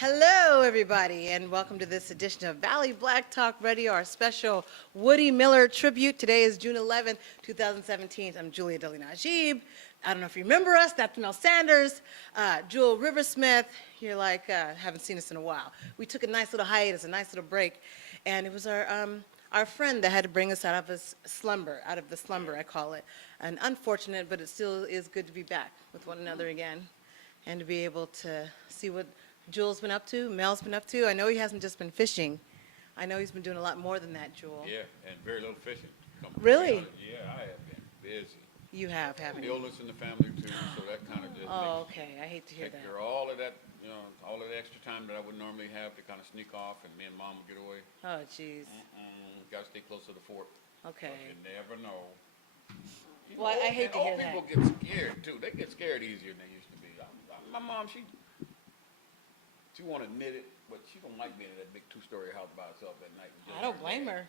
Hello, everybody, and welcome to this edition of Valley Black Talk Radio, our special Woody Miller tribute. Today is June 11th, 2017. I'm Julia Deli Najib. I don't know if you remember us, that's Mel Sanders, Jewel Riversmith. You're like, haven't seen us in a while. We took a nice little hiatus, a nice little break, and it was our friend that had to bring us out of his slumber, I call it. And unfortunate, but it still is good to be back with one another again and to be able to see what Jewel's been up to, Mel's been up to. I know he hasn't just been fishing. I know he's been doing a lot more than that, Jewel. Yeah, and very little fishing. Really? Yeah, I have been busy. You have, haven't you? Illness in the family too, so that kind of just Okay. I hate to hear that. Take all of that, all of the extra time that I would normally have to kind of sneak off, and me and Mom would get away. Oh, jeez. Got to stay close to the fort. Okay. You never know. Well, I hate to hear that. Old people get scared too. They get scared easier than they used to be. My mom, she won't admit it, but she don't like being in that big two-story house by herself at night. I don't blame her.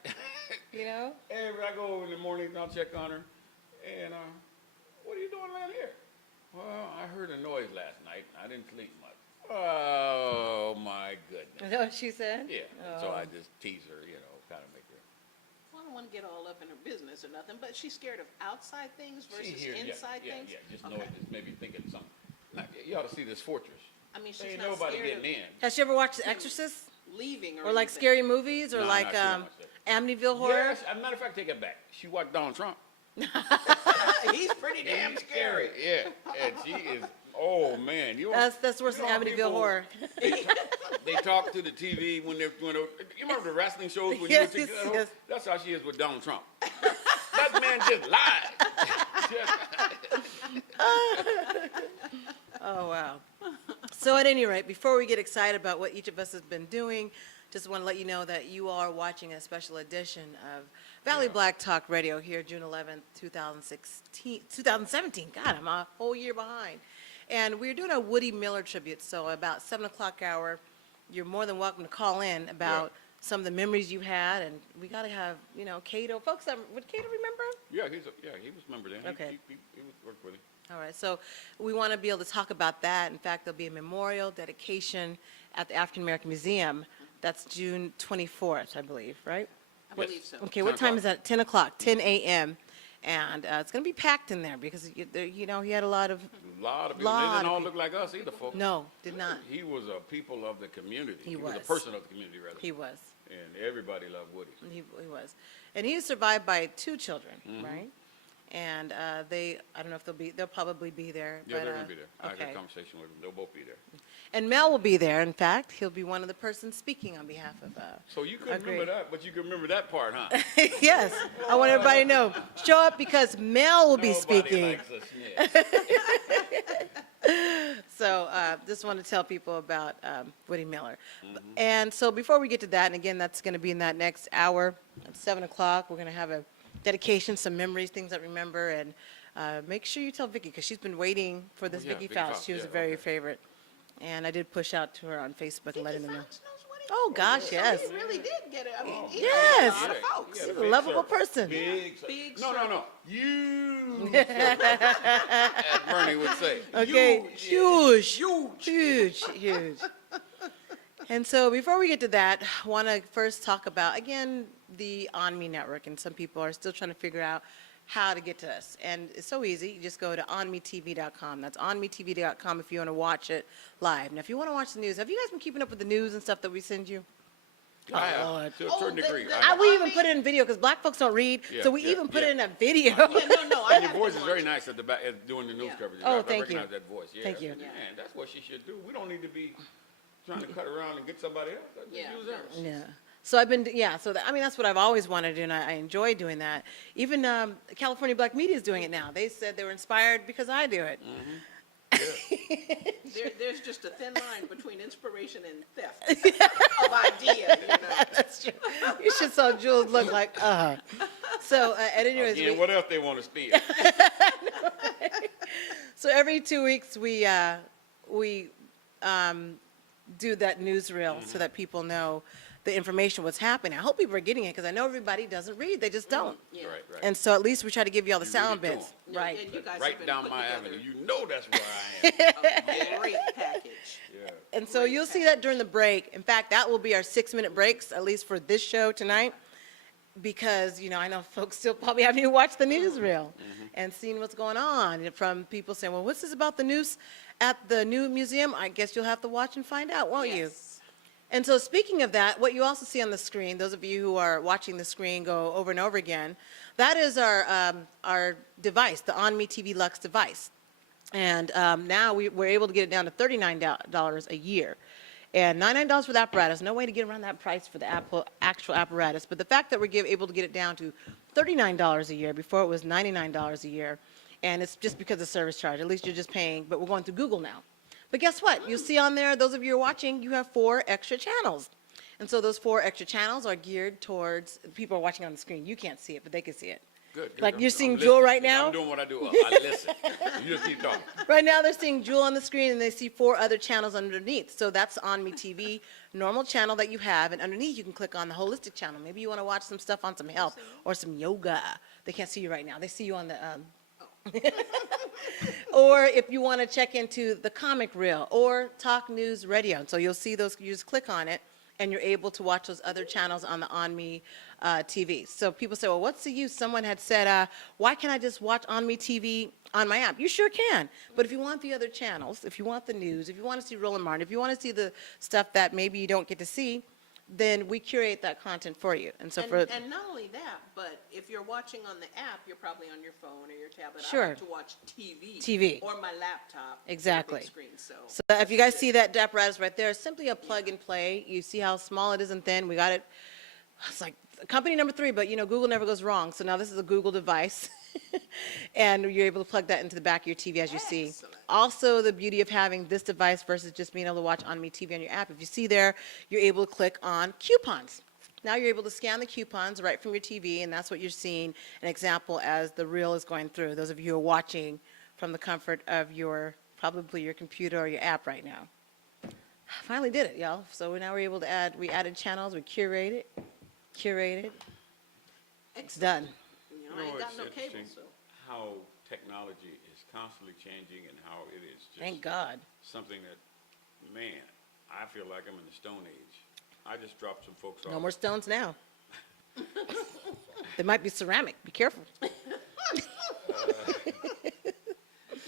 You know? Every I go over in the morning, I'll check on her, and what are you doing around here? Well, I heard a noise last night. I didn't sleep much. Oh my goodness. Is that what she said? Yeah. So I just tease her, kind of make her. Well, I don't want to get all up in her business or nothing, but she's scared of outside things versus inside things. Yeah, just know it. Just maybe thinking something. Now, you ought to see this fortress. I mean, she's Ain't not nobody scared getting of in. Has she ever watched The Exorcist? leaving Or like anything. scary movies? Or No, like she don't watch that. Amityville Horror? Yes, as a matter of fact, take it back. She watched Donald Trump. He's pretty damn He's scary. Yeah, and she is. Oh man, That's worse than how Amityville people- Horror. They talk to the TV when they're you remember the wrestling shows when Yes, you were yes, kid? yes. That's how she is with Donald Trump. That man just lied. Oh, wow. So at any rate, before we get excited about what each of us has been doing, just want to let you know that you are watching a special edition of Valley Black Talk Radio here, June 11th, 2017. God, I'm a whole year behind. And we're doing a Woody Miller tribute, so about 7 o'clock hour, you're more than welcome to call in about some of the memories you had, and we got to have, Cato. Folks, would Cato remember him? Yeah, he was a member then. Okay. He worked with him. All right, so we want to be able to talk about that. In fact, there'll be a memorial dedication at the African American Museum. That's June 24th, I believe, right? I believe so. Okay, what time is that? 10 o'clock, 10 a.m. And it's going to be packed in there because, he had a lot of, A lot of people. They didn't all look like us either, folks. no, did not. He was a people of the community. He was a was. person of the community, rather. He was. And everybody loved Woody. He was. And he was survived by 2 children, right? And I don't know if they'll probably be there. Yeah, but, they're going to be there. I had okay. a conversation with them. They'll both be there. And Mel will be there. In fact, he'll be one of the persons speaking on behalf of. So you couldn't Agreed. remember that, but you can remember that part, huh? Yes, I want everybody to know. Show up because Mel will be speaking. Likes us, yeah. So just want to tell people about Woody Miller. And so before we get to that, and again, that's going to be in that next hour at 7 o'clock, we're going to have a dedication, some memories, things that remember, and make sure you tell Vicki, because she's been waiting for this yeah, Vicki Vicki Faust. Faust, She was yeah, a very okay. favorite. And I did push out to her on Facebook and let her know. Knows what he Oh, gosh, So yes. he really did get it. I mean, he Yes. knows a lot of folks. She's a lovable person. Big Big No. You huge, as Bernie would say. Okay, huge, Huge. huge, huge. And so before we get to that, I want to first talk about, again, the ONME network. And some people are still trying to figure out how to get to us. And it's so easy. You just go to onmetv.com. That's onmetv.com if you want to watch it live. Now, if you want to watch the news, have you guys been keeping up with the news and stuff that we send you? I have, to a certain degree. We even put it in video because black folks don't read, Yeah, so we yeah, even put yeah. it in a video. Yeah, no, I And your haven't voice been is very watching. nice at the back, at doing the news Yeah. coverage. Oh, I thank you. recognize that voice. Yeah, Thank I you. said, man, that's what she should do. We don't need to be trying to cut around and get somebody else. Let's just Yeah, use no. ours. Yeah. So I've been, so I mean, that's what I've always wanted to do, and I enjoy doing that. Even California Black Media is doing it now. They said they were inspired because I do it. There's just a thin line between inspiration and theft of ideas, you know. That's true. You should saw Jules look like, So, at anyways, Again, what else they want to steal? so every 2 weeks we do that newsreel so that people know the information, what's happening. I hope people are getting it because I know everybody doesn't read. They just don't. Yeah. Right, right. And so at least we try to give you all the You read sound it to bits. 'em. Yeah, Right. and you guys have Right been down putting my together avenue. You know that's where I am. a great package. Yeah. And so you'll see that during the break. In fact, that will be our 6-minute breaks, at least for this show tonight, because, I know folks still probably haven't even watched the newsreel and seen what's going on. And from people saying, well, what's this about the news at the new museum? I guess you'll have to watch and find out, won't you? Yes. And so speaking of that, what you also see on the screen, those of you who are watching the screen go over and over again, that is our device, the ONME TV Lux device. And now we're able to get it down to $39 a year. And $99 for the apparatus. No way to get around that price for the actual apparatus. But the fact that we're able to get it down to $39 a year, before it was $99 a year, and it's just because of service charge. At least you're just paying, but we're going through Google now. But guess what? You'll see on there, those of you who are watching, you have 4 extra channels. And so those 4 extra channels are geared towards, people are watching on the screen. You can't see it, but they can see it. Good. Like I'm- you're I'm seeing listening. Jewel right now? I'm doing what I do. I listen. You just keep talking. Right now, they're seeing Jewel on the screen, and they see 4 other channels underneath. So that's ONME TV, normal channel that you have, and underneath you can click on the holistic channel. Maybe you want to watch some stuff on some health or some yoga. They can't see you right now. They see you on the or if you want to check into the comic reel or talk news radio. So you'll see those, you just click on it, and you're able to watch those other channels on the ONME TV. So people say, well, what's the use? Someone had said, why can't I just watch ONME TV on my app? You sure can. But if you want the other channels, if you want the news, if you want to see Roland Martin, if you want to see the stuff that maybe you don't get to see, then we curate that content for you. And so And not only that, but if you're watching on the app, you're probably on your phone or your tablet. Sure. I like to watch TV. TV. Or my laptop. Exactly. Big screen, so. So if you guys see that apparatus right there, it's simply a plug and play. You see how small it is and thin. We got it. It's like company number 3, but Google never goes wrong. So now this is a Google device. And you're able to plug that into the back of your TV as you see. Excellent. Also, the beauty of having this device versus just being able to watch ONME TV on your app. If you see there, you're able to click on coupons. Now you're able to scan the coupons right from your TV, and that's what you're seeing, an example as the reel is going through. Those of you who are watching from the comfort of probably your computer or your app right now. Finally did it, y'all. So now we're able to we added channels, we curated. It's done. I ain't got no it's cable, interesting so. how technology is constantly changing and how it is just Thank God. something that, man, I feel like I'm in the Stone Age. I just dropped some folks off. No more stones now. There might be ceramic. Be careful.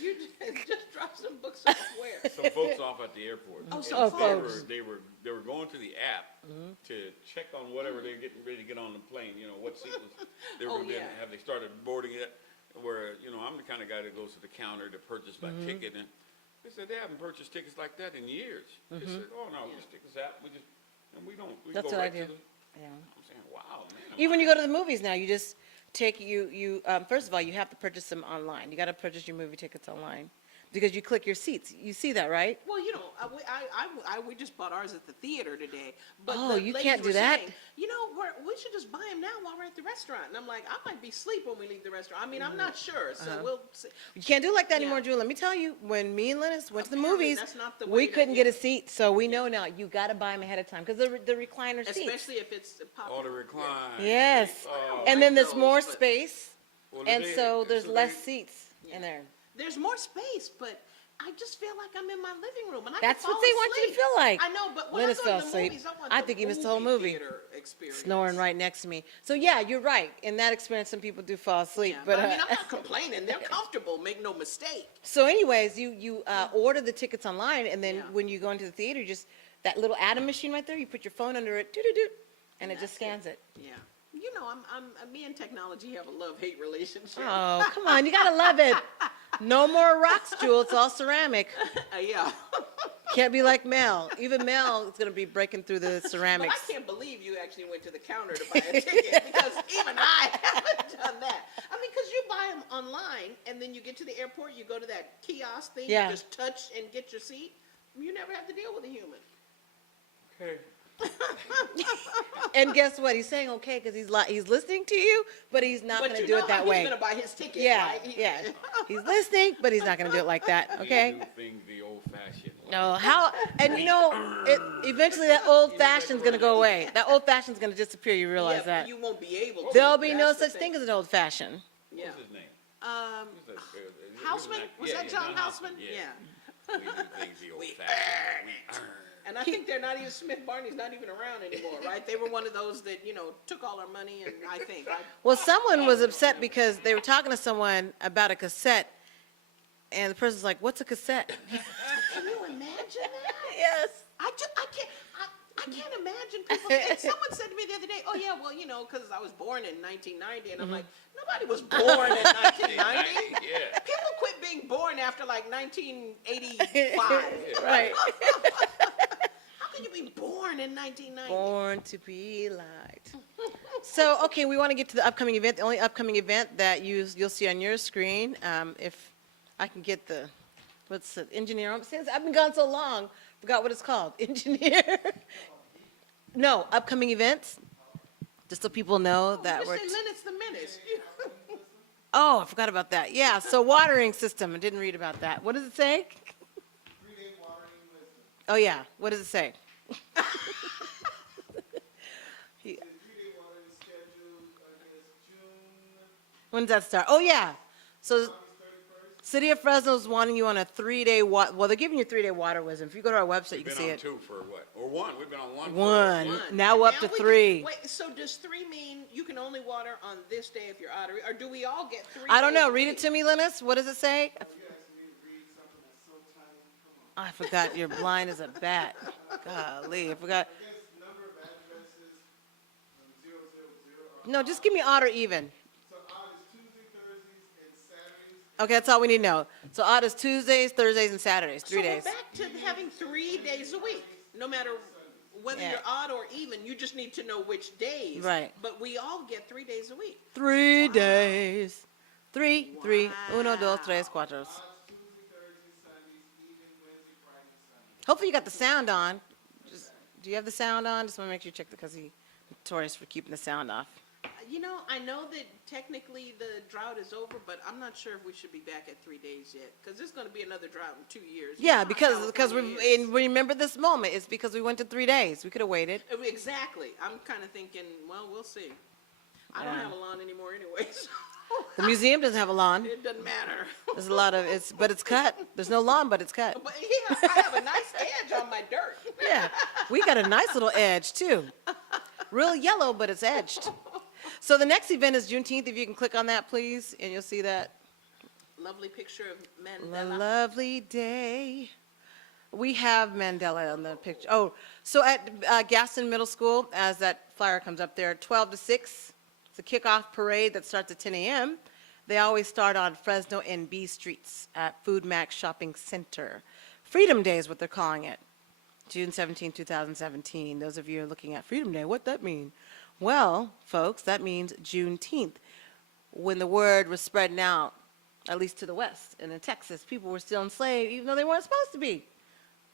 You just dropped some books off where? Some folks off at the airport. Oh, And some folks. They were going to the app to check on whatever they're getting ready to get on the plane. What seat was they were Oh, going to be in. yeah. Have they started boarding it? Where I'm the kind of guy that goes to the counter to purchase my ticket, and they said they haven't purchased tickets like that in years. They said, "Oh no, we just take this app. And we don't. We That's go what I right do. to the." Yeah. I'm saying, wow, man. Even when you go to the movies now, you just take first of all, you have to purchase them online. You got to purchase your movie tickets online because you click your seats. You see that, right? Well, we just bought ours at the theater today. But Oh, the you ladies can't do were that? saying, we should just buy them now while we're at the restaurant. And I'm like, I might be asleep when we leave the restaurant. I mean, I'm not sure, so we'll see. You can't do it like that Yeah. anymore, Drew. Let me tell you, when me and Linus went to the Apparently, movies, that's not the we way to- couldn't get a seat. So we know now you got to buy them ahead of time because the recliner seats. Especially if it's All the popular. recline. Yes. Oh. And then like there's those, more but- space. Well, And they- so there's so less they- seats in there. There's more space, but I just feel like I'm in my living room and I That's can what fall they want you to asleep. feel like. I know, but when Linus I go fell to the asleep. movies, I want I the think he missed the whole movie. theater experience. Snoring right next to me. So yeah, you're right. In that experience, some people do fall asleep. Yeah, but I mean, I'm not complaining. They're comfortable. Make no mistake. so anyways, you order the tickets online, and then Yeah. when you go into the theater, just that little Atom machine right there, you put your phone under it, doo-doo-doo, and it just scans it. Yeah. You know, me and technology have a love-hate relationship. Oh, come on, you gotta love it. No more rocks, Jewel. It's all ceramic. Yeah. Can't be like Mel. Even Mel is gonna be breaking through the But ceramics. I can't believe you actually went to the counter to buy a ticket because even I haven't done that. I mean, because you buy them online and then you get to the airport, you go to that kiosk thing, Yeah. you just touch and get your seat. You never have to deal with a human. Okay. And guess what? He's saying okay because he's listening to you, but he's not But gonna you do know it how that he's way. gonna buy his ticket, Yeah, right? yeah. He's listening, but he's not gonna do it like that. Okay. We do things the old-fashioned way. No, how, and you know, eventually that old fashioned's gonna go away. That old fashioned's gonna disappear, you realize Yeah, that. you won't be able to. There'll be no That's the such thing as an old fashioned. Yeah. What's his name? Um, He Houseman? Was yeah, that yeah, John Houseman? Yeah. Yeah. We do things the old-fashioned way. We earn. And I think they're not even, Smith Barney's not even around anymore, right? They were one of those that, you know, took all our money and I think. Well, someone was upset because they were talking to someone about a cassette, and the person's like, "What's a cassette?" Can you imagine that? Yes. I can't imagine people. And someone said to me the other day, "Oh yeah, well, you know, because I was born in 1990," and I'm like, nobody was born in 1990. Yeah. People quit being born after like 1985. Right. How can you be born in 1990? Born to be light. So, okay, we want to get to the upcoming event. The only upcoming event that you'll see on your screen, if I can get the, what's the engineer on? Since I've been gone so long, forgot what it's called. Engineer. No, upcoming events. Just so people know that Just we're. say Linus the Menace. Oh, I forgot about that. Yeah, so watering system. I didn't read about that. What does it say? 3-day watering wisdom. Oh, yeah. What does it say? The 3-day watering schedule is June When does that start? Oh, yeah. So 31st. City of Fresno's wanting you on a 3-day well, they're giving you 3-day water wisdom. If you go to our website, you We've can been see on it. 2 for what? Or 1. We've been on 1 for One. One. Now we're up to we can- 3. Wait, so does 3 mean you can only water on this day if you're out of, or do we all get 3 I don't know. days? Read it to me, Linus. What does it say? You guys need to read something that's so tiny. Come on. I forgot you're blind as a bat. Golly, I forgot. I guess number of addresses 000. No, just give me odd or even. So odd is Tuesday, Thursdays, and Saturdays. Okay, that's all we need to know. So odd is Tuesdays, Thursdays, and Saturdays. 3 days. So we're back to having 3 days a week, no matter whether Yeah. you're odd or even, you just need to know which days. Right. But we all get 3 days a week. 3 days. 3, 3, uno, dos, tres, cuatros. Odds Tuesday, Thursday, Sundays, even Wednesday, Friday, Sunday. Hopefully you got the sound on. Do you have the sound on? Just want to make sure you check because he's notorious for keeping the sound off. You know, I know that technically the drought is over, but I'm not sure if we should be back at 3 days yet, because there's going to be another drought in 2 years. You know Yeah, how because California we is. and remember this moment. It's because we went to 3 days. We could have waited. Exactly. I'm kind of thinking, well, we'll see. I don't Yeah. have a lawn anymore anyway, so The museum doesn't have a lawn. it doesn't matter. There's a lot of but it's cut. There's no lawn, but it's cut. But yeah, I have a nice edge on my dirt. Yeah, we got a nice little edge too. Real yellow, but it's edged. So the next event is Juneteenth. If you can click on that, please, and you'll see that. Lovely picture of A Mandela. lovely day. We have Mandela on the picture. Oh, so at Gaston Middle School, as that flyer comes up there, 12 to 6, it's a kickoff parade that starts at 10 a.m. They always start on Fresno and B Streets at Food Max Shopping Center. Freedom Day is what they're calling it. June 17, 2017. Those of you who are looking at Freedom Day, what that mean? Well, folks, that means Juneteenth. When the word was spreading out, at least to the west and in Texas, people were still enslaved even though they weren't supposed to be.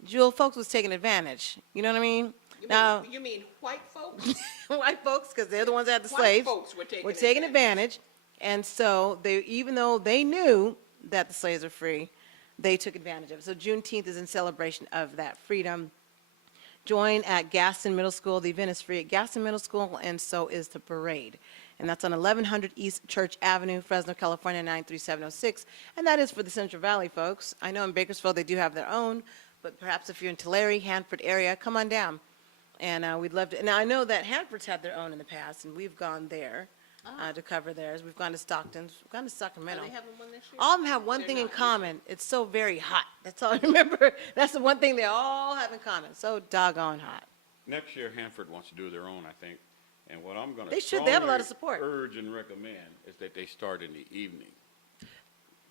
Jewel, folks was taking advantage. You know what I mean? Now, You mean white folks? white folks, because they're the ones that had the White slaves, folks were taking taking advantage. And so they, even though they knew that the slaves were free, they took advantage of it. So Juneteenth is in celebration of that freedom. Join at Gaston Middle School. The event is free at Gaston Middle School, and so is the parade. and that's on 1100 East Church Avenue, Fresno, California, 93706. And that is for the Central Valley folks. I know in Bakersfield they do have their own, but perhaps if you're in Tulare, Hanford area, come on down. And we'd love to, now I know that Hanford's had their own in the past, and we've gone there to cover theirs. We've gone to Stockton's, we've gone to Are Sacramento. they having one this year? All of them have one They're thing in not. common. It's so very hot. That's all I remember. That's the one thing they all have in common. So doggone hot. Next year, Hanford wants to do their own, I think. And what I'm going They to should. They have a lot of strongly support. urge and recommend is that they start in the evening.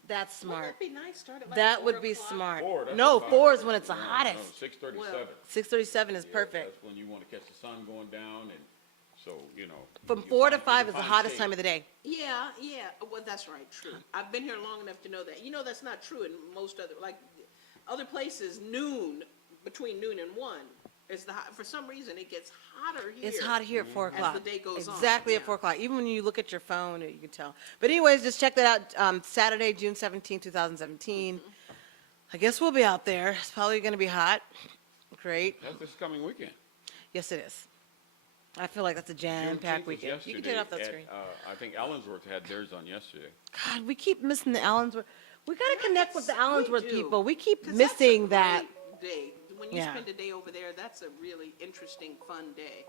That's Wouldn't smart. that be nice? Start at like That 4 would be o'clock? smart. 4, that's No, the time. 4 is when it's the No, hottest. No, 6:37. Well, 6:37 is perfect. That's when you want to catch the sun going down, and so, you know. From you 4 to find- 5 you is the find hottest shade. time of the day. Yeah, yeah. Well, that's right. True. I've been here long enough to know that. You know, that's not true in most other, like, other places, between noon and 1 is for some reason, it gets hotter here. It's hot here at 4 As o'clock. the day goes on, Exactly at yeah. 4 o'clock. Even when you look at your phone, you can tell. But anyways, just check that out. Saturday, June 17, 2017. I guess we'll be out there. It's probably going to be hot. Great. That's this coming weekend. Yes, it is. I feel like that's a jam-packed Juneteenth was weekend. You can take it off that yesterday screen. at, I think Allensworth had theirs on yesterday. God, we keep missing the Allensworth. We got to connect with the We Allensworth do. people. We keep 'Cause that's a missing that. great day. When you Yeah. spend a day over there, that's a really interesting, fun day.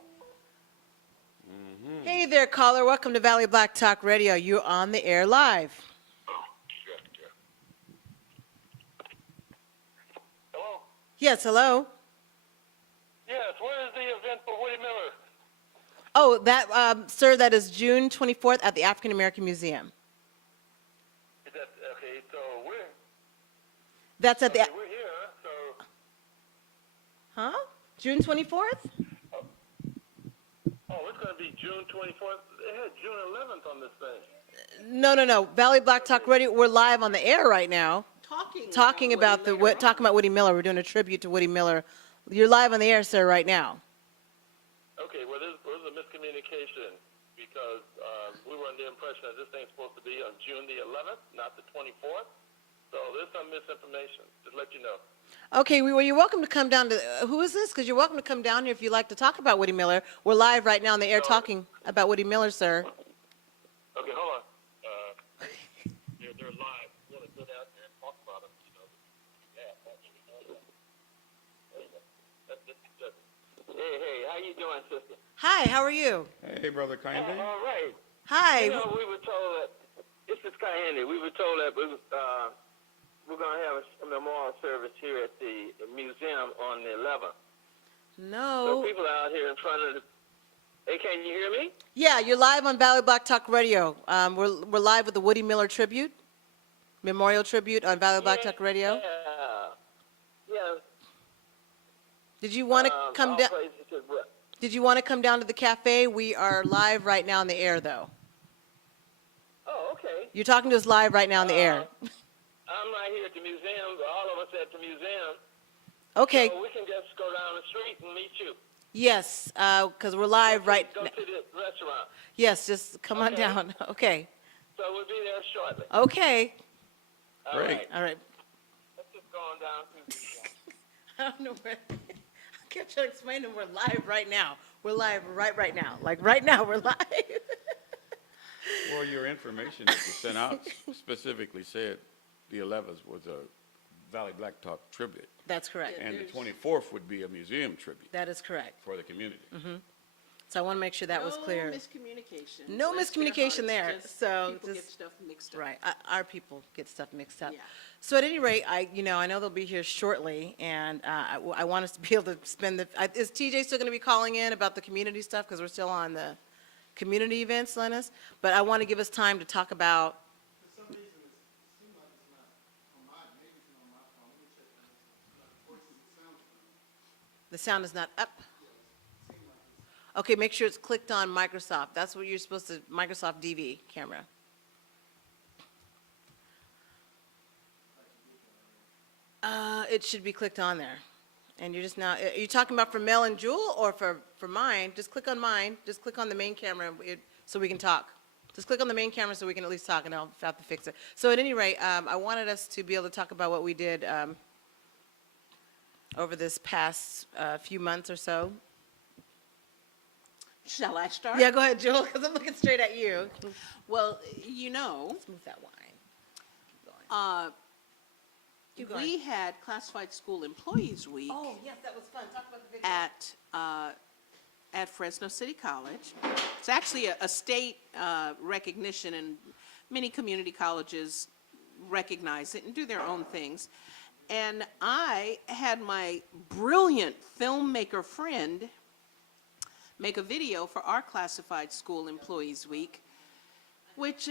Hey there, caller. Welcome to Valley Black Talk Radio. You're on the air live. Hello? Yes, hello. Yes, where is the event for Woody Miller? Oh, that, sir, that is June 24th at the African American Museum. Is that, okay, so That's at the, we're here, so, huh? June 24th? oh, it's gonna be June 24th. They had June 11th on this thing. No. Valley Black Talk Radio, we're live on the air right now, talking about talking about Woody Miller. We're doing a tribute to Woody Miller. You're live on the air, sir, right now. Okay, well, this was a miscommunication because we were under the impression that this thing's supposed to be on June the 11th, not the 24th. So there's some misinformation, just let you know. Okay, well, you're welcome to come down to, who is this? Because you're welcome to come down here if you'd like to talk about Woody Miller. We're live right now on the air talking about Woody Miller, sir. Okay, hold on. They're live. You want to go down there and talk about them, you know. Yeah, that's what we know that. Hey, how you doing, sister? Hi, how are you? Hey, Brother Kinde. All right. Hi. You know, we were told that, this is Kayende, we were told that we're going to have a memorial service here at the museum on the 11th. So No. people are out here in front of the, hey, can you hear me? Yeah, you're live on Valley Black Talk Radio. We're live with the Woody Miller tribute, memorial tribute on Valley Black Talk Radio. Yeah. Did you want to come down? down? Did you want to come down to the cafe? We are live right now on the air, though. Oh, okay. You're talking to us live right now on the air. I'm right here at the museum, all of us at the museum. Okay. So we can just go down the street and meet you. Yes, because we're live right Go now. to the restaurant. Yes, just come on Okay. down. Okay. So we'll be there shortly. Okay. All Great. right. All right. Let's just go on down to the... I don't know where. I kept trying to explain to them we're live right now. We're live right now. Like right now, we're live. Well, your information that you sent out specifically said the 11th was a Valley Black Talk tribute, That's correct. and the 24th would be a museum tribute That is correct. for the community. So I want to make sure that was clear. No miscommunication. No Bless their miscommunication there. hearts, just So people get just- stuff mixed up. Right. Our people get stuff mixed up. Yeah. So at any rate, I know they'll be here shortly, and I want us to be able to spend the, is TJ still going to be calling in about the community stuff? Because we're still on the community events, Lennis. But I want to give us time to talk about, For some reason, it seems like it's not on my, maybe it's not on my phone. Let me check that. It's not voicing the sound. the sound is not up. Okay, make sure it's clicked on Microsoft. That's what you're supposed to, Microsoft DV camera. It should be clicked on there. And you're just now, are you talking about for Mel and Jewel or for mine? Just click on mine, just click on the main camera so we can talk. Just click on the main camera so we can at least talk, and I'll have to fix it. So at any rate, I wanted us to be able to talk about what we did over this past few months or so. Shall I start? Yeah, go ahead, Jewel, because I'm looking straight at you. Well, you know, Smooth that wine. Keep going. Keep going. we had Classified School Employees Week Oh, yes, that was fun. Talk about the video. at Fresno City College. It's actually a state recognition, and many community colleges recognize it and do their own things. And I had my brilliant filmmaker friend make a video for our Classified School Employees Week, which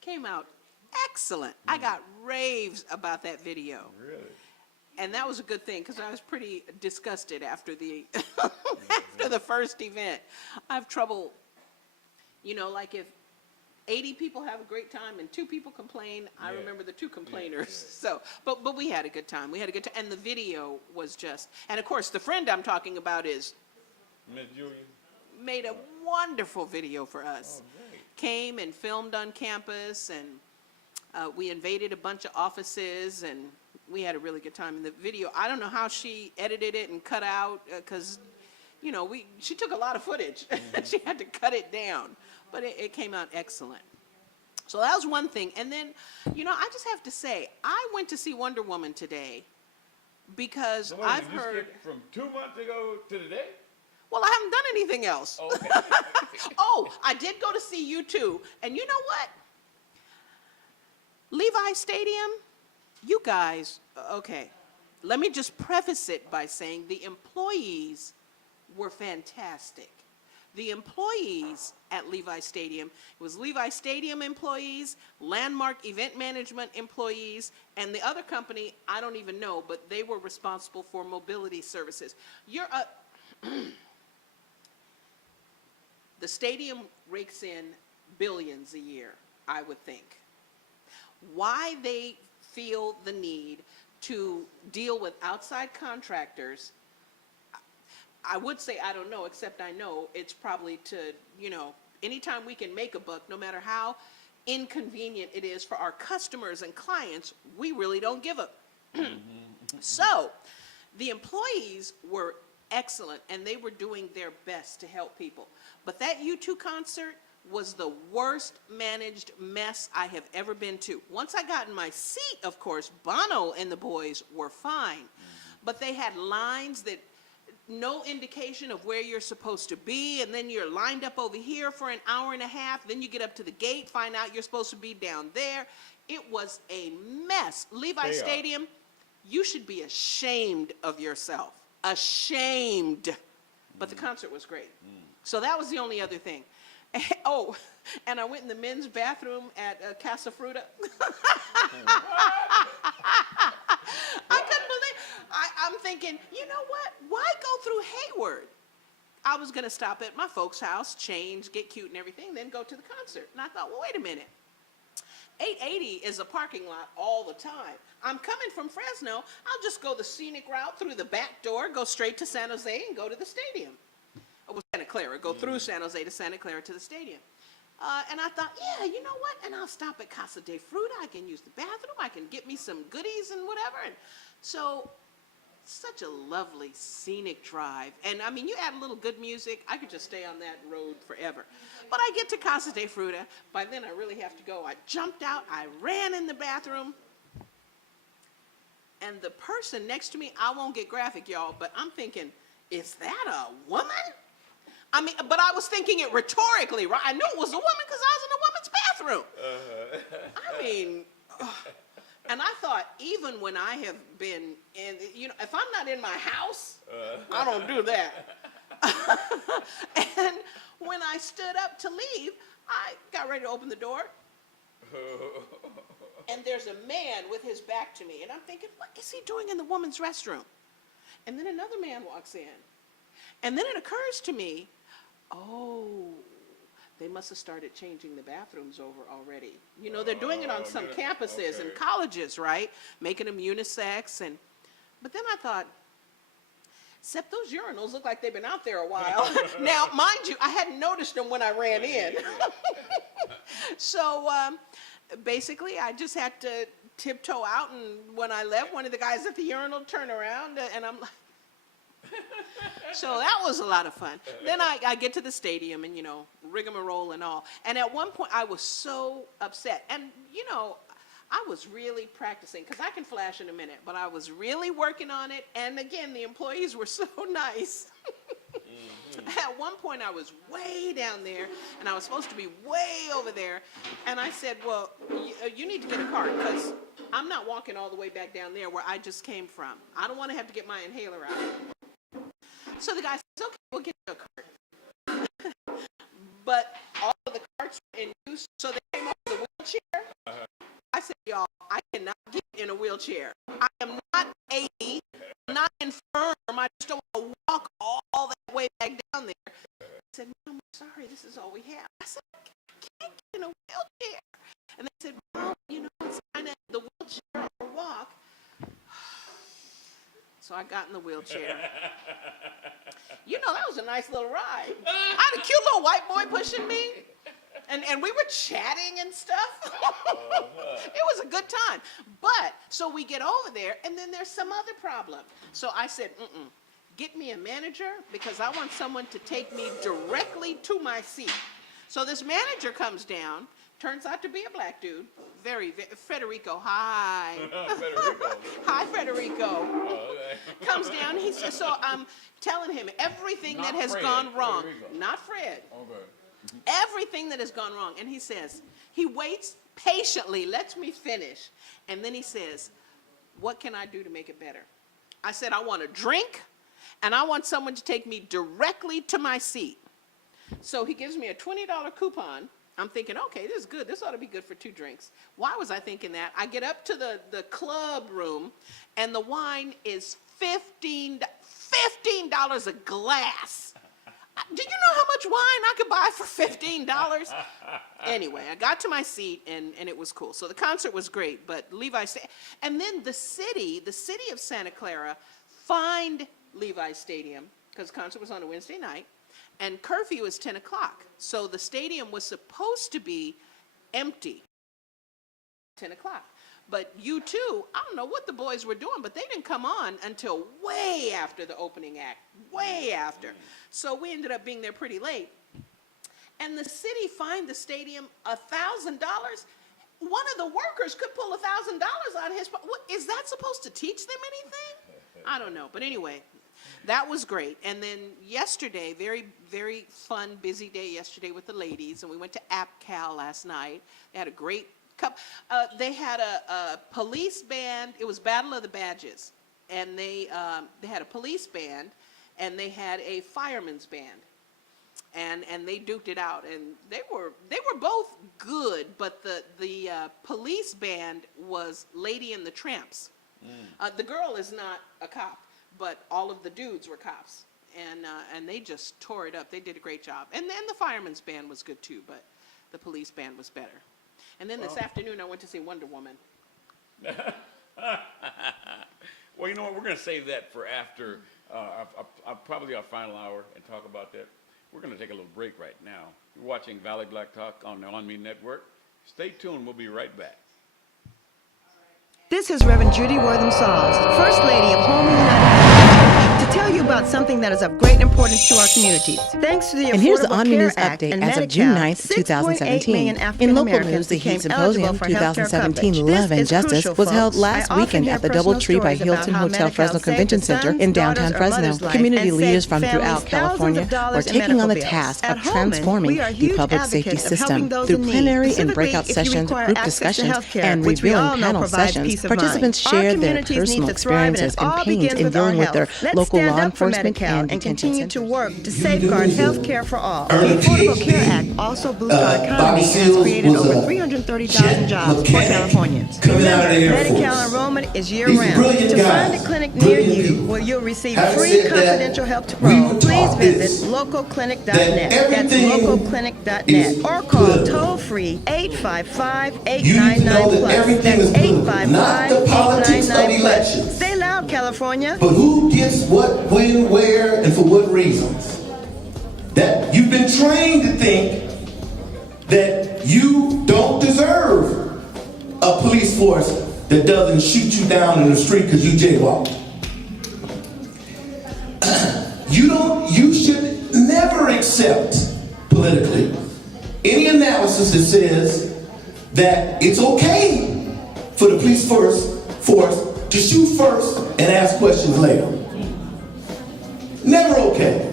came out excellent. I got raves about that video. Really? And that was a good thing, because I was pretty disgusted after the after the first event. I have trouble, you know, like if 80 people have a great time and 2 people complain, I Yeah. remember the 2 complainers. Yeah. So, but we had a good time. We had a good time, and the video was just. And of course, the friend I'm talking about Miss Julia? made a wonderful video for us. Oh, great. Came and filmed on campus, and we invaded a bunch of offices, and we had a really good time in the video. I don't know how she edited it and cut out, because, you know, she took a lot of footage. She had to cut it down, but it came out excellent. So that was one thing. And then, you know, I just have to say, I went to see Wonder Woman today because So wait, I've you heard, skipped from 2 months ago to today? well, I haven't done anything else. Okay. Oh, I did go to see you too. And you know what? Levi Stadium, you guys, okay, let me just preface it by saying the employees were fantastic. The employees at Levi Stadium, it was Levi Stadium employees, Landmark Event Management employees, and the other company, I don't even know, but they were responsible for mobility services. The stadium rakes in billions a year, I would think. Why they feel the need to deal with outside contractors, I would say I don't know, except I know it's probably to, you know, anytime we can make a buck, no matter how inconvenient it is for our customers and clients, we really don't give up. So the employees were excellent, and they were doing their best to help people. But that U2 concert was the worst managed mess I have ever been to. Once I got in my seat, of course, Bono and the boys were fine. But they had lines that no indication of where you're supposed to be, and then you're lined up over here for an hour and a half, then you get up to the gate, find out you're supposed to be down there. It was a mess. Levi Stadium, you should be ashamed of yourself. Ashamed. But the concert was great. So that was the only other thing. Oh, and I went in the men's bathroom at Casa Fruta. I couldn't believe, I'm thinking, you know what? Why go through Hayward? I was going to stop at my folks' house, change, get cute and everything, then go to the concert. And I thought, well, wait a minute. 880 is a parking lot all the time. I'm coming from Fresno. I'll just go the scenic route through the back door, go straight to San Jose, and go to the stadium. Or Santa Clara, go through San Jose to Santa Clara to the stadium. And I thought, yeah, you know what? And I'll stop at Casa de Fruta. I can use the bathroom. I can get me some goodies and whatever. And so, such a lovely scenic drive. And I mean, you add a little good music, I could just stay on that road forever. But I get to Casa de Fruta. By then, I really have to go. I jumped out. I ran in the bathroom. And the person next to me, I won't get graphic, y'all, but I'm thinking, is that a woman? I mean, but I was thinking it rhetorically, right? I knew it was a woman because I was in a woman's bathroom. I mean, and I thought, even when I have been in, you know, if I'm not in my house, I don't do that. And when I stood up to leave, I got ready to open the door. And there's a man with his back to me. And I'm thinking, what is he doing in the woman's restroom? And then another man walks in. And then it occurs to me, oh, they must have started changing the bathrooms over already. You know, they're doing it on some campuses and colleges, right? Making them unisex. But then I thought, except those urinals look like they've been out there a while. Now, mind you, I hadn't noticed them when I ran in. So basically, I just had to tiptoe out, and when I left, one of the guys at the urinal turned around, and I'm like, So that was a lot of fun. Then I get to the stadium and, rigmarole and all. And at one point I was so upset. And, I was really practicing, because I can flash in a minute, but I was really working on it. And again, the employees were so nice. At one point I was way down there and I was supposed to be way over there. And I said, well, you need to get a cart, because I'm not walking all the way back down there where I just came from. I don't want to have to get my inhaler out. So the guy says, okay, we'll get you a cart. But all of the carts were in use, so they came up with a wheelchair. I said, y'all, I cannot get in a wheelchair. I am not 80, I'm not infirm, I just don't want to walk all that way back down there. I said, no, I'm sorry, this is all we have. I said, I can't get in a wheelchair. And they said, well, it's kind of the wheelchair or walk. So I got in the wheelchair. That was a nice little ride. I had a cute little white boy pushing me. And we were chatting and stuff. It was a good time. But, so we get over there, and then there's some other problem. So I said, get me a manager, because I want someone to take me directly to my seat. So this manager comes down, turns out to be a black dude, Federico, hi. Federico. Hi, Federico. Oh, okay. Comes down, he says, so I'm telling him everything Not that has Fred, gone wrong. Federico. Not Fred. Okay. Everything that has gone wrong. And he says, he waits patiently, lets me finish. And then he says, what can I do to make it better? I said, I want a drink, and I want someone to take me directly to my seat. So he gives me a $20 coupon. I'm thinking, okay, this is good. This ought to be good for 2 drinks. Why was I thinking that? I get up to the club room, and the wine is $15 a glass. Do you know how much wine I could buy for $15? Anyway, I got to my seat, and it was cool. So the concert was great, but and then the city of Santa Clara fined Levi's Stadium, because the concert was on a Wednesday night, and curfew is 10 o'clock. So the stadium was supposed to be empty 10 o'clock. But U2, I don't know what the boys were doing, but they didn't come on until way after the opening act, way after. So we ended up being there pretty late. And the city fined the stadium $1,000. One of the workers could pull $1,000 out of his pocket. Is that supposed to teach them anything? I don't know. But anyway, that was great. And then yesterday, very, very fun, busy day yesterday with the ladies. And we went to AppCal last night. They had a great they had a police band. It was Battle of the Badges, and they had a police band, and they had a fireman's band, and they duked it out, and they were both good, but the police band was Lady and the Tramps. The girl is not a cop, but all of the dudes were cops, and they just tore it up. They did a great job, and then the fireman's band was good too, but the police band was better. And then this afternoon, I went to see Wonder Woman. Well, you know what? We're going to save that for after probably our final hour and talk about that. We're going to take a little break right now. You're watching Valley Black Talk on the ONME Network. Stay tuned. We'll be right back. This is Reverend Judy Wortham-Sauls, First Lady of Home United Church, to tell you about something that is of great importance to our communities. Thanks to the And here's the Affordable ONME Care News Act update and as of Medi-Cal, June 9th, 6.8 2017. million In African local news, Americans the Heat became Symposium eligible for healthcare 2017 coverage. Love This and is Justice crucial, was held folks. last I often weekend hear at the personal DoubleTree by stories about Hilton how Hotel Medi-Cal Fresno saved Convention the Center sons, in daughters, downtown or Fresno. mothers' life Community and leaders saved from throughout families thousands California of dollars were in taking on the medical task bills. of At Holman, transforming we are the huge public safety advocates of helping system those through in need, plenary and specifically breakout if you sessions, require group access to discussions, healthcare, and which we revealing all know panel provides sessions. peace of mind. Participants Our shared their communities need personal to thrive, and experiences it and all pains begins in with our dealing with their health. Let's local stand law up for enforcement Medi-Cal and and detention continue to centers. work to safeguard health care for all. The Earn a Affordable PhD. Care Act also boosts our economy Bobby and has Seals created was over a 330,000 jobs for mechanic Californians. coming out of the Air Medi-Cal Force. enrollment is These year-round. brilliant To find guys, a clinic near brilliant you people. where you'll receive Having free said that, confidential help to we grow, were please taught visit this, localclinic.net. that That's everything localclinic.net. is Or call political. toll-free 855-899+. You need to know that everything is That's political, not the politics of 855-899+. elections. Stay loud, California. But who gets what, when, where, and for what reasons? That you've been trained to think that you don't deserve a police force that doesn't shoot you down in the street because you jaywalked. You don't politically, any analysis that says that it's okay for the police force to shoot first and ask questions later. Never okay.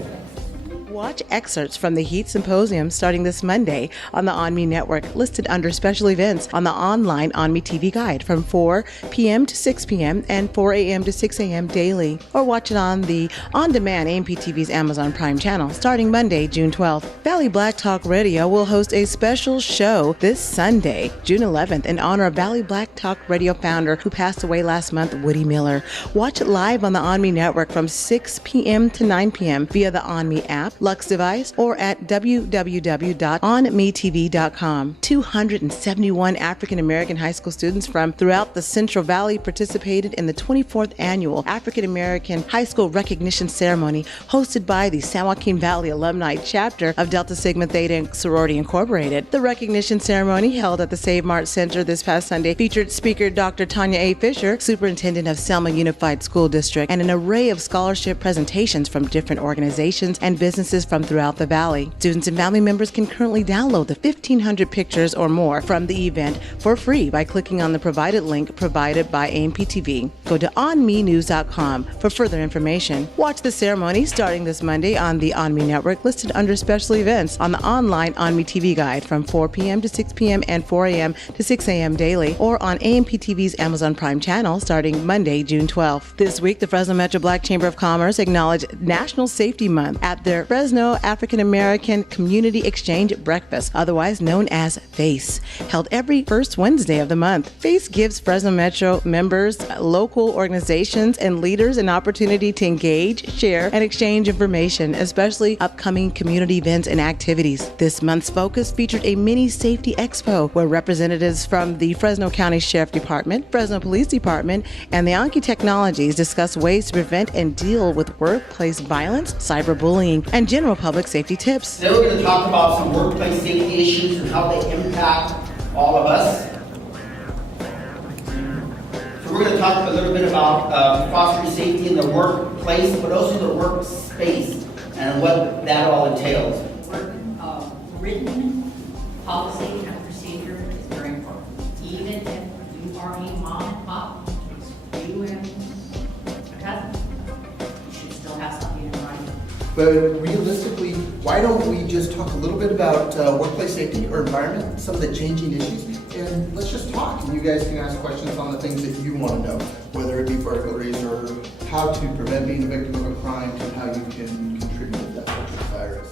Watch excerpts from the HEAT Symposium starting this Monday on the ONME network, listed under special events on the online ONME TV guide from 4 p.m. to 6 p.m. and 4 a.m. to 6 a.m. daily. Or watch it on the on-demand AMP TV's Amazon Prime channel starting Monday, June 12th. Valley Black Talk Radio will host a special show this Sunday, June 11th, in honor of Valley Black Talk Radio founder who passed away last month, Woody Miller. Watch it live on the ONME network from 6 p.m. to 9 p.m. via the ONME app, Lux device, or at www.onmetv.com. 271 African American high school students from throughout the Central Valley participated in the 24th annual African American High School Recognition Ceremony hosted by the San Joaquin Valley Alumni Chapter of Delta Sigma Theta Sorority Incorporated. The recognition ceremony, held at the Save Mart Center this past Sunday, featured speaker Dr. Tanya A. Fisher, superintendent of Selma Unified School District, and an array of scholarship presentations from different organizations and businesses from throughout the valley. Students and family members can currently download the 1,500 pictures or more from the event for free by clicking on the provided link provided by AMP TV. Go to onmenews.com for further information. Watch the ceremony starting this Monday on the ONME network, listed under special events on the online ONME TV guide from 4 p.m. to 6 p.m. and 4 a.m. to 6 a.m. daily, or on AMP TV's Amazon Prime channel starting Monday, June 12th. This week, the Fresno Metro Black Chamber of Commerce acknowledged National Safety Month at their Fresno African American Community Exchange Breakfast, otherwise known as FACE, held every first Wednesday of the month. FACE gives Fresno Metro members, local organizations, and leaders an opportunity to engage, share, and exchange information, especially upcoming community events and activities. This month's focus featured a mini safety expo where representatives from the Fresno County Sheriff Department, Fresno Police Department, and the Anki Technologies discussed ways to prevent and deal with workplace violence, cyberbullying, and general public safety tips. Today we're going to talk about some workplace safety issues and how they impact all of us. So we're going to talk a little bit about fostering safety in the workplace, but also the workspace and what that all entails. Written policy and procedure is very important. Even if you are a mom and pop, you and a cousin, you should still have something in writing. But realistically, why don't we just talk a little bit about workplace safety or environment, some of the changing issues, and let's just talk. And you guys can ask questions on the things that you want to know, whether it be burglaries or how to prevent being a victim of a crime and how you can contribute to that social virus.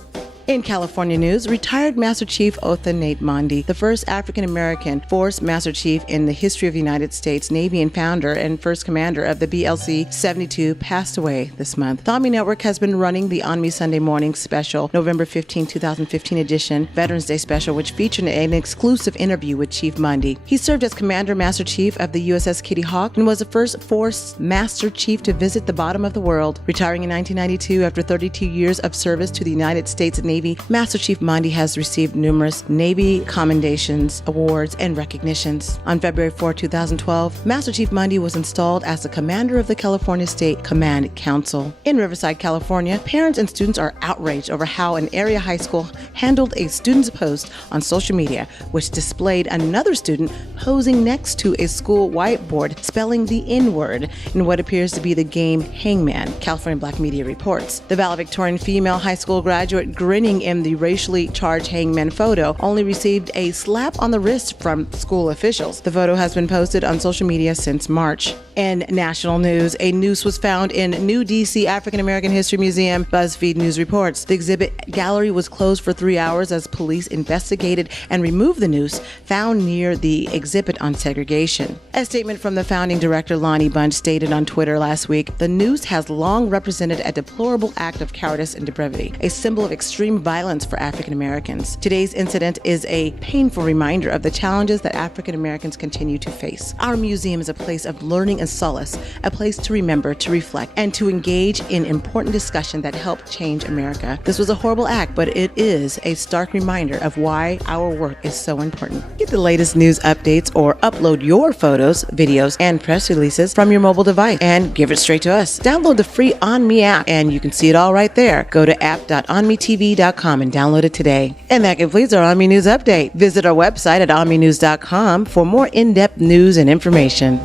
In California news, retired Master Chief Otha Nate Mondi, the first African-American Force Master Chief in the history of the United States Navy and founder and first commander of the BLC-72, passed away this month. The ONME Network has been running the ONME Sunday Morning Special, November 15, 2015 edition, Veterans Day Special, which featured an exclusive interview with Chief Mondi. He served as Commander Master Chief of the USS Kitty Hawk and was the first Force Master Chief to visit the bottom of the world. Retiring in 1992 after 32 years of service to the United States Navy, Master Chief Mondi has received numerous Navy commendations, awards, and recognitions. On February 4, 2012, Master Chief Mondi was installed as the commander of the California State Command Council. In Riverside, California, parents and students are outraged over how an area high school handled a student's post on social media, which displayed another student posing next to a school whiteboard spelling the N-word in what appears to be the game Hangman, California Black Media reports. The valedictorian female high school graduate grinning in the racially charged hangman photo only received a slap on the wrist from school officials. The photo has been posted on social media since March. In national news, a noose was found in New DC African American History Museum, BuzzFeed News reports. The exhibit gallery was closed for 3 hours as police investigated and removed the noose found near the exhibit on segregation. A statement from the founding director, Lonnie Bunch, stated on Twitter last week, "The noose has long represented a deplorable act of cowardice and depravity, a symbol of extreme violence for African Americans. Today's incident is a painful reminder of the challenges that African Americans continue to face. Our museum is a place of learning and solace, a place to remember, to reflect, and to engage in important discussion that help change America. This was a horrible act, but it is a stark reminder of why our work is so important." Get the latest news updates or upload your photos, videos, and press releases from your mobile device and give it straight to us. Download the free ONME app and you can see it all right there. Go to app.onmetv.com and download it today. And that completes our ONME News Update. Visit our website at onmenews.com for more in-depth news and information.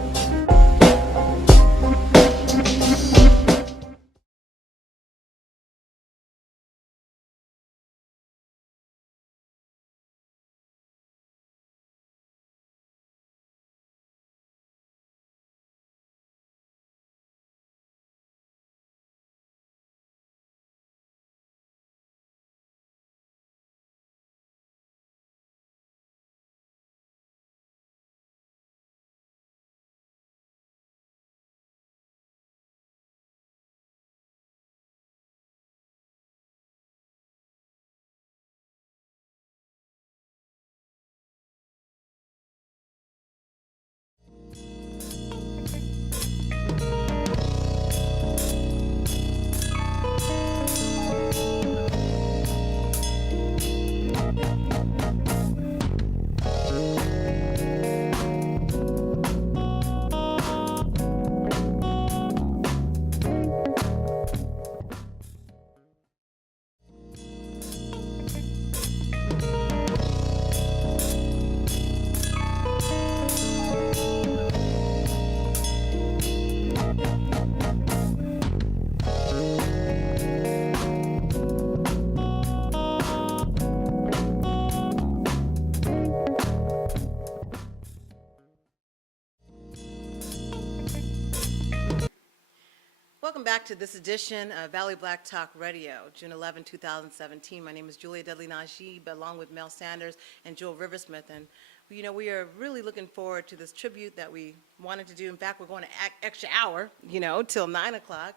Welcome back to this edition of Valley Black Talk Radio, June 11, 2017. My name is Julia Dudley Najib, along with Mel Sanders and Joel Riversmith. And, you know, we are really looking forward to this tribute that we wanted to do. In fact, we're going to extra hour, you know, till 9 o'clock,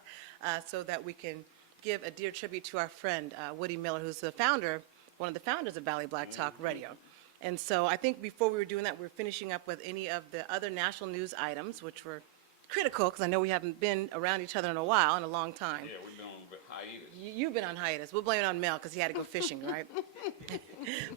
so that we can give a dear tribute to our friend, Woody Miller, who's the founder, one of the founders of Valley Black Talk Radio. And so I think before we were doing that, we were finishing up with any of the other national news items, which were critical, because I know we haven't been around each other in a while, in a long time. Yeah, we've been on hiatus. You've been on hiatus. We'll blame it on Mel because he had to go fishing, right?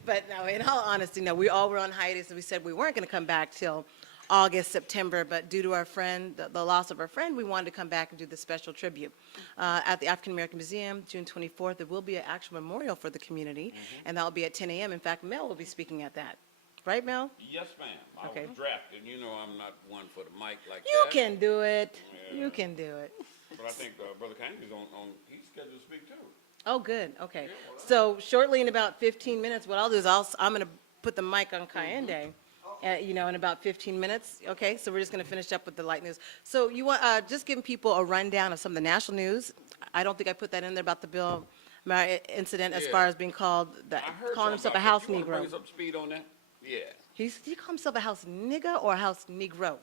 But no, in all honesty, no, we all were on hiatus, and we said we weren't going to come back till August, September, but due to our friend, the loss of our friend, we wanted to come back and do this special tribute. At the African American Museum, June 24th, there will be an actual memorial for the community, and that will be at 10 a.m. In fact, Mel will be speaking at that. Right, Mel? Yes, ma'am. I Okay. was drafted. You know I'm not one for the mic like You that. can do it. Yeah. You can do it. But I think Brother Kanye's he's scheduled to speak too. Oh, good. Okay. So shortly, in about 15 minutes, what I'll do is I'm going to put the mic on Kayende, you know, in about 15 minutes. Okay. So we're just going to finish up with the light news. So you want just giving people a rundown of some of the national news. I don't think I put that in there about the Bill Maher incident as Yeah. far as being called, I heard calling himself a something about house that. You wanna bring Negro. us up to speed on that? Yeah. Did he call himself a house nigga or a house Negro?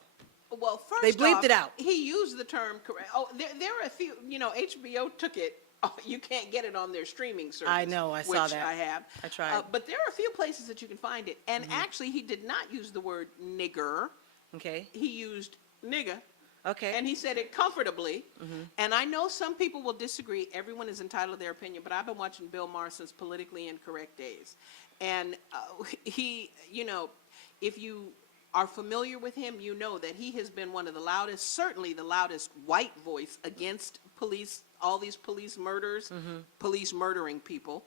Well, first They bleeped off, it out. He used the term correct. Oh, there are a few, you know, HBO took it. Oh, you can't get it on their streaming service. I know, I saw which that. I have. I tried. But there are a few places that you can find it. And actually, he did not use the word nigger. Okay. He used nigga. Okay. And he said it comfortably. And I know some people will disagree. Everyone is entitled to their opinion. But I've been watching Bill Maher since politically incorrect days. And he, you know, if you are familiar with him, you know that he has been one of the loudest, certainly the loudest white voice against police, all these police murders, police murdering people.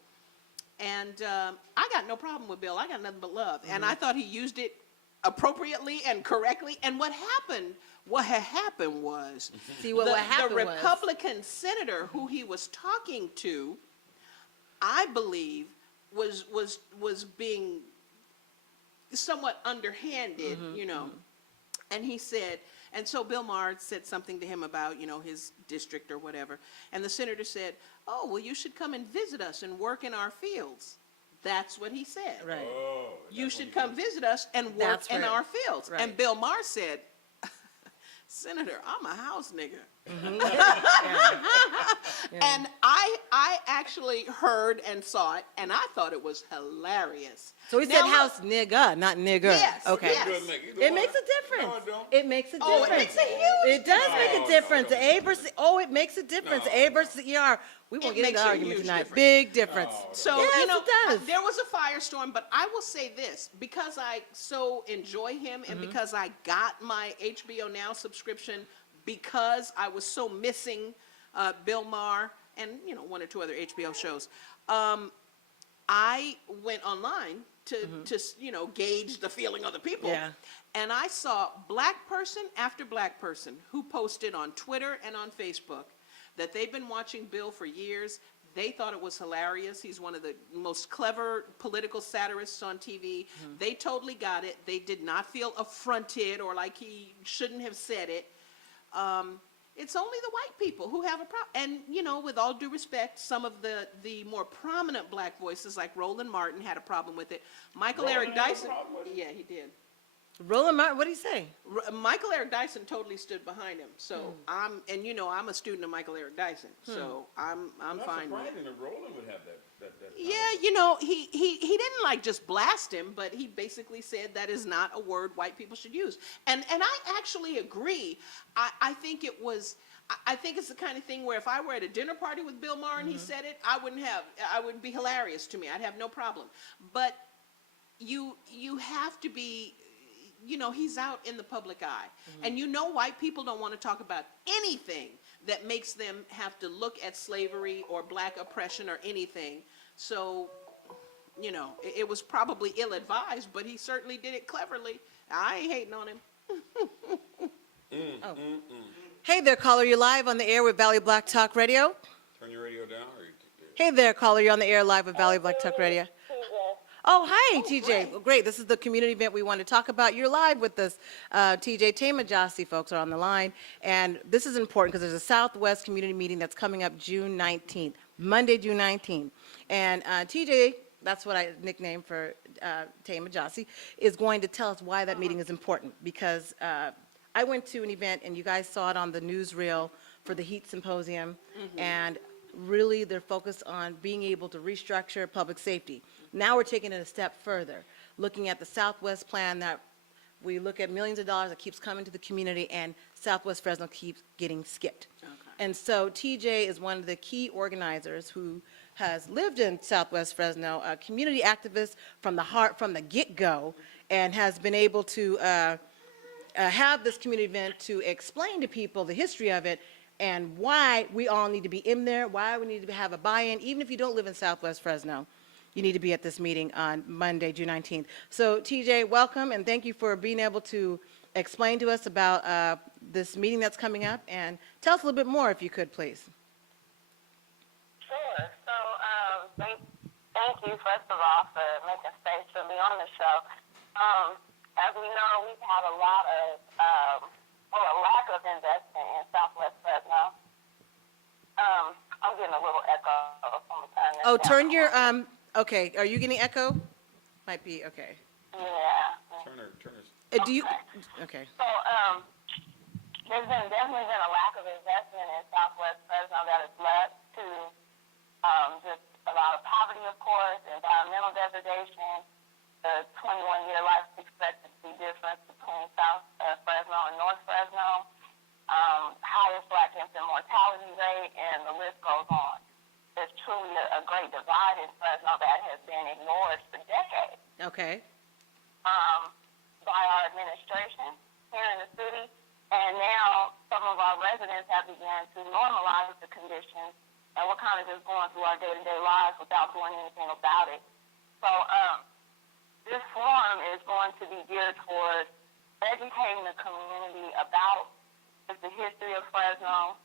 And I got no problem with Bill. I got nothing but love. And I thought he used it appropriately and correctly. And what had happened was See, what happened the was- Republican senator who he was talking to, I believe, was being somewhat underhanded, you know. And he said, and so Bill Maher said something to him about, you know, his district or whatever. And the senator said, oh, well, you should come and visit us and work in our fields. That's what he said. Right. Oh. You should come visit us and work That's in right. our fields. Right. And Bill Maher said, Senator, I'm a house nigga. And I actually heard and saw it, and I thought it was hilarious. So he Now, said look- house nigga, not nigger. Yes, Okay. yes. Doesn't make either It one. makes a difference. No, it don't. It makes a Oh, difference. it makes a huge It does difference. make No, a difference. no, The it A don't. versus, oh, it makes a difference. The A versus the ER. We won't It get into makes the a argument huge tonight. difference. Big difference. So, Yes, you know, it does. there was a firestorm, but I will say this, because I so enjoy him and because I got my HBO Now subscription because I was so missing Bill Maher and, you know, one or two other HBO shows, I went online to you know, gauge the feeling of the people. Yeah. And I saw black person after black person who posted on Twitter and on Facebook that they've been watching Bill for years. They thought it was hilarious. He's one of the most clever political satirists on TV. They totally got it. They did not feel affronted or like he shouldn't have said it. It's only the white people who have a problem. And, you know, with all due respect, some of the more prominent black voices like Roland Martin had a problem with it. Michael Roland Eric had a Dyson. problem with it? Yeah, he did. Roland Martin, what do you say? Michael Eric Dyson totally stood behind him. So and you know, I'm a student of Michael Eric Dyson. So I'm Not fine with it. surprising that Roland would have that. Yeah, you know, he didn't like just blast him, but he basically said that is not a word white people should use. And I actually agree. I think it was, I think it's the kind of thing where if I were at a dinner party with Bill Maher and he said it, I would be hilarious to me. I'd have no problem. But you have to be, you know, he's out in the public eye. And you know, white people don't want to talk about anything that makes them have to look at slavery or black oppression or anything. So, you know, it was probably ill-advised, but he certainly did it cleverly. I ain't hating on him. Hey there, caller. You're live on the air with Valley Black Talk Radio. Turn your radio down. Hey there, caller. You're on the air live with Valley Black Talk Radio. Oh, hi, TJ. Well, great. This is the community event we want to talk about. You're live with us. TJ, Tama Jossi folks are on the line. And this is important because there's a Southwest community meeting that's coming up June 19th, Monday, June 19th. And TJ, that's what I nicknamed for Tama Jossi, is going to tell us why that meeting is important. Because I went to an event, and you guys saw it on the newsreel for the HEAT Symposium. And really, they're focused on being able to restructure public safety. Now we're taking it a step further, looking at the Southwest plan that we look at millions of dollars that keeps coming to the community, and Southwest Fresno keeps getting skipped. And so TJ is one of the key organizers who has lived in Southwest Fresno, a community activist from the get-go, and has been able to have this community event to explain to people the history of it and why we all need to be in there, why we need to have a buy-in, even if you don't live in Southwest Fresno. You need to be at this meeting on Monday, June 19th. So TJ, welcome, and thank you for being able to explain to us about this meeting that's coming up, and tell us a little bit more if you could, please. Sure. So thank you, first of all, for making space for me on the show. As we know, we've had a lot of, a lack of investment in Southwest Fresno. I'm getting a little echo. Oh, turn your, okay, are you getting echo? Might be, okay. Yeah. Turner. Do you, okay. So there's definitely been a lack of investment in Southwest Fresno that has led to just a lot of poverty, of course, environmental degradation, the 21-year life expectancy difference between South Fresno and North Fresno, highest black infant mortality rate, and the list goes on. There's truly a great divide in Fresno that has been ignored for decades. Okay. By our administration here in the city, and now some of our residents have begun to normalize the conditions, and we're kind of just going through our day-to-day lives without doing anything about it. So this forum is going to be geared towards educating the community about the history of Fresno,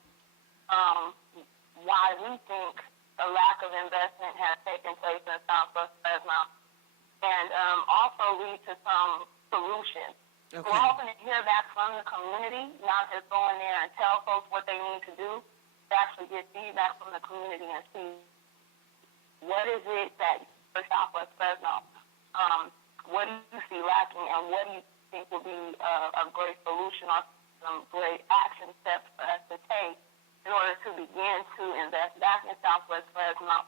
why we think a lack of investment has taken place in Southwest Fresno, and also lead to some solutions. Okay. We're hoping to hear back from the community, not just go in there and tell folks what they need to do, to actually get feedback from the community and see what is it that for Southwest Fresno, what do you see lacking, and what do you think will be a great solution or some great action steps for us to take in order to begin to invest back in Southwest Fresno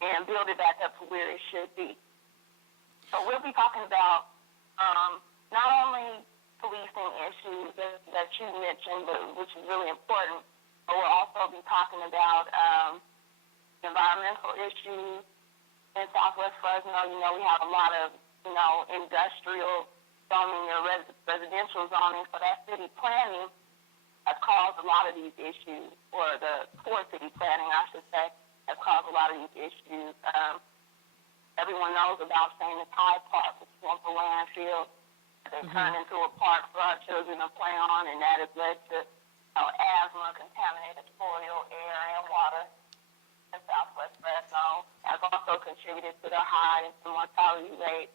and build it back up to where it should be. So we'll be talking about not only policing issues that you mentioned, but which is really important, but we'll also be talking about environmental issues in Southwest Fresno. You know, we have a lot of, you know, industrial zoning or residential zoning, so that city planning has caused a lot of these issues, or the poor city planning, I should say, has caused a lot of these issues. Everyone knows about St. Tide Park, which is a landfill. They turned into a park for our children to play on, and that has led to, you know, asthma, contaminated soil, air, and water in Southwest Fresno. Has also contributed to the high infant mortality rate.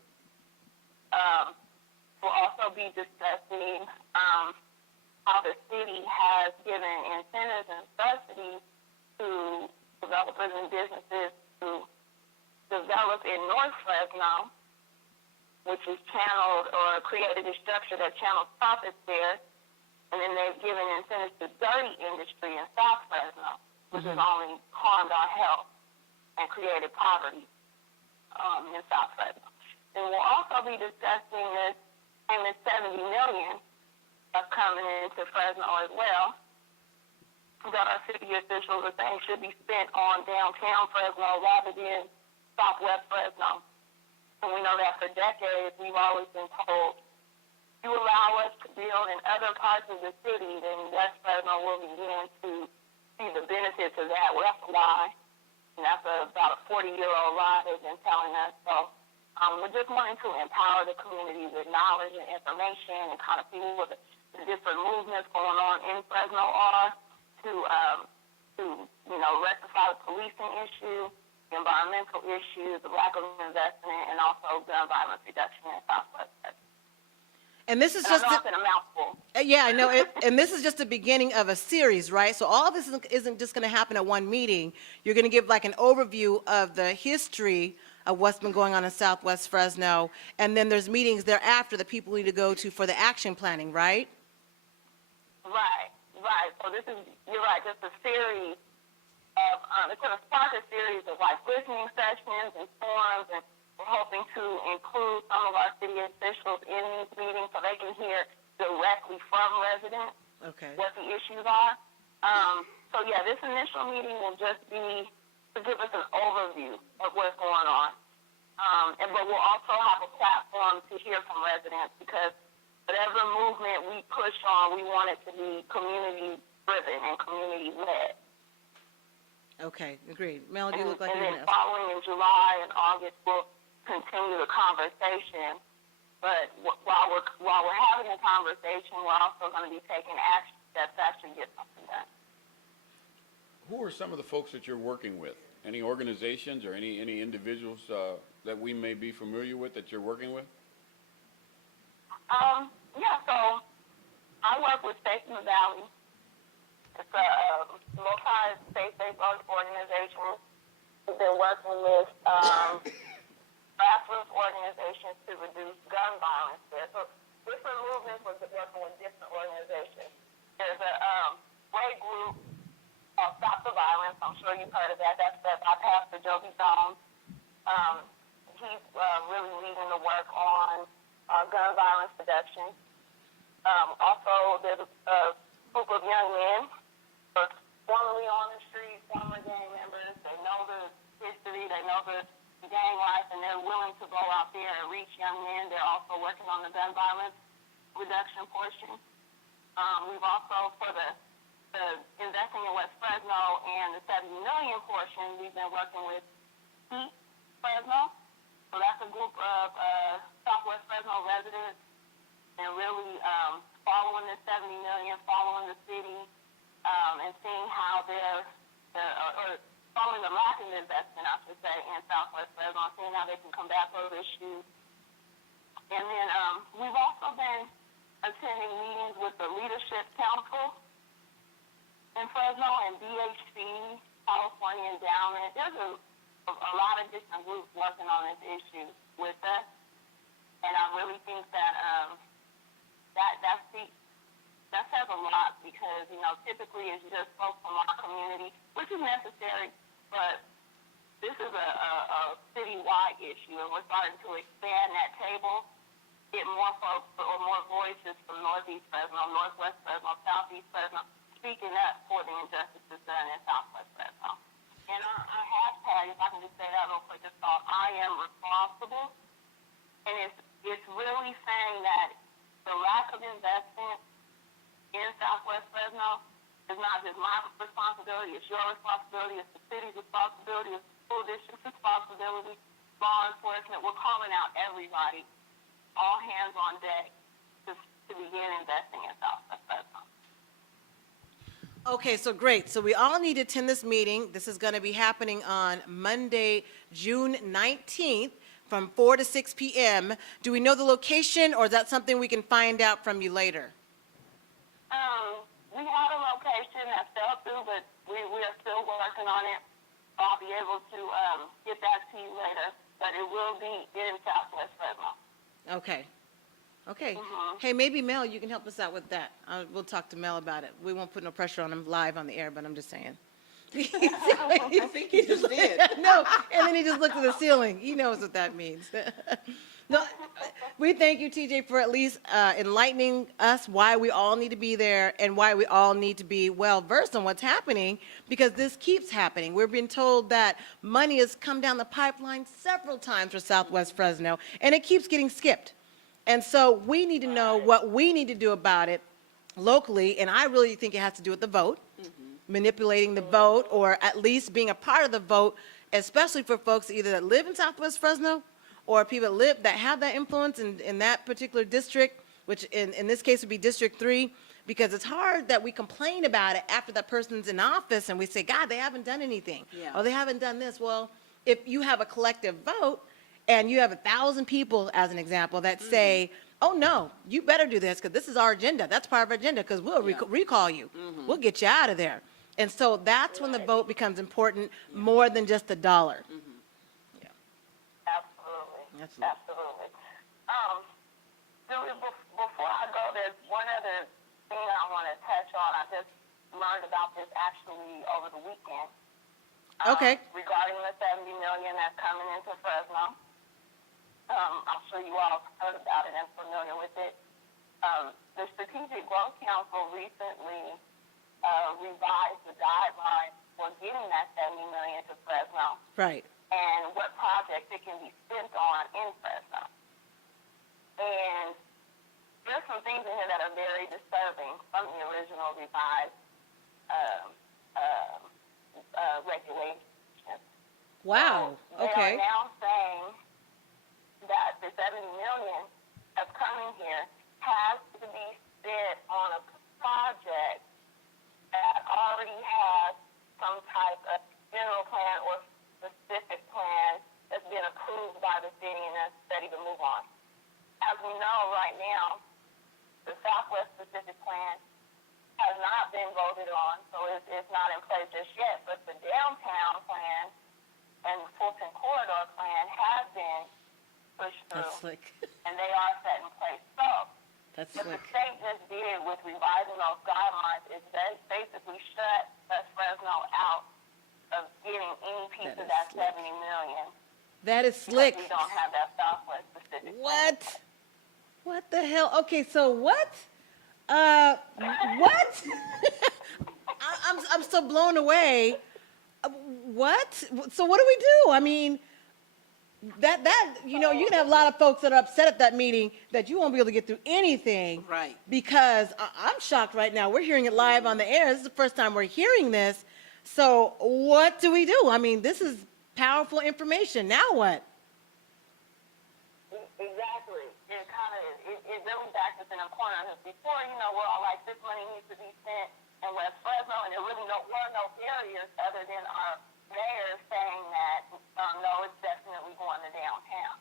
We'll also be discussing how the city has given incentives and subsidies to developers and businesses to develop in North Fresno, which is channeled or created a structure that channels profits there, and then they've given incentives to dirty industry in South Fresno, which has only harmed our health and created poverty in South Fresno. And we'll also be discussing this famous $70 million that's coming into Fresno as well, that our city officials are saying should be spent on downtown Fresno rather than Southwest Fresno. And we know that for decades we've always been told, you allow us to build in other parts of the city, then West Fresno will begin to see the benefits of that. Well, that's a lie. And that's about a 40-year-old lie they've been telling us. So we're just wanting to empower the community with knowledge and information and kind of see what the different movements going on in Fresno are to you know, rectify the policing issue, the environmental issues, the lack of investment, and also gun violence reduction in Southwest Fresno. And this is And just I know it's in a mouthful. yeah, I know it, and this is just the beginning of a series, right? So all of this isn't just going to happen at one meeting. You're going to give like an overview of the history of what's been going on in Southwest Fresno, and then there's meetings thereafter that people need to go to for the action planning, right? Right. So this is, you're right, just a series of, it's going to spark a series of like listening sessions and forums, and we're hoping to include some of our city officials in these meetings so they can hear directly from residents what the issues are. So yeah, this initial meeting will just be to give us an overview of what's going on. But we'll also have a platform to hear from residents, because whatever movement we push on, we want it to be community-driven and community-led. Okay, agreed. Melody, you look like and you're then going to following in July and August, we'll continue the conversation. But while we're having a conversation, we're also going to be taking action steps to actually get something done. Who are some of the folks that you're working with? Any organizations or any individuals that we may be familiar with that you're working with? Yeah, so I work with Safe in the Valley. It's a multi-state-based organization. We've been working with grassroots organizations to reduce gun violence there. So different movements were working with different organizations. There's a great group called Stop the Violence. I'm sure you've heard of that. That's led by Pastor Joby Jones. He's really leading the work on gun violence reduction. Also, there's a group of young men who are formerly on the street, former gang members. They know the history, they know the gang life, and they're willing to go out there and reach young men. They're also working on the gun violence reduction portion. We've also, for the investing in West Fresno and the $70 million portion, we've been working with Heat Fresno. So that's a group of Southwest Fresno residents, and really following the $70 million, following the city, and seeing how they're, or following the lack of investment, I should say, in Southwest Fresno, seeing how they can combat those issues. And then we've also been attending meetings with the Leadership Council in Fresno and DHC, California Endowment. There's a lot of different groups working on this issue with us, and I really think that that says a lot, because, you know, typically it's just folks from our community, which is necessary, but this is a citywide issue, and we're starting to expand that table, get more folks or more voices from Northeast Fresno, Northwest Fresno, Southeast Fresno, speaking up for the injustices done in Southwest Fresno. And our hashtag, if I can just say that real quick, is called I Am Responsible. And it's really saying that the lack of investment in Southwest Fresno is not just my responsibility, it's your responsibility, it's the city's responsibility, it's the school district's responsibility, law enforcement. We're calling out everybody, all hands on deck, to begin investing in Southwest Fresno. Okay, so great. So we all need to attend this meeting. This is going to be happening on Monday, June 19th from 4 to 6 p.m. Do we know the location, or is that something we can find out from you later? We have a location that fell through, but we are still working on it. I'll be able to get that to you later, but it will be in Southwest Fresno. Okay. Okay. Hey, maybe Mel, you can help us out with that. We'll talk to Mel about it. We won't put no pressure on him live on the air, but I'm just saying. I think he just did. No, and then he just looked at the ceiling. He knows what that means. No, we thank you, TJ, for at least enlightening us why we all need to be there and why we all need to be well versed on what's happening, because this keeps happening. We're being told that money has come down the pipeline several times for Southwest Fresno, and it keeps getting skipped. And so we need to know what we need to do about it locally, and I really think it has to do with the vote, manipulating the vote, or at least being a part of the vote, especially for folks either that live in Southwest Fresno or people that have that influence in that particular district, which in this case would be District 3, because it's hard that we complain about it after that person's in office and we say, God, they haven't done anything. Yeah. Or they haven't done this. Well, if you have a collective vote and you have 1,000 people, as an example, that say, oh, no, you better do this because this is our agenda. That's part of our agenda because we'll recall you. We'll get you out of there. And so that's when the vote becomes important more than just the dollar. Absolutely. Absolutely. Before I go, there's one other thing I want to touch on. I just learned about this actually over the weekend. Okay. Regarding the $70 million that's coming into Fresno. I'm sure you all have heard about it and familiar with it. The Strategic Growth Council recently revised the guidelines for getting that $70 million to Fresno. Right. And what projects it can be spent on in Fresno. And there's some things in here that are very disturbing from the original revised regulations. Wow. Okay. They are now saying that the $70 million that's coming here has to be spent on a project that already has some type of general plan or specific plan that's been approved by the city and that's ready to move on. As we know right now, the Southwest Specific Plan has not been voted on, so it's not in place just yet, but the downtown plan and the Fulton Corridor plan have been pushed through. That's slick. And they are set in place. So, That's what the slick. state just did with revising those guidelines is they basically shut West Fresno out of getting any piece That of is that slick. $70 million. That is because slick. we don't have that Southwest Specific Plan. What? What the hell? Okay, so what? What? I'm so blown away. What? So what do we do? I mean, that you know, you can have a lot of folks that are upset at that meeting that you won't be able to get through anything. Right. Because I'm shocked right now. We're hearing it live on the air. This is the first time we're hearing this. So what do we do? I mean, this is powerful information. Now what? Exactly. It really backs us in a corner. Before, you know, we're all like, this money needs to be spent in West Fresno, and there really were no barriers other than our mayor saying that, no, it's definitely going to downtown.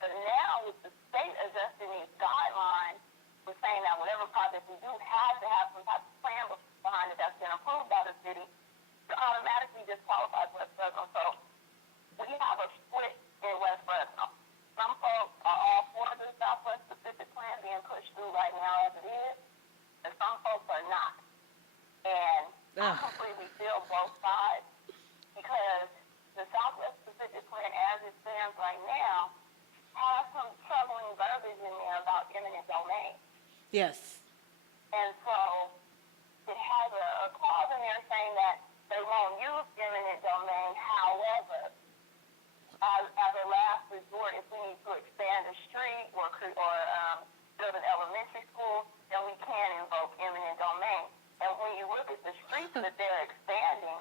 But now, with the state adjusting these guidelines, we're saying that whatever project we do has to have some type of plan behind it that's been approved by the city to automatically disqualify West Fresno. So we have a split in West Fresno. Some folks are all for the Southwest Specific Plan being pushed through right now as it is, and some folks are not. And I completely feel both sides because the Southwest plan as it stands right now has some troubling verbiage in there about eminent domain. Yes. And so it has a clause in there saying that they won't use eminent domain. However, as a last resort, if we need to expand a street or build an elementary school, then we can invoke eminent domain. And when you look at the streets that they're expanding,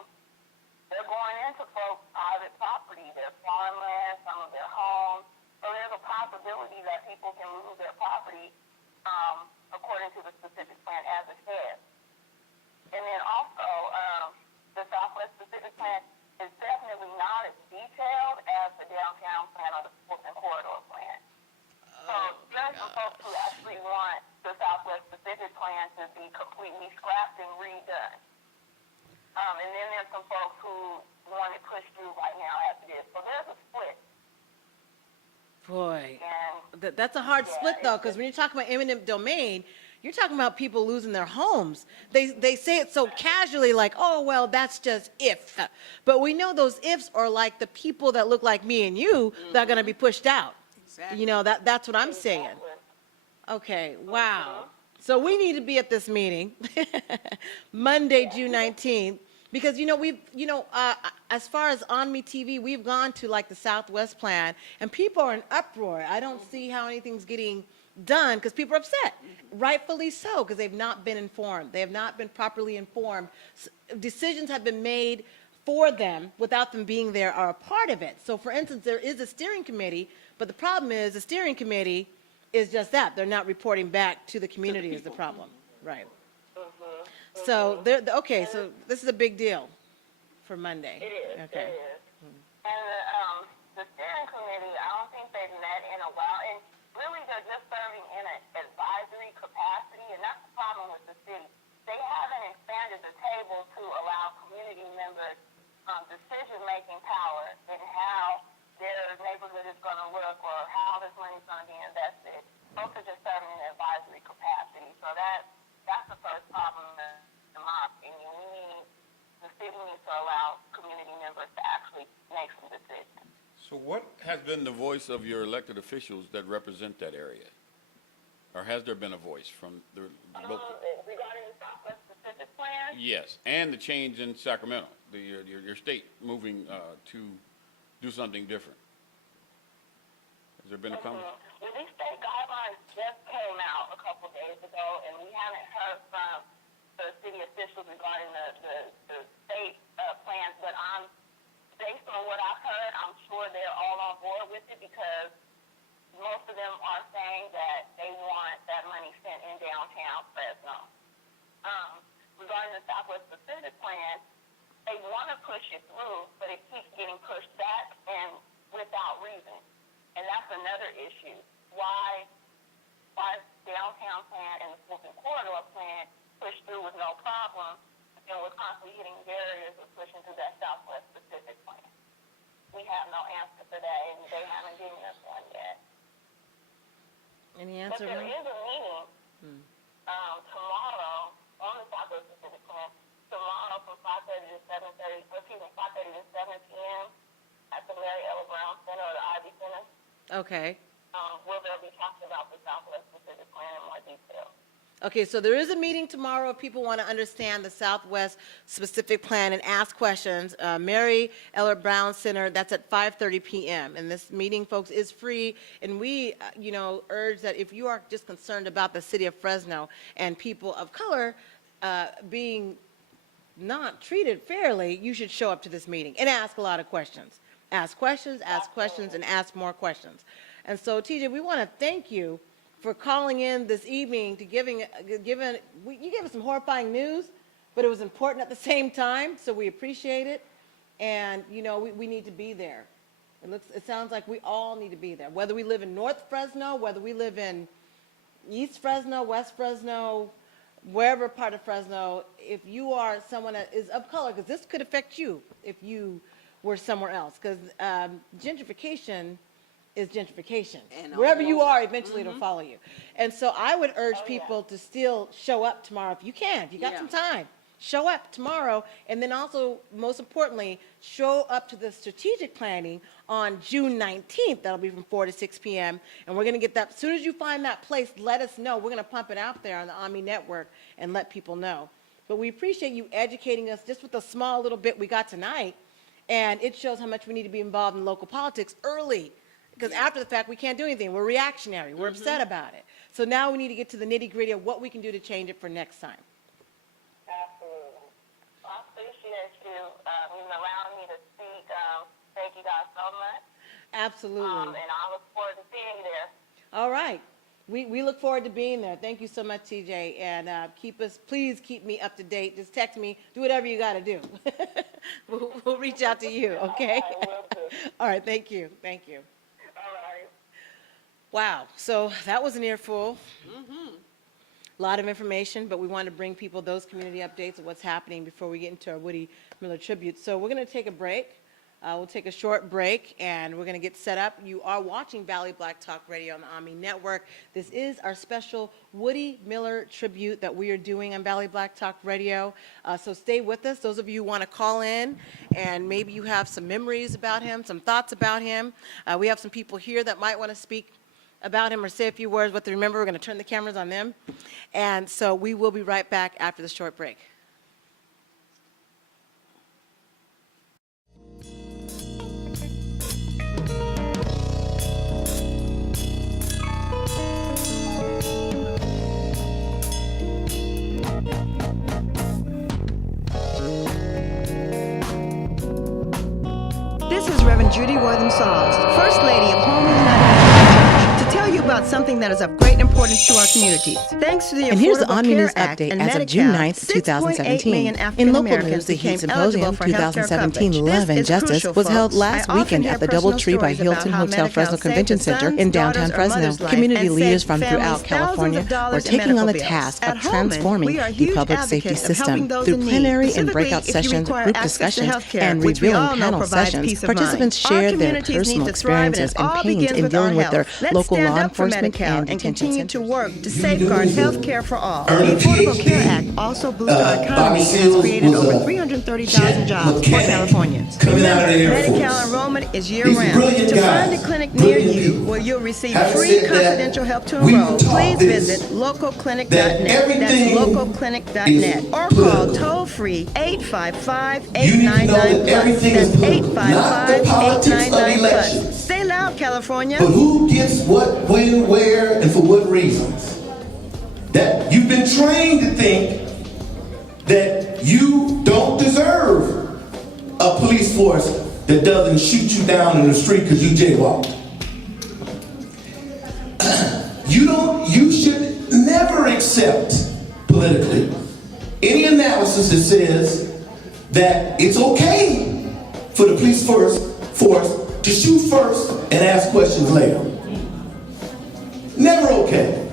they're going into folks' private property, their farmland, some of their homes. So there's a possibility that people can lose their property according to the specific plan as it says. And then also, the Southwest Specific Plan is definitely not as detailed as the downtown plan or the Fulton Corridor Plan. So there's some folks who actually want the Southwest Specific Plan to be completely scrapped and redone. And then there's some folks who want it pushed through right now as it is. So there's a split. Boy, And that's a hard split though, because when you're talking about eminent domain, you're talking about people losing their homes. They say it so casually, like, oh, well, that's just if. But we know those ifs are like the people that look like me and you that are going to be pushed out. Exactly. You know, that's what I'm saying. Okay, wow. So we need to be at this meeting, Monday, June 19th, because, as far as ONME TV, we've gone to like the Southwest plan, and people are in uproar. I don't see how anything's getting done because people are upset, rightfully so, because they've not been informed. They have not been properly informed. Decisions have been made for them without them being there or a part of it. So, for instance, there is a steering committee, but the problem is the steering committee is just that. They're not reporting back to the community is the problem. Right. So, okay, so this is a big deal for Monday. it is. Okay. It is. And the steering committee, I don't think they've met in a while. And really, they're just serving in an advisory capacity, and that's the problem with the city. They haven't expanded the table to allow community members decision-making power in how their neighborhood is going to look or how this money is going to be invested. Folks are just serving in an advisory capacity. So that's the first problem, in my opinion. The city needs to allow community members to actually make some decisions. So what has been the voice of your elected officials that represent that area? Or has there been a voice from the local? Regarding the Southwest Specific Plan, Yes, and the change in Sacramento, your state moving to do something different. Has there been a comment? well, these state guidelines just came out a couple days ago, and we haven't heard from the city officials regarding the state plans, but based on what I've heard, I'm sure they're all on board with it because most of them are saying that they want that money spent in downtown Fresno. Regarding the Southwest Pacific Plan, they want to push it through, but it keeps getting pushed back and without reason. And that's another issue. Why downtown plan and the Fulton Corridor Plan push through with no problem, and we're constantly hitting barriers with pushing through that Southwest Pacific Plan. We have no answer for that, and they haven't given us one yet. Any But answer? there Ron? is a meeting tomorrow on the Southwest Pacific Plan, tomorrow from 5:30 to 7:30, 5:30 to 7 p.m. at the Mary Ella Brown Center or the Ivy Center, Okay. where they'll be talking about the Southwest Pacific Plan in more detail. Okay, so there is a meeting tomorrow if people want to understand the Southwest Specific Plan and ask questions. Mary Eller Brown Center, that's at 5:30 p.m. And this meeting, folks, is free. And we, urge that if you are just concerned about the city of Fresno and people of color being not treated fairly, you should show up to this meeting and ask a lot of questions. Ask questions, and ask more questions. And so, TJ, we want to thank you for calling in this evening to you gave us some horrifying news, but it was important at the same time, so we appreciate it. And, we need to be there. It sounds like we all need to be there, whether we live in North Fresno, whether we live in East Fresno, West Fresno, wherever part of Fresno, if you are someone that is of color, because this could affect you if you were somewhere else, because gentrification is gentrification. And Wherever you almost- are, eventually it'll follow you. And so I would urge people to still show up tomorrow if you can, if you got some time. show up tomorrow, and then also, most importantly, show up to the strategic planning on June 19th. That'll be from 4 to 6 p.m. And we're going to get that. As soon as you find that place, let us know. We're going to pump it out there on the ONME network and let people know. But we appreciate you educating us just with a small little bit we got tonight. And it shows how much we need to be involved in local politics early. Because after the fact, we can't do anything. We're reactionary. We're upset about it. So now we need to get to the nitty-gritty of what we can do to change it for next time. Absolutely. Well, I appreciate you even allowing me to speak. Thank you guys so much. Absolutely. And I look forward to seeing you there. All right. We look forward to being there. Thank you so much, TJ. And please keep me up to date. Just text me. Do whatever you got to do. We'll reach out to you, okay? I will do. All right. Thank you. Thank you. All right. Wow. So that was an earful. A lot of information, but we want to bring people those community updates of what's happening before we get into our Woody Miller tribute. So we're going to take a break. We'll take a short break, and we're going to get set up. You are watching Valley Black Talk Radio on the ONME Network. This is our special Woody Miller tribute that we are doing on Valley Black Talk Radio. So stay with us. Those of you who want to call in, and maybe you have some memories about him, some thoughts about him. We have some people here that might want to speak about him or say a few words, what they remember. We're going to turn the cameras on them. And so we will be right back after the short break. This is Reverend Judy Wortham-Sauls, First Lady of Home United, to tell you about something that is of great importance to our communities. Thanks to the And here's the Affordable ONME Care News Act update and as of Medi-Cal, June 9th, 6.8 2017. million In local African-Americans news, the became Heat Symposium eligible for healthcare 2017 coverage. Love and This is Justice crucial, was held folks. last I often weekend hear at the DoubleTree personal by stories about Hilton how Hotel Medi-Cal Fresno saved Convention the Center sons, in downtown daughters, or Fresno. mother's life Community and leaders saved from throughout families California thousands of dollars were in taking on the medical task bills. of At Holman, transforming we are the huge public safety advocates of system helping those through in need, plenary and specifically breakout if you sessions, require group access to discussions, healthcare, and which we revealing all know panel provides sessions. peace of mind. Participants Our shared their communities need personal to thrive, and experiences it and all pains begins in with dealing our with their health. Let's local stand law up for enforcement Medi-Cal and and detention continue to centers. work to safeguard health care for all. The Earn a Affordable PhD. Care Act also boosts our economy Bobby and has Seals created was over a 330,000 jobs for mechanic Californians. coming out of the Air Medi-Cal Force. enrollment is These are year-round. brilliant To guys, find a clinic near brilliant you people. where you'll receive Having free said that, confidential help to we were enroll, taught please this, visit localclinic.net. that everything That's localclinic.net. is Or call political. toll-free You need to know 855-899+. that everything is That's political, not the politics of 855-899+. elections. Stay loud, California. But who gets what, when, where, and for what reasons? That you've been trained to think that you don't deserve a police force that doesn't shoot you down in the street because you jaywalked. You should never accept politically any analysis that says that it's okay for the police force to shoot first and ask questions later. Never okay.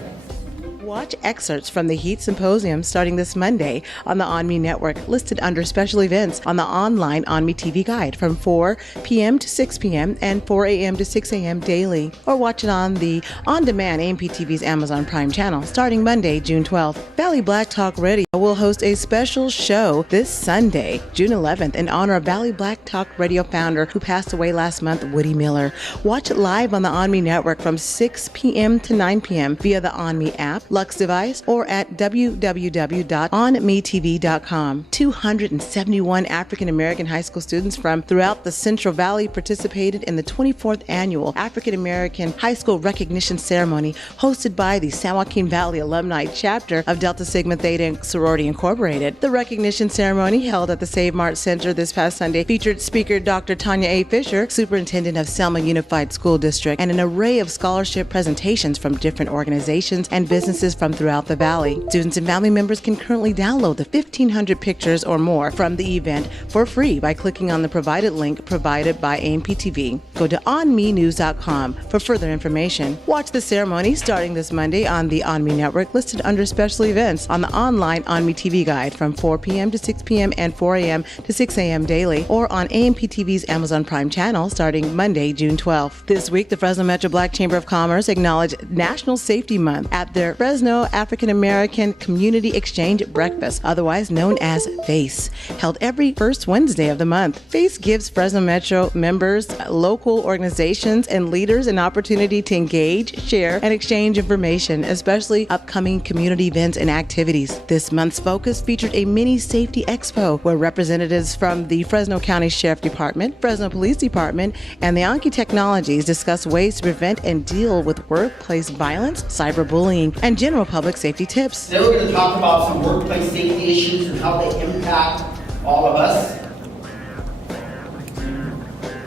Watch excerpts from the Heat Symposium starting this Monday on the ONME Network, listed under special events on the online ONME TV guide from 4 p.m. to 6 p.m. and 4 a.m. to 6 a.m. daily. Or watch it on the on-demand AMP TV's Amazon Prime channel starting Monday, June 12th. Valley Black Talk Radio will host a special show this Sunday, June 11th, in honor of Valley Black Talk Radio founder who passed away last month, Woody Miller. Watch it live on the ONME Network from 6 p.m. to 9 p.m. via the ONME app, Lux device, or at www.onmetv.com. 271 African American high school students from throughout the Central Valley participated in the 24th annual African American High School Recognition Ceremony hosted by the San Joaquin Valley Alumni Chapter of Delta Sigma Theta Sorority Incorporated. The recognition ceremony, held at the Save Mart Center this past Sunday, featured speaker Dr. Tanya A. Fisher, superintendent of Selma Unified School District, and an array of scholarship presentations from different organizations and businesses from throughout the valley. Students and family members can currently download the 1,500 pictures or more from the event for free by clicking on the provided link provided by AMP TV. Go to onmenews.com for further information. Watch the ceremony starting this Monday on the ONME Network, listed under special events on the online ONME TV guide from 4 p.m. to 6 p.m. and 4 a.m. to 6 a.m. daily, or on AMP TV's Amazon Prime channel starting Monday, June 12th. This week, the Fresno Metro Black Chamber of Commerce acknowledged National Safety Month at their Fresno African American Community Exchange Breakfast, otherwise known as FACE, held every first Wednesday of the month. FACE gives Fresno Metro members, local organizations, and leaders an opportunity to engage, share, and exchange information, especially upcoming community events and activities. This month's focus featured a mini safety expo where representatives from the Fresno County Sheriff Department, Fresno Police Department, and the Anki Technologies discussed ways to prevent and deal with workplace violence, cyberbullying, and general public safety tips. Today we're going to talk about some workplace safety issues and how they impact all of us.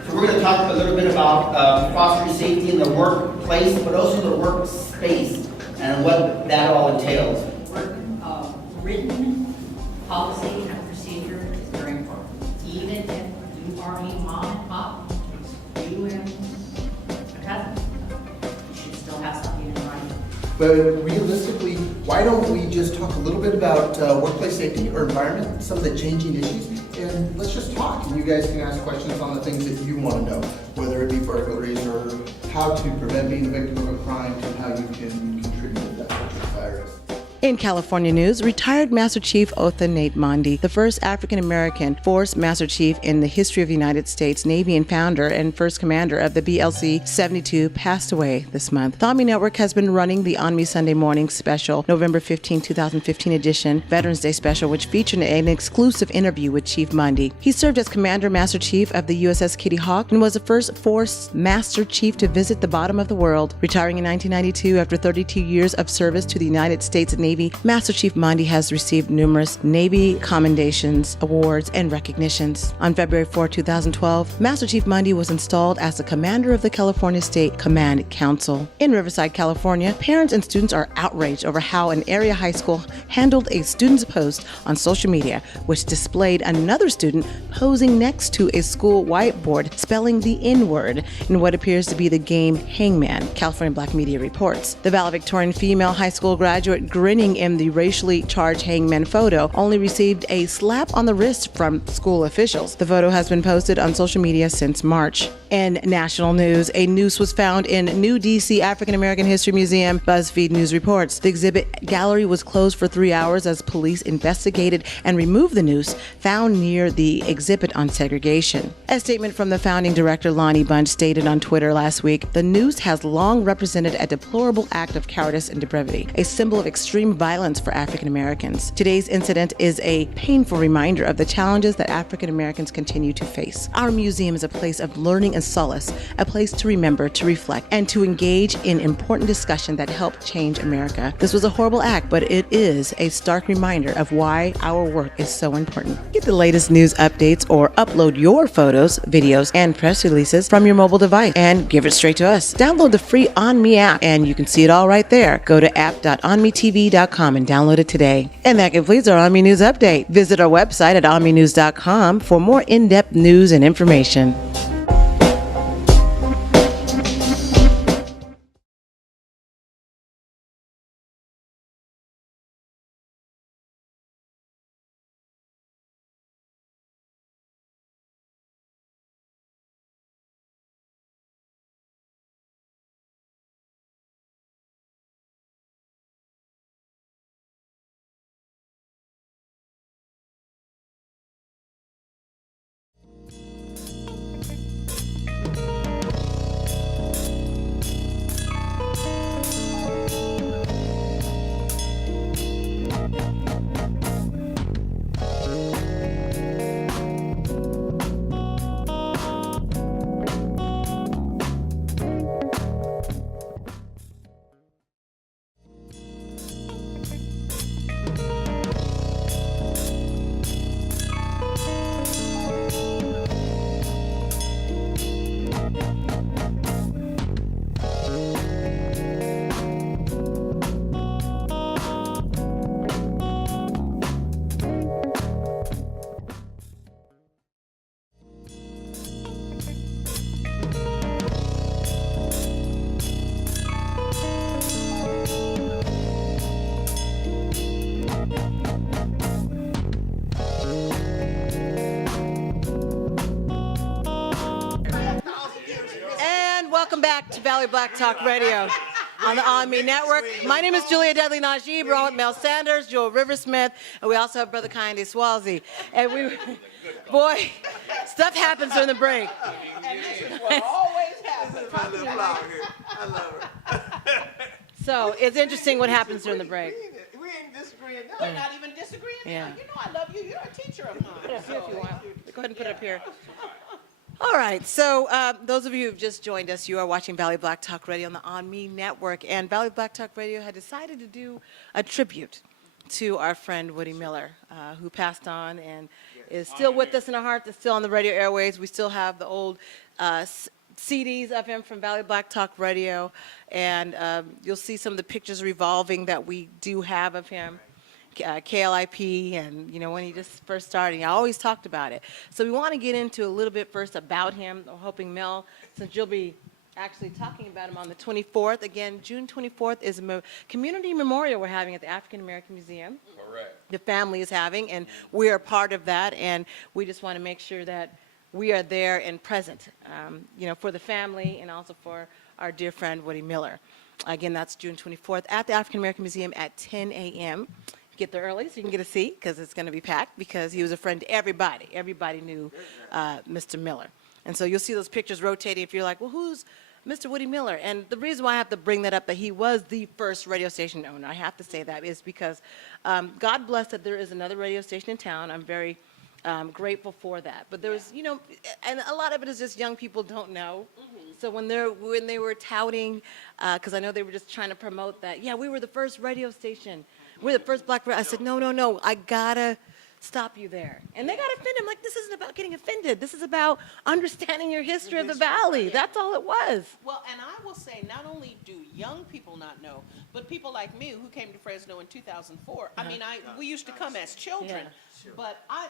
So we're going to talk a little bit about fostering safety in the workplace, but also the workspace and what that all entails. Written policy and procedure is very important. Even if you are a mom and pop, you and a cousin, you should still have something in writing. But realistically, why don't we just talk a little bit about workplace safety or environment, some of the changing issues, and let's just talk. And you guys can ask questions on the things that you want to know, whether it be burglaries or how to prevent being a victim of a crime to how you can contribute to that virus. In California news, retired Master Chief Otha Nate Mondi, the first African-American Force Master Chief in the history of the United States Navy and founder and first commander of the BLC-72, passed away this month. The ONME Network has been running the ONME Sunday Morning Special, November 15, 2015 edition, Veterans Day Special, which featured an exclusive interview with Chief Mondi. He served as Commander Master Chief of the USS Kitty Hawk and was the first Force Master Chief to visit the bottom of the world. Retiring in 1992 after 32 years of service to the United States Navy, Master Chief Mondi has received numerous Navy commendations, awards, and recognitions. On February 4, 2012, Master Chief Mondi was installed as the commander of the California State Command Council. In Riverside, California, parents and students are outraged over how an area high school handled a student's post on social media, which displayed another student posing next to a school whiteboard spelling the N-word in what appears to be the game Hangman, California Black Media reports. The valedictorian female high school graduate grinning in the racially charged hangman photo only received a slap on the wrist from school officials. The photo has been posted on social media since March. In national news, a noose was found in New DC African American History Museum, BuzzFeed News reports. The exhibit gallery was closed for 3 hours as police investigated and removed the noose found near the exhibit on segregation. A statement from the founding director, Lonnie Bunch, stated on Twitter last week, "The noose has long represented a deplorable act of cowardice and depravity, a symbol of extreme violence for African Americans. Today's incident is a painful reminder of the challenges that African Americans continue to face. Our museum is a place of learning and solace, a place to remember, to reflect, and to engage in important discussion that help change America. This was a horrible act, but it is a stark reminder of why our work is so important." Get the latest news updates or upload your photos, videos, and press releases from your mobile device and give it straight to us. Download the free ONME app and you can see it all right there. Go to app.onmetv.com and download it today. And that completes our ONME News Update. Visit our website at onmenews.com for more in-depth news and information. Welcome back to Valley Black Talk Radio. on the ONME Network. My name is Julia Dudley Najee. We're on with Mel Sanders, Joel Riversmith, and we also have Brother Kanye Swazi. And boy, stuff happens during the break. And this is what always happens. My little flower here. I love her. So it's interesting what happens during the break. We ain't disagreeing. We're not even disagreeing now. Yeah. You know I love you. You're a teacher of mine. Put it up here if you want. Go ahead and put it up here. All right, so those of you who've just joined us, you are watching Valley Black Talk Radio on the ONME Network, and Valley Black Talk Radio had decided to do a tribute to our friend Woody Miller, who passed on and is still with us in our hearts, is still on the radio airways. We still have the old CDs of him from Valley Black Talk Radio, and you'll see some of the pictures revolving that we do have of him. KLIP, and you know, when he just first started, he always talked about it. So we want to get into a little bit first about him. I'm hoping, Mel, since you'll be actually talking about him on the 24th, again, June 24th is a community memorial we're having at the African American Museum. Correct. The family is having, and we are part of that, and we just want to make sure that we are there and present, you know, for the family and also for our dear friend Woody Miller. Again, that's June 24th at the African American Museum at 10 a.m. Get there early so you can get a seat, because it's going to be packed, because he was a friend to everybody. Everybody knew Mr. Miller. And so you'll see those pictures rotating if you're like, well, who's Mr. Woody Miller? And the reason why I have to bring that up, that he was the first radio station owner, I have to say that, is because God bless that there is another radio station in town. I'm very grateful for that. But there was, you know, and a lot of it is just young people don't know. So when they were touting, because I know they were just trying to promote that, yeah, we were the first radio station. We're the first black radio. I said, no, I gotta stop you there. And they got offended. I'm like, this isn't about getting offended. This is about understanding your history of the valley. That's all it was. Well, and I will say, not only do young people not know, but people like me who came to Fresno in 2004. I mean, we used to come as children, but I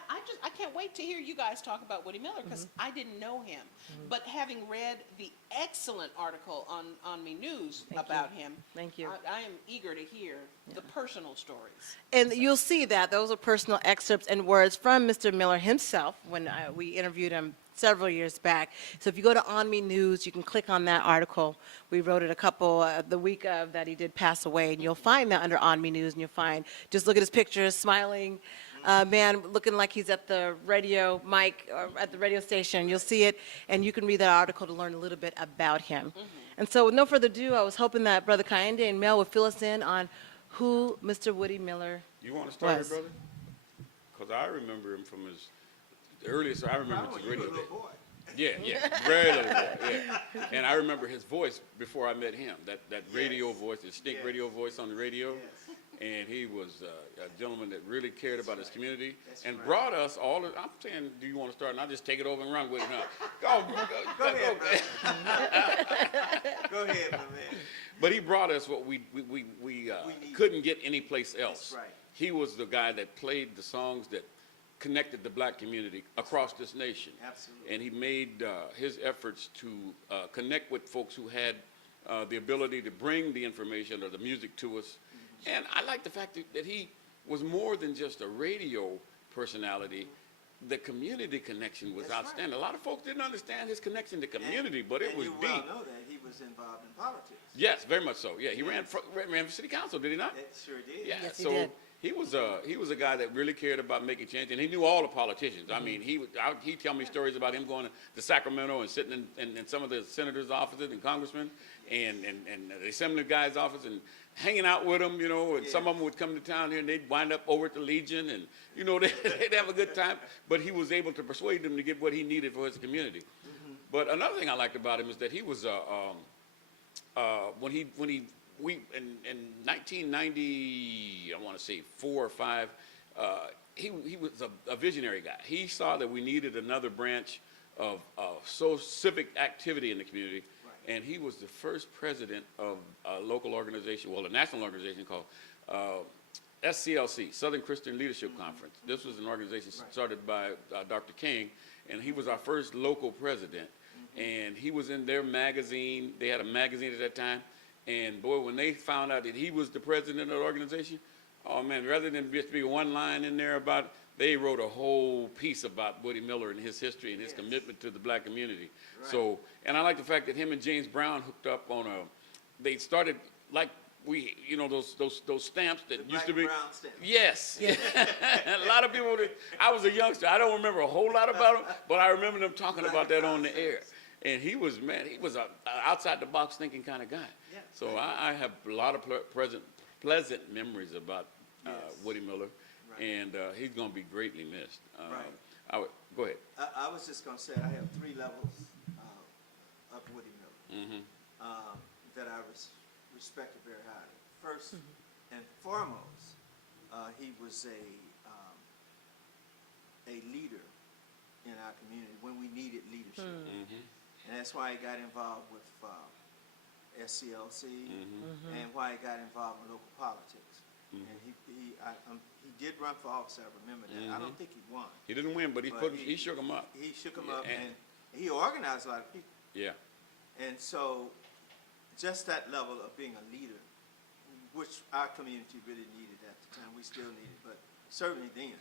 can't wait to hear you guys talk about Woody Miller, because I didn't know him. But having read the excellent article on Me News about him, Thank you. I am eager to hear the personal stories. And you'll see that those are personal excerpts and words from Mr. Miller himself when we interviewed him several years back. So if you go to ONME News, you can click on that article. We wrote it a couple, the week of that he did pass away, and you'll find that under ONME News, and you'll find, just look at his pictures, smiling man looking like he's at the radio mic or at the radio station. You'll see it, and you can read that article to learn a little bit about him. And so with no further ado, I was hoping that Brother Kayinde and Mel would fill us in on who Mr. Woody Miller You want to start was. it, brother? Because I remember him from his earliest. I remember his radio day. Yeah, very little boy. Yeah, and I remember his voice before I met him. That radio voice, the distinct radio voice on the radio. And he was a gentleman that really cared about his community and brought us all. I'm saying, do you want to start? And I'll just take it over and run with it now. Go ahead. Go ahead, my man. But he brought us what we couldn't get anyplace else. That's right. He was the guy that played the songs that connected the black community across this nation. Absolutely. And he made his efforts to connect with folks who had the ability to bring the information or the music to us. And I like the fact that he was more than just a radio personality. The community connection was outstanding. Right. A lot of folks didn't understand his connection to community, but it was deep. You well know that he was involved in politics. Yes, very much so. Yeah, he ran for city council, did he not? That sure did. Yeah, Yes, he so did. he was a guy that really cared about making change, and he knew all the politicians. I mean, he'd tell me stories about him going to Sacramento and sitting in some of the senators' offices and congressmen and the assembly guys' office and hanging out with them, you know, and some of them would come to town here and they'd wind up over at the Legion and, you know, they'd have a good time, but he was able to persuade them to get what he needed for his community. But another thing I liked about him is that he was, in 1990, I want to say 4 or 5, he was a visionary guy. He saw that we needed another branch of civic activity in the community. And he was the first president of a local organization, well, a national organization called SCLC, Southern Christian Leadership Conference. This was an organization started by Dr. King, and he was our first local president. And he was in their magazine. They had a magazine at that time. And boy, when they found out that he was the president of the organization, oh man, rather than just be one line in there about it, they wrote a whole piece about Woody Miller and his history and his commitment to the black community. Right. So, and I like the fact that him and James Brown hooked up on they started like those stamps that used black to be. and brown stamps. Yes. A lot of people, I was a youngster. I don't remember a whole lot about them, but I remember them talking Black about and that brown on the air. stamps. And he was a outside the box thinking kind of guy. Yeah. So I have a lot of pleasant memories about Yes. Woody Miller, Right. and he's going to be greatly missed. Right. Go ahead. I was just gonna say, I have 3 levels of Woody Miller that I respected very highly. First and foremost, he was a leader in our community when we needed leadership. And that's why he got involved with SCLC and why he got involved in local politics. And he did run for office, I remember that. I don't think he won. He didn't win, but he shook him up. He shook him Yeah, up, and- and he organized a lot of people. Yeah. And so, just that level of being a leader, which our community really needed at the time, we still need it, but certainly then.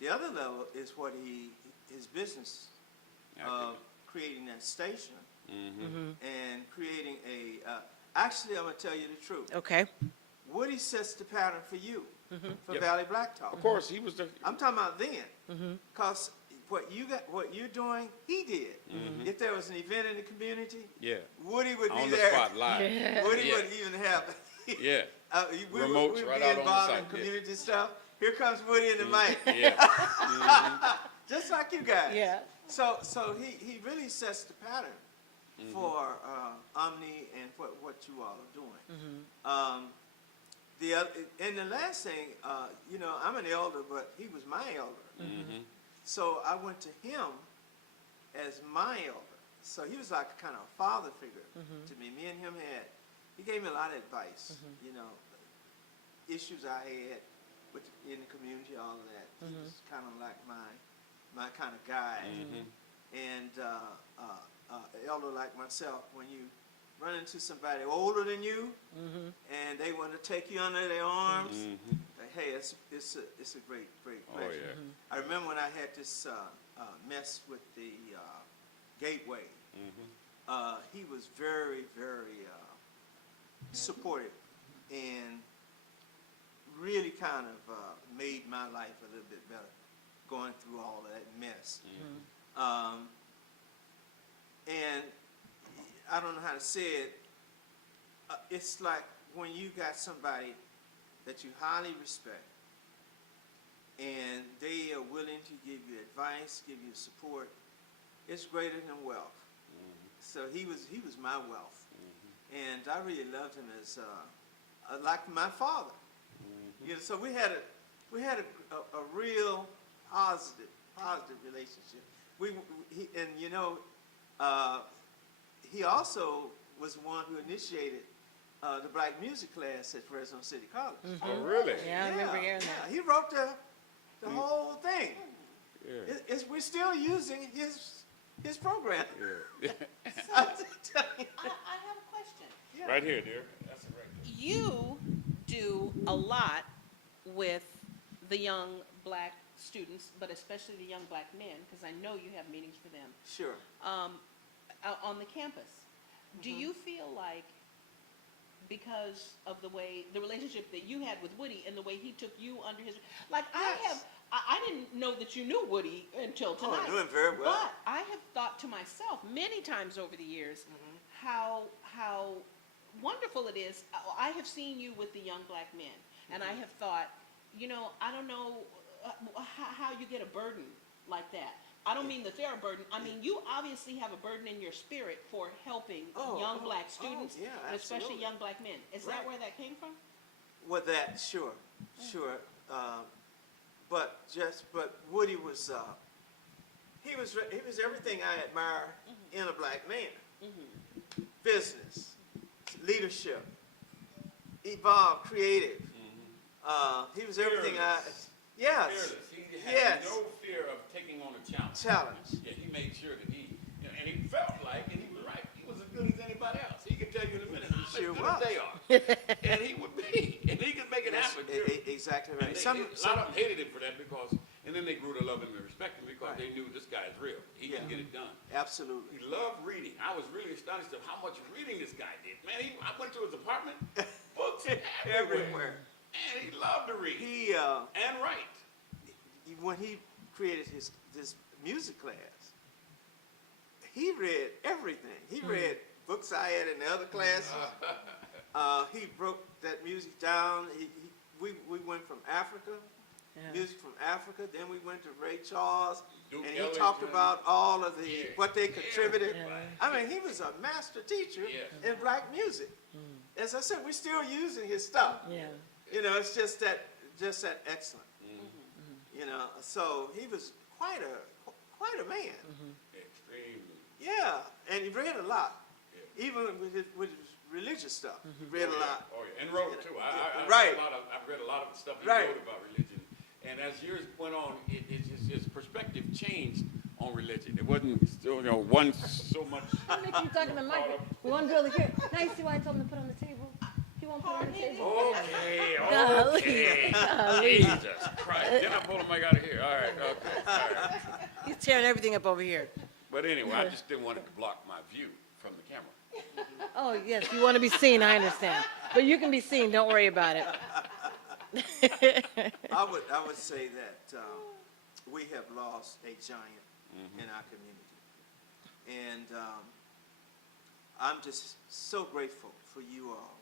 The other level is what his business of creating that station and creating actually, I'm gonna tell you the truth. Okay. Woody sets the pattern for you, for Yep. Valley Black Talk. Of course, he was the. I'm talking about then, because what you're doing, he did. If there was an event in the community, Yeah. Woody would On be the there. spot live. Woody Yeah. wouldn't even have. Yeah. We Remotes would right be out on the involved in site, yeah. community stuff. Here comes Woody in the mic, Yeah. just like you guys. Yeah. So he really sets the pattern for ONME and what you all are doing. And the last thing, I'm an elder, but he was my elder. So I went to him as my elder. So he was like a kind of a father figure to me. Me and him he gave me a lot of advice, issues I had in the community, all of that. He was kind of like my kind of guy. And elder like myself, when you run into somebody older than you and they want to take you under their arms, like, hey, it's a great pleasure. Oh, yeah. I remember when I had this mess with the Gateway. He was very, very supportive and really kind of made my life a little bit better going through all of that mess. And I don't know how to say it. It's like when you got somebody that you highly respect and they are willing to give you advice, give you support, it's greater than wealth. So he was my wealth. And I really loved him as like my father. So we had a real positive relationship. He also was one who initiated the black music class at Fresno City College. Oh, really? Yeah, I remember hearing that. He wrote the whole thing. Yeah. We're still using his program. Yeah. I have a question. Right here, dear. That's right. You do a lot with the young black students, but especially the young black men, because I know you have meetings for them, Sure. on the campus. Do you feel like, because of the relationship that you had with Woody and the way he took you under his, like Yes. I didn't know that you knew Woody until tonight. I knew him very well. But I have thought to myself many times over the years how wonderful it is. I have seen you with the young black men, and I have thought, I don't know how you get a burden like that. I don't mean that they're a burden. I mean, you obviously have a burden in your spirit for helping young black students, yeah, and especially absolutely. young black men. Is that Right. where that came from? Well, that sure. But Woody was he was everything I admire in a black man. Business, leadership, evolved, creative. He was everything Fearless. Yes. Fearless. He had Yes. no fear of taking on a challenge. Challenge. Yeah, he made sure that and he felt like, and he was right, he was as good as anybody else. He could tell you in a minute how Sure good was. they are. And he would be, and he could make it happen. too. Exactly right. And a lot of them hated him for that because And then they grew to love him and respect him because they knew this guy is real. He can get it done. Absolutely. He loved reading. I was really astonished at how much reading this guy did. Man, I went to his apartment, books everywhere. Man, he loved to read and write. When he created this music class, he read everything. He read books I had in the other classes. He broke that music down. We went from Africa, music from Africa. Then we went to Ray Charles, Duke and he Ellington. talked about all of what they contributed. Yeah. I mean, he was a master teacher in black music. As I said, we're still using his stuff. Yeah. You know, it's just that excellent. You know, so he was quite a man. Extremely. Yeah, and he read a lot, even with his religious stuff. He read a lot. Oh, yeah, and wrote too. I've read a lot of the stuff he wrote about religion. And as years went on, his perspective changed on religion. It wasn't still, one so much. I'm making you talking to Mike. One girl here. Now you see why I told him to put on the table? He won't put on the table. Okay. Jesus Christ. Then I pulled the mic out of here. All right, okay. All right. He's tearing everything up over here. But anyway, I just didn't want it to block my view from the camera. Oh, yes, you want to be seen, I understand. But you can be seen, don't worry about it. I would say that we have lost a giant in our community, and I'm just so grateful for you all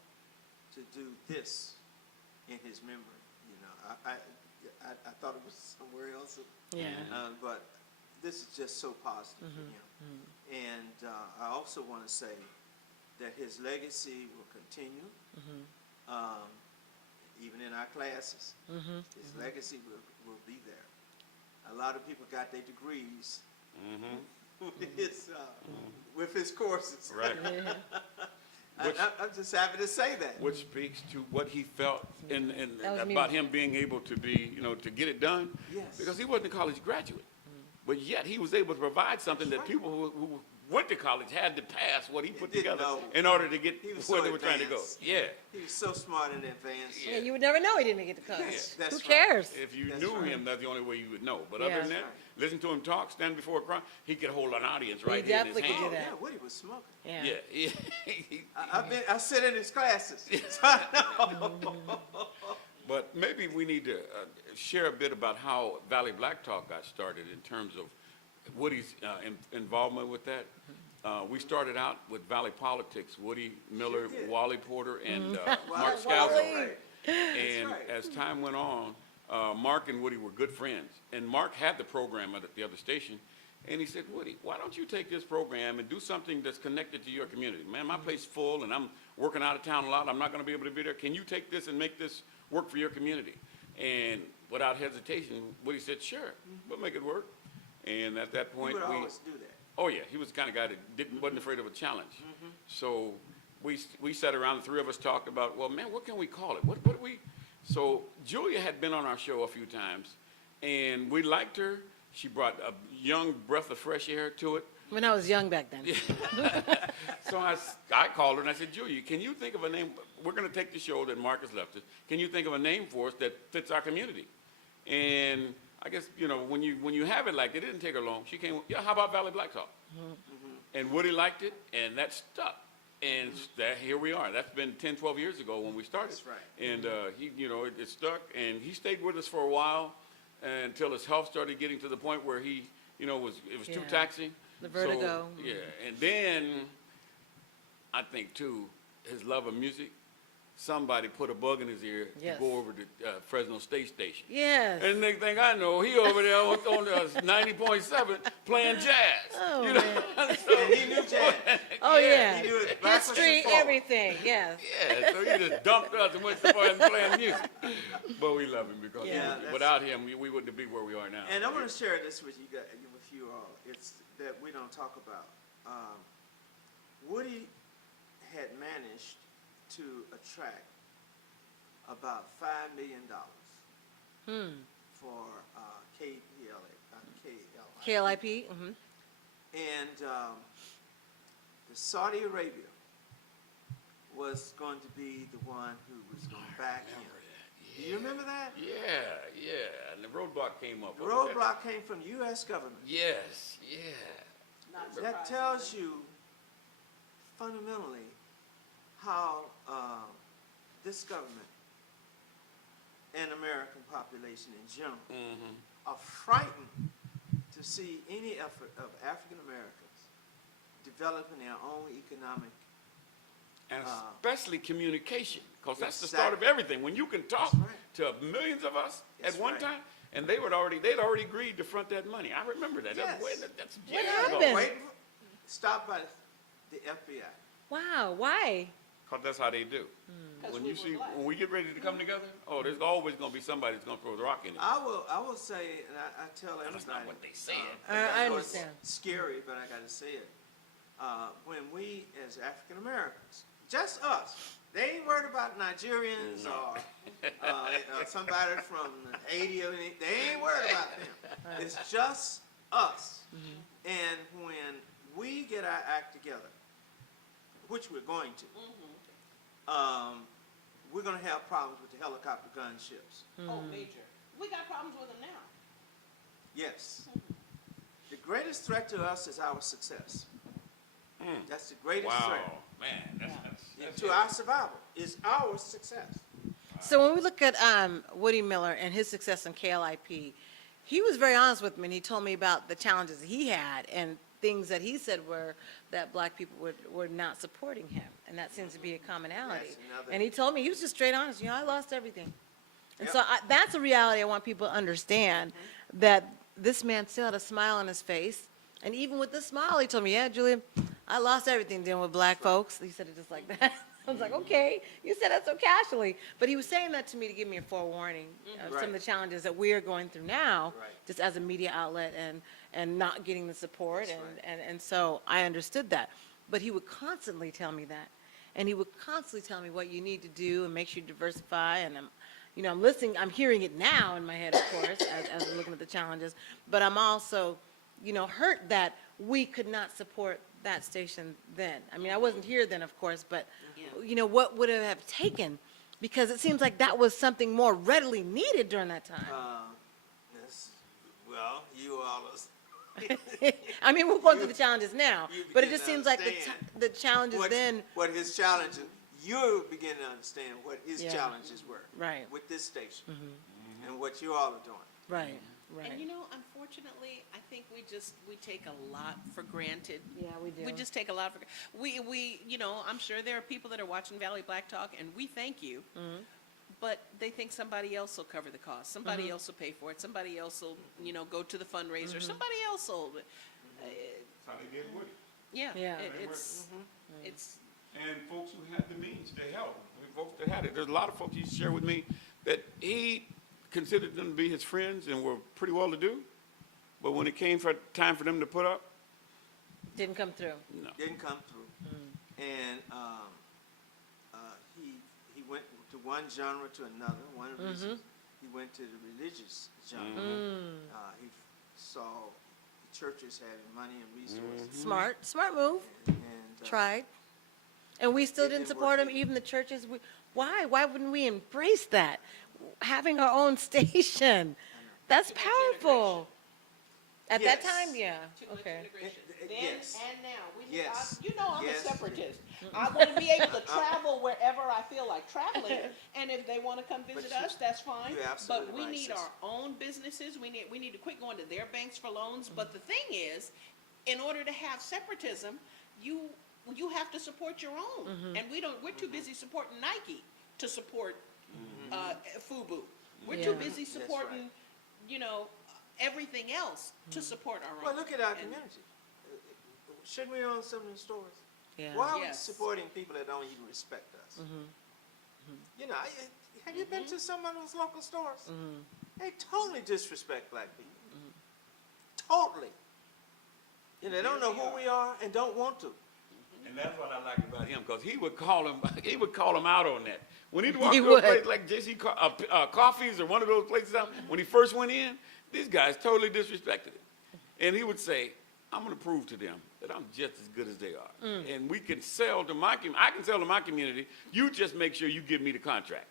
to do this in his memory. You know, I thought it was somewhere else, but this is just so positive for him. And I also want to say that his legacy will continue, even in our classes. His legacy will be there. A lot of people got their degrees with his courses. Right. I'm just happy to say that. Which speaks to what he felt was me. about him being able to be, to get it done. Yes. Because he wasn't a college graduate. But yet he was able to provide something that people who went to college had to pass what he put together in order to get where they were trying to go. Yeah. He was so smart and advanced. Yeah, you would never know he didn't get to college. That's Who right. cares? If you That's knew right. him, that's the only way you would know. But Yeah. other than that, listen to him talk, stand before a crowd, he could hold an audience right He here in his definitely could hand. do that. Yeah, Woody was smoking. Yeah. Yeah. I sit in his classes. So I know. But maybe we need to share a bit about how Valley Black Talk got started in terms of Woody's involvement with that. We started out with Valley Politics, Woody Miller, did. Wally Porter, and Mark Wally. Scalzo. And right. as time went on, Mark and Woody were good friends. And Mark had the program at the other station. And he said, Woody, why don't you take this program and do something that's connected to your community? Man, my place is full and I'm working out of town a lot. I'm not going to be able to be there. Can you take this and make this work for your community? And without hesitation, Woody said, sure, we'll make it work. And at that point, He would always do that. oh yeah, he was the kind of guy that wasn't afraid of a challenge. So we sat around, the three of us talked about, well, man, what can we call it? What do we? So Julia had been on our show a few times, and we liked her. She brought a young breath of fresh air to it. When I was young back then. So I called her and I said, Julia, can you think of a name? We're going to take the show that Mark has left us. Can you think of a name for us that fits our community? And I guess, when you have it like that, it didn't take her long. She came, yeah, how about Valley Black Talk? And Woody liked it, and that stuck. And here we are. That's been 10, 12 years ago when we started. That's right. And he, it stuck, and he stayed with us for a while until his health started getting to the point where he, it was too taxing. The vertigo. So, yeah, and then I think too, his love of music. Somebody put a bug in his ear Yes. to go over to Fresno State Station. Yes. And next thing I know, he over there on 90.7 playing jazz. Oh, man. And he knew jazz. Oh, yeah. He knew it backwards and History, forward. everything, yes. Yeah, so he just dumped us and went to playing music. But we love him because Yeah, without him, we wouldn't be where we are now. And I want to share this with you all. It's that we don't talk about. Woody had managed to attract about $5 million for KLIP. And the Saudi Arabia was going to be the one who was going to back him. Do you remember that? Yeah. And roadblock came up. The roadblock came from U.S. government. Yes, yeah. Not That surprising. tells you fundamentally how this government and American population in general are frightened to see any effort of African Americans developing their own economic. And especially communication, because that's the start of everything. When you can talk to millions of us at one time, and they'd already agreed to front that money. I remember that. Yes. That's What years happened? ago. Wait, stopped by the FBI. Wow, why? Because that's how they do. When you see, when we get ready to come together, oh, there's always going to be somebody that's going to throw the rock in it. I will say, and I tell everybody. That's not what they said. I know it's understand. scary, but I got to say it. When we, as African Americans, just us, they ain't worried about Nigerians or somebody from Haiti or anything. They ain't worried about them. It's just us. And when we get our act together, which we're going to, we're going to have problems with the helicopter gunships. Oh, major. We got problems with them now. Yes. The greatest threat to us is our success. That's the greatest threat. Wow, man, that's To our survival is our success. So when we look at Woody Miller and his success in KLIP, he was very honest with me, and he told me about the challenges he had and things that he said were that black people were not supporting him, and that seems to be a commonality. That's another- And he told me, he was just straight honest, I lost everything. And Yep. so that's a reality I want people to understand, that this man still had a smile on his face, and even with the smile, he told me, yeah, Julia, I lost everything dealing with black folks. He said it just like that. I was like, okay, you said that so casually. But he was saying that to me to give me a forewarning of some of the challenges that we are going through now, just as a media outlet and not getting the support. And so I understood that. But he would constantly tell me that. And he would constantly tell me what you need to do and make sure you diversify. And I'm listening, I'm hearing it now in my head, of course, as we're looking at the challenges. But I'm also, hurt that we could not support that station then. I mean, I wasn't here then, of course, but, what would it have taken? Because it seems like that was something more readily needed during that time. Well, you all I mean, we're going through the challenges now, you but it begin just to seems like understand the challenges then, what his challenges, you're beginning to understand what his Yeah. challenges were. Right. With this station. And what you all are doing. right. And unfortunately, I think we take a lot for granted. Yeah, we do. We just take a lot for, I'm sure there are people that are watching Valley Black Talk, and we thank you. But they think somebody else will cover the cost. Somebody else will pay for it. Somebody else will, go to the fundraiser. Somebody else will. how they did Woody. Yeah. Yeah. It's. And folks who had the means to help, folks that had it. There's a lot of folks he shared with me that he considered them to be his friends and were pretty well to do, but when it came for time for them to put up, Didn't come through. no. Didn't come through. And he went to one genre to another. One of the reasons he went to the religious genre. He saw churches having money and resources. Smart move. And, Tried. And we still It didn't didn't support work them, even the churches. Why? Why wouldn't we embrace that? Having our own station. That's powerful. At that Yes. time, yeah. Too much Okay. integration. Yes. Then Yes. and now. Yes. I'm Yes. a separatist. I want to be able to travel wherever I feel like traveling, and if they want to come visit us, that's fine. you're absolutely But we right, need sister. our own businesses. We need to quit going to their banks for loans. But the thing is, in order to have separatism, you have to support your own, and we're too busy supporting Nike to support FUBU. We're too Yeah. busy That's right. supporting, everything else to support our own. Well, look at our And- community. Shouldn't we own some of these stores? Yeah. Why are we Yes. supporting people that don't even respect us? Have you been to some of those local stores? They totally disrespect black people. Totally. They don't know who we are and don't want to. And that's what I liked about him, because he would call him out on that. When he'd walk He to a would. place like JC Coffee's or one of those places out, when he first went in, these guys totally disrespected him. And he would say, I'm going to prove to them that I'm just as good as they are. And we can sell to I can sell to my community. You just make sure you give me the contract.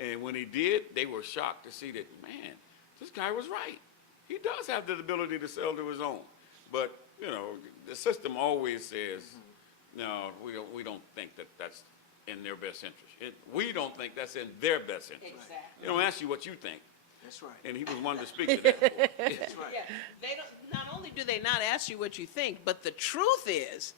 And when he did, they were shocked to see that, man, this guy was right. He does have the ability to sell to his own. But, you know, the system always says, no, we don't think that that's in their best interest. We don't think that's in their best interest. Exactly. They don't ask you what you think. That's right. And he was one to speak to that. That's right. Yeah, they don't, not only do they not ask you what you think, but the truth is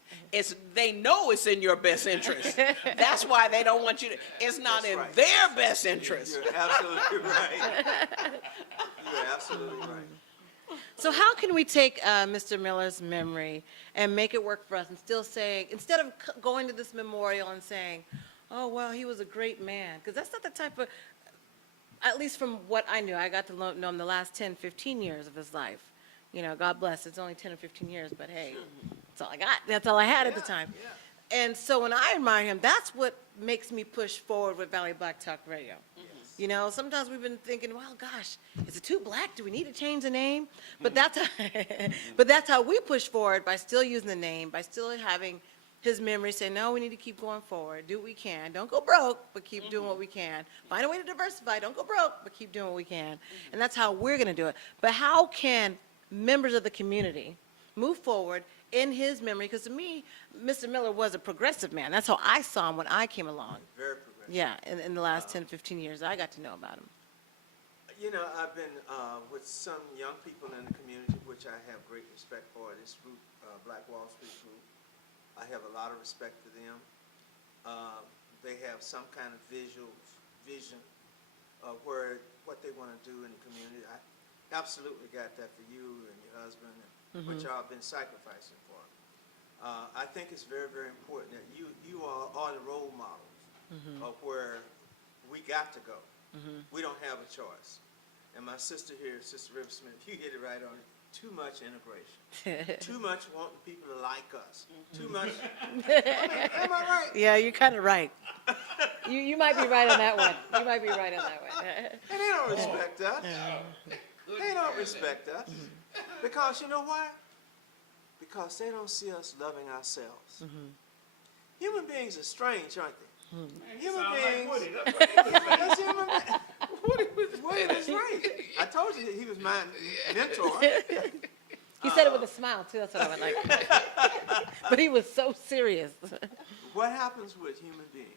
they know it's in your best interest. That's why they don't want you to, it's not That's in right. their best interest. You're absolutely right. You're absolutely right. So how can we take Mr. Miller's memory and make it work for us and still say, instead of going to this memorial and saying, oh, well, he was a great man, because that's not the type of, at least from what I knew, I got to know him the last 10, 15 years of his life. You know, God bless, it's only 10 or 15 years, but hey, that's all I got. That's all I had at the time. And so when I admire him, that's what makes me push forward with Valley Black Talk Radio. You know, sometimes we've been thinking, well, gosh, is it too black? Do we need to change the name? But that's how we push forward, by still using the name, by still having his memory say, no, we need to keep going forward, do what we can. Don't go broke, but keep doing what we can. Find a way to diversify. Don't go broke, but keep doing what we can. And that's how we're going to do it. But how can members of the community move forward in his memory? Because to me, Mr. Miller was a progressive man. That's how I saw him when I came along. Very progressive. Yeah, in the last 10, 15 years, I got to know about him. You know, I've been with some young people in the community, which I have great respect for. This group, Black Wall Street group, I have a lot of respect for them. They have some kind of vision of what they want to do in the community. I absolutely got that for you and your husband, and what y'all have been sacrificing for. I think it's very, very important that you all are the role models of where we got to go. We don't have a choice. And my sister here, Sister River Smith, you hit it right on it. Too much integration. Too much wanting people to like us. Too much. Am I right? Yeah, you're kind of right. You might be right on that one. You might be right on that one. And they don't respect us. They don't respect us. Because you know why? Because they don't see us loving ourselves. Human beings are strange, aren't they? Human beings. That's human beings. Woody was right. I told you he was my mentor. He said it with a smile, too. That's what I would like. But he was so serious. What happens with human beings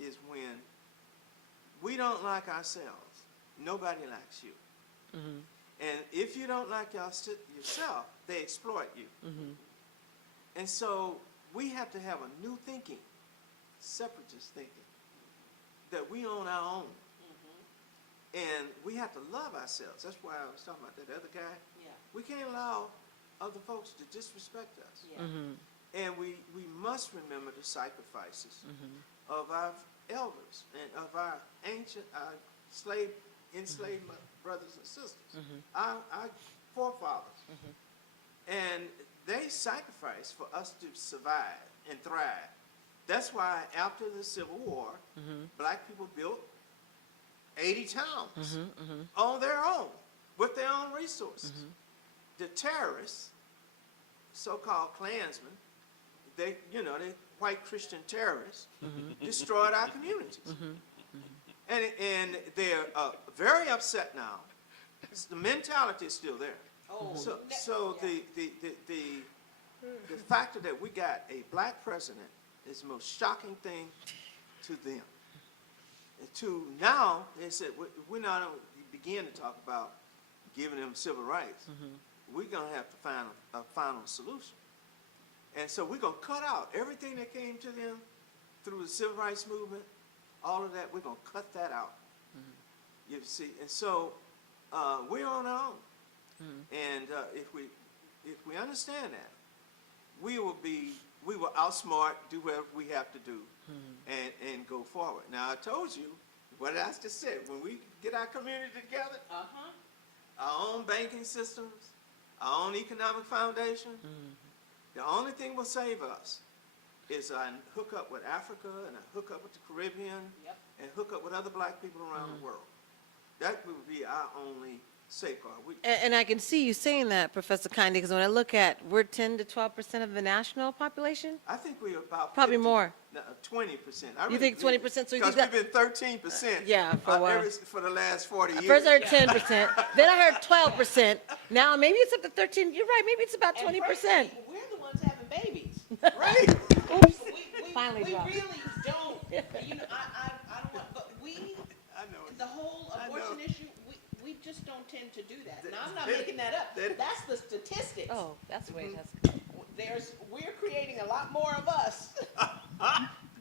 is when we don't like ourselves, nobody likes you. And if you don't like yourself, they exploit you. And so we have to have a new thinking, separatist thinking, that we own our own. And we have to love ourselves. That's why I was talking about that other guy. Yeah. We can't allow other folks to disrespect us. And we must remember the sacrifices of our elders and of our ancient, enslaved brothers and sisters, our forefathers. And they sacrificed for us to survive and thrive. That's why after the Civil War, black people built 80 towns on their own, with their own resources. The terrorists, so-called Klansmen, they white Christian terrorists, destroyed our communities. And they're very upset now. The mentality is still there. So the factor that we got a black president is the most shocking thing to them. To now, they said, we're not going to begin to talk about giving them civil rights. We're going to have to find a final solution. And so we're going to cut out everything that came to them through the civil rights movement, all of that, we're going to cut that out. You see, and so we're on our own. And if we understand that, we will outsmart, do whatever we have to do, and go forward. Now, I told you what I just said. When we get our community together, our own banking systems, our own economic foundation, the only thing will save us is a hook up with Africa and a hook up with the Caribbean and hook up with other black people around the world. That would be our only safeguard. And I can see you saying that, Professor Kinde, because when I look at, we're 10 to 12% of the national population? I think we're about Probably 50 more. no, 20%. You think 20%? So you think that? Because we've been 13%. Yeah, for a while. For the last 40 years. First I heard 10%, then I heard 12%. Now maybe it's up to 13. You're right, maybe it's about 20%. And frankly, we're the ones having babies. Right. Oops. Finally We dropped. really don't, you know, I don't want, but I know. the whole I abortion know. issue, we just don't tend to do that. Now, I'm not making that up. That's the statistics. Oh, that's the way it has. We're creating a lot more of us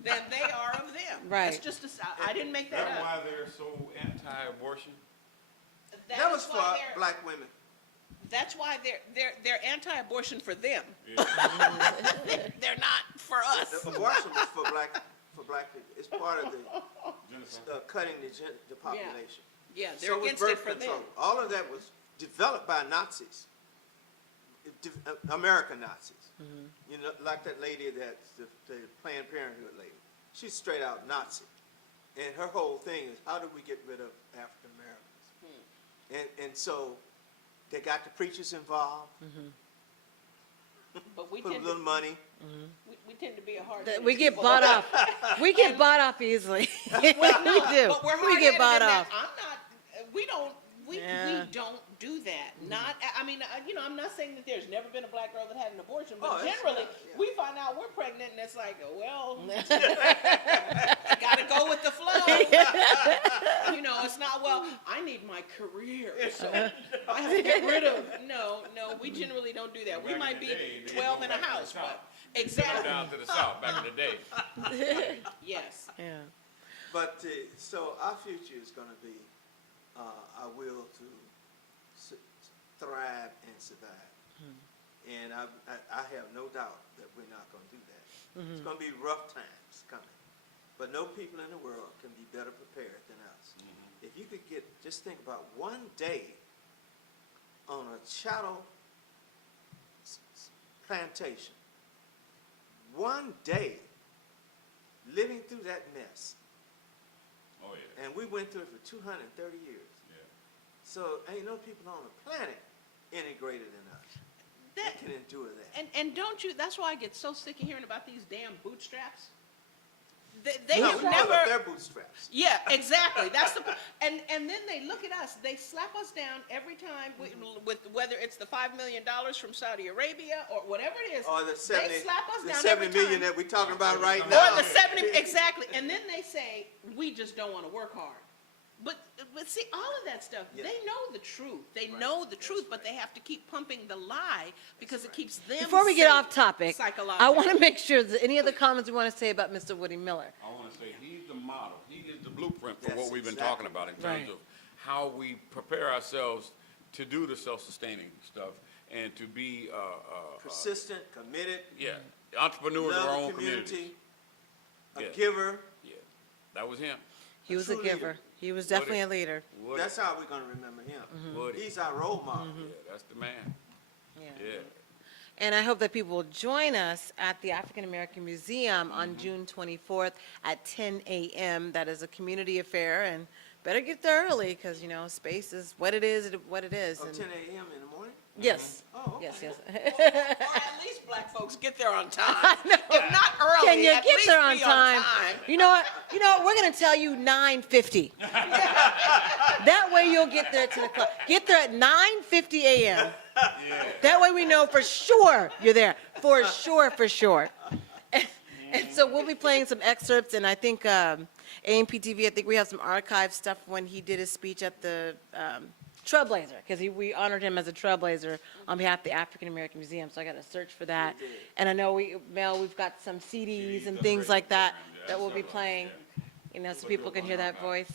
than they are of them. Right. That's just, I didn't make that That's up. why they're so anti-abortion? That was is for why they're- black women. That's why they're anti-abortion for them. They're not for us. Abortion was for black people. It's part of the cutting the population. Yeah, they're So was against it birth for them. control. All of that was developed by Nazis, American Nazis. You know, like that lady that's the Planned Parenthood lady. She's straight out Nazi. And her whole thing is, how do we get rid of African Americans? And so they got the preachers involved, But we put a tend little money. we tend to be a hard. We get bought off. We get bought off easily. We do. But we're We get hard-headed bought in that. off. I'm not. We don't. We don't do that. Not. I mean, you know, I'm not saying that there's never been a black girl that had an abortion, but Oh, it's- generally yeah. we find out we're pregnant, and it's like, well, gotta go with the flow. You know, it's not. Well, I need my career, so I have to get rid of. No, we generally don't do that. We Back might in the be day, they 12 go in a back to the house, South. but exactly. Down to the South back in the day. Yes. Yeah. But so our future is going to be our will to thrive and survive. And I have no doubt that we're not going to do that. It's going to be rough times coming. But no people in the world can be better prepared than us. If you could just think about one day on a chattel plantation, one day living through that mess. Oh, yeah. And we went through it for 230 years. Yeah. So ain't no people on the planet any greater than us that can endure that. And don't you? That's why I get so sick of hearing about these damn bootstraps. They No, have we never. pull up their bootstraps. Yeah, exactly. That's the. And then they look at us. They slap us down every time with whether it's the $5 million from Saudi Arabia or whatever it is. Or the 70, they slap us the down 70 every million time. that we're talking about right Or now. the 70 exactly. And then they say we just don't want to work hard. But see, all of that stuff, Yeah. they know the truth. They Right. know the That's truth, but right. they have to keep pumping the lie because it keeps them. Before we get safe off topic, psychologically. I want to make sure that any other comments we want to say about Mr. Woody Miller. I want to say he's the model. He is the blueprint for Yes, what we've been exactly. talking about in terms Right. of how we prepare ourselves to do the self-sustaining stuff and to be Persistent, committed, entrepreneurs of our love own the community, Yeah. a giver. Yeah, that was him. He was a true giver. leader. He was definitely a leader. Woody. That's how we're going to remember him. Woody. He's our role model. Yeah, that's the man. Yeah. Yeah. And I hope that people will join us at the African American Museum on June 24th at 10 a.m. That is a community affair, and better get there early because, you know, space is what it is. Oh, And 10 a.m. in the morning? yes, Oh, okay. yes. Or at least black folks get there on time. If not early, Can you at get least there on be time? You know what? We're going to tell you 9:50. That way you'll get there at 10 o'clock. Get there at 9:50 a.m. That way we know for sure you're there. For sure, for sure. And so we'll be playing some excerpts, and I think AMPTV, I think we have some archive stuff when he did his speech at the Trailblazer, because we honored him as a trailblazer on behalf of the African American Museum, so I got to search for that. And I know we've got some CDs and things like that that we'll be playing, you know, so people can hear that voice.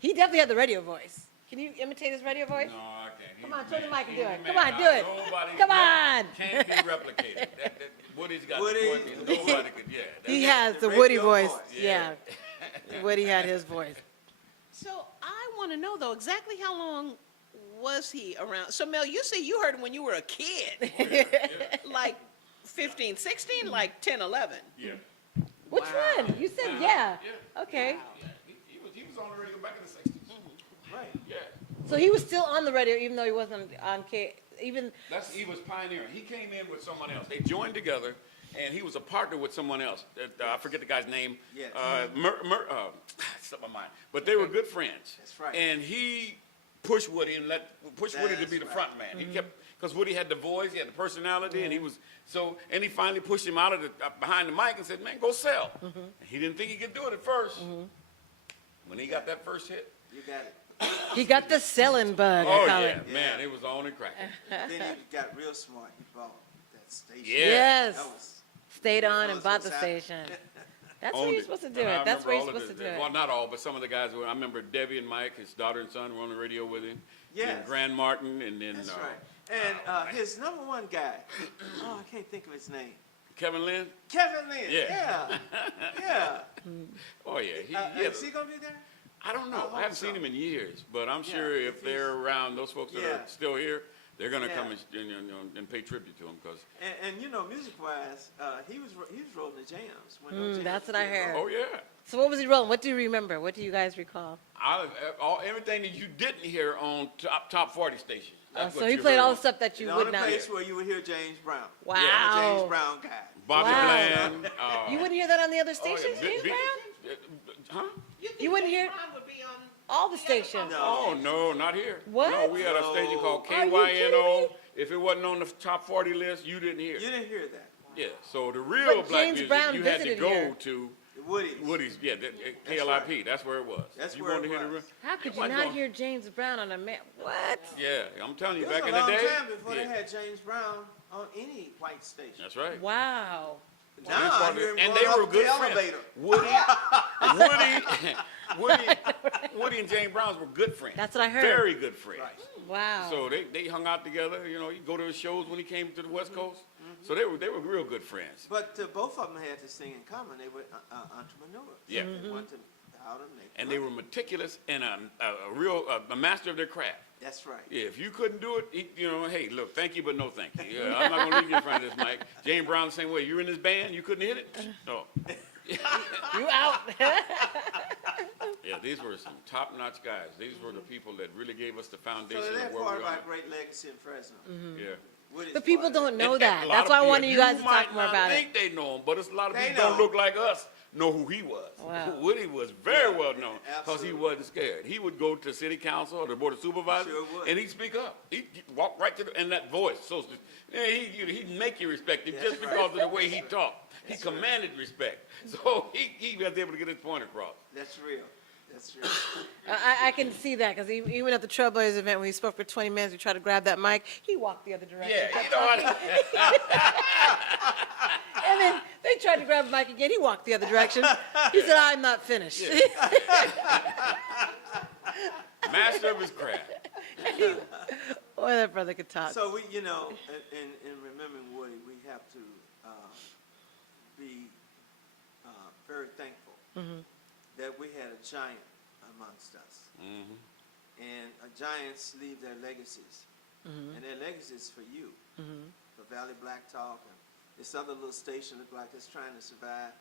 He definitely had the radio voice. Can you imitate his radio voice? No, I can't. Come on, turn the mic and do it. He's the Come on, man. do it. Nobody- Come on. Can't be replicated. Woody's got Woody. the voice. Nobody could, yeah. He That's- has the radio Woody voice. voice. Yeah. Woody had his voice. So I want to know, though, exactly how long was he around? So, Mel, you say you heard him when you were a kid. Like 15, 16, like 10, 11. Yeah. Which one? You said yeah. Yeah. Okay. Yeah. He was on the radio back in the 60s. Right. Yeah. So he was still on the radio even though he wasn't on even. He was pioneering. He came in with someone else. They joined together, and he was a partner with someone else. I forget the guy's name. Yes. Slipped my mind. But they were good friends. That's right. And he pushed Woody and pushed Woody to be the That's front man. He kept, because Woody had the voice, he had the personality, and he was and he finally pushed him out of behind the mic and said, "Man, go sell." And he didn't think he could do it at first. When he got that first hit, You got it. He got the selling bug. oh I call yeah, it. man, it was on and cracking. Then he got real smart. He bought that station. Yeah. Yes. That was, Stayed on that and was bought the what's happening. station. That's Owned where you're supposed to do And I it. That's remember where you're all of supposed to do it. Well, not all, but some of the guys were. I remember Debbie and Mike, his daughter and son, were on the radio with him. Yes. And Grand Martin, and then That's right. And his number one guy, I can't think of his name. Kevin Lynn. Kevin Lynn. Yeah. Yeah. Oh yeah, he had Is he gonna be there? I don't know. I haven't seen him in years, but I'm Yeah, sure if if they're around, those folks that Yeah. are still here, they're gonna Yeah. come and pay tribute to him because. And you know, music-wise, he was rolling the jams. When those jams That's what I was getting heard. rolling. Oh yeah. So what was he rolling? What do you remember? What do you guys recall? Everything that you didn't hear on top 40 stations. That's So what he you played heard all on. the stuff that you The would only not. place where you would hear James Brown. Wow. The James Brown guy. Bobby Wow. Bland. You wouldn't hear that on the other oh, yeah, stations, James Big- Brown? Huh? You wouldn't hear Brown would be on all the stations. Oh, no, not here. What? No, we had a station called Are you kidding KYNO. me? If it wasn't on the top 40 list, you didn't hear. You didn't hear that. Yeah, so the real But black James music, Brown you had to visited go here. to Woody's. Woody's, yeah, KLIP, that's where it was. That's You where wanted it to hear was. How could you wasn't not going- hear James Brown on a man? What? Yeah, I'm telling you, It was back a in the long day. time before yeah, they had James Brown on any white station. That's right. Wow. Now I hear him And going they were up good the friends. elevator. Woody and James Brown were good friends. That's what I heard. Very good friends. Right. Wow. So they hung out together. You know, you go to his shows when he came to the West Coast. So they were real good friends. But both of them had this thing in common. They were entrepreneurs. Yeah. They wanted how to make And they money. were meticulous and a master of their craft. That's right. Yeah, if you couldn't do it, hey, look, thank you, but no thank you. Yeah, I'm not going to leave you in front of this mic. James Brown the same way. You're in this band, you couldn't hit it? No. You out. Yeah, these were some top-notch guys. These were the people that really gave us the foundation So of that's where part we of are. our great legacy in Fresno. Yeah. Woody's But people part of don't know And that. a lot That's of why I people- wanted you guys to might talk more not about it. think they know him, but it's a lot of They people don't know. look like us know who he was. Wow. Woody was very well known because he Absolutely. wasn't scared. He would go to city council or the board of supervisors Sure would. and he'd speak up. He'd walk right to and that voice. So yeah, he'd make you respect him just That's because right. of the way he talked. He commanded respect. So he was able to get his point across. That's real. That's real. I can see that because even at the Trailblazers event when he spoke for 20 minutes, we tried to grab that mic. He walked the other direction. Yeah, you know what? And then they tried to grab the mic again. He walked the other direction. He said, "I'm not finished." Master of his craft. Boy, that brother could talk. So we, in remembering Woody, we have to be very thankful that we had a giant amongst us. And giants leave their legacies, and their legacies for you, for Valley Black Talk, and this other little station look like it's trying to survive.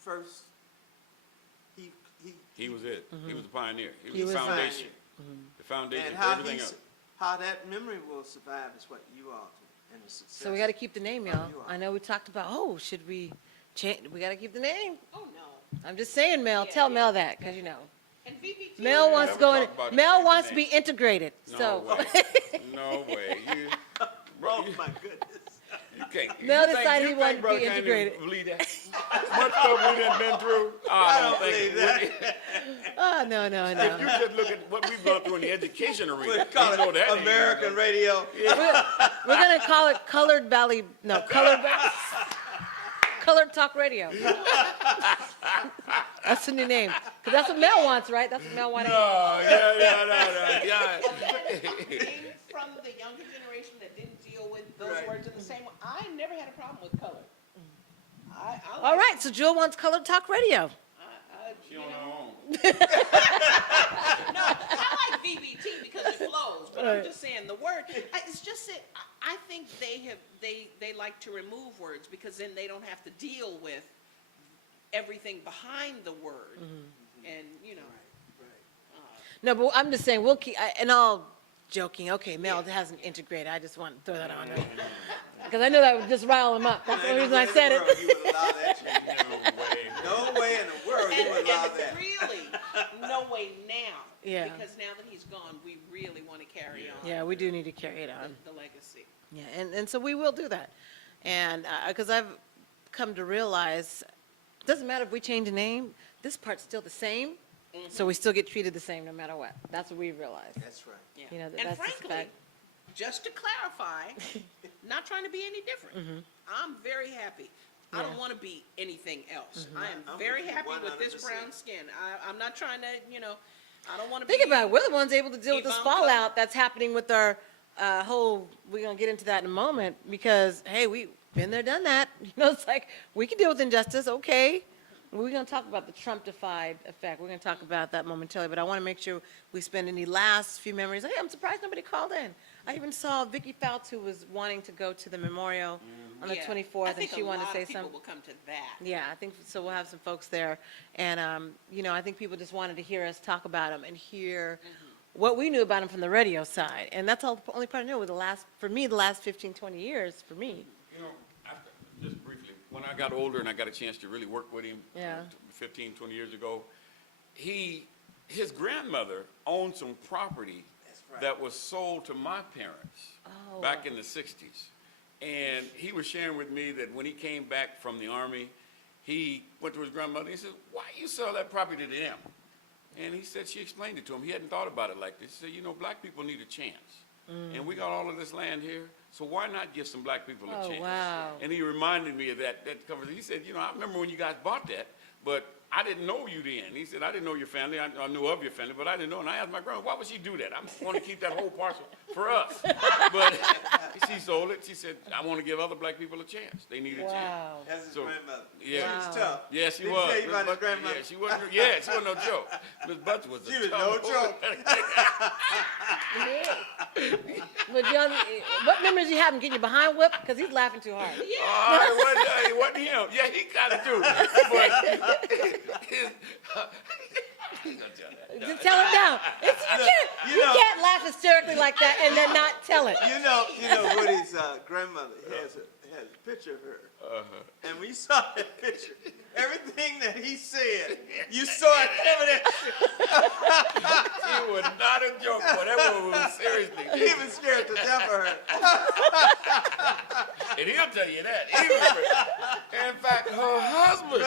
First, He was it. He was a pioneer. He He was was the a foundation. The foundation and for how everything else. how that memory will survive is what you all do, and the success. So we got to keep the name, y'all. You are. I know we talked about, should we change? We got to keep the name. Oh, no. I'm just saying, Mel. Yeah, tell yeah. Mel that because And VBT. Mel wants to never go in. talk about Mel changing wants to the be integrated. No So way. No way. Oh my goodness. You can't. Mel you think- decided you he think wanted to brother be can't integrated. even believe that? Much stuff we done been through. I don't believe that. oh no. If you just look at what we've gone through in the education arena, We call you know it that ain't American even- radio. We're gonna call it Colored Valley. No, Colored Talk Radio. That's the new name. Because that's what Mel wants, right? That's what Mel wanted. No, yeah. Being from the younger generation that didn't deal with those Right. words in the same way, I never had a problem with color. I All right, so Jewel wants Colored Talk Radio. She on her own. No, I like VBT because it flows, but I'm just saying the word. It's just that I think they like to remove words because then they don't have to deal with everything behind the word, and No, but I'm just saying, we'll keep, and all joking, okay, Mel hasn't integrated, I just want to throw that on there. Because I know that would just rile him up, that's the only reason I said it. You would allow that to No way in the world you would allow that. Really, no way now. Yeah. Because now that he's gone, we really want to carry on. Yeah, we do need to carry it on. The legacy. Yeah, and so we will do that. And, because I've come to realize, it doesn't matter if we change the name, this part's still the same, so we still get treated the same no matter what. That's what we realize. That's right. Yeah. You know, And that's the frankly, fact. just to clarify, not trying to be any different. I'm very happy. I don't Yeah. want to be anything else. I am I'm very with you happy with this 100%. brown skin. I'm not trying to, I don't want to Think be. about it, we're the ones able to deal with this Ivanka. fallout that's happening with our whole, we're gonna get into that in a moment, because, hey, we've been there, done that. You know, it's like, we can deal with injustice, okay. We're gonna talk about the Trump-defied effect. We're gonna talk about that momentarily, but I wanna make sure we spend any last few memories. Hey, I'm surprised nobody called in. I even saw Vicky Fouts, who was wanting to go to the memorial on the Yeah. 24th, I and think she wanted to say a lot of people something. will come to that. Yeah, I think, so we'll have some folks there. And, I think people just wanted to hear us talk about him and hear what we knew about him from the radio side. And that's all, the only part I know with for me, the last 15, 20 years, for me. Just briefly, when I got older and I got a chance to really work with him, Yeah. 15, 20 years ago, his grandmother owned some property that was sold to my parents back in the 60s. And he was sharing with me that when he came back from the Army, he went to his grandmother and he said, "Why you sell that property to them?" And he said, she explained it to him. He hadn't thought about it like this. He said, black people need a chance. And we got all of this land here, so why not give some black people a Oh, chance? wow. And he reminded me of that conversation. He said, I remember when you guys bought that, but I didn't know you then. He said, I didn't know your family. I knew of your family, but I didn't know. And I asked my grandma, why would she do that? I want to keep that whole parcel for us. But she sold it. She said, I want to give other black people a chance. They need a chance. Wow. That's his So, grandmother. yeah. She was tough. Yeah, she Did was. He tell you about his Miss Butts- grandmother? Yeah, she wasn't no joke. Miss Butts was a She was tough no joke. But John, what memories you have him getting you behind whip? Because he's laughing too hard. It wasn't him. Yeah, he kind of do. Just tell it down. You can't laugh hysterically like that and then not tell it. You know Woody's grandmother has a picture of her. And we saw that picture. Everything that he said, you saw it evident. He was not a joke, whatever was seriously. He was scared to death of her. And he'll tell you that. In fact, her husband.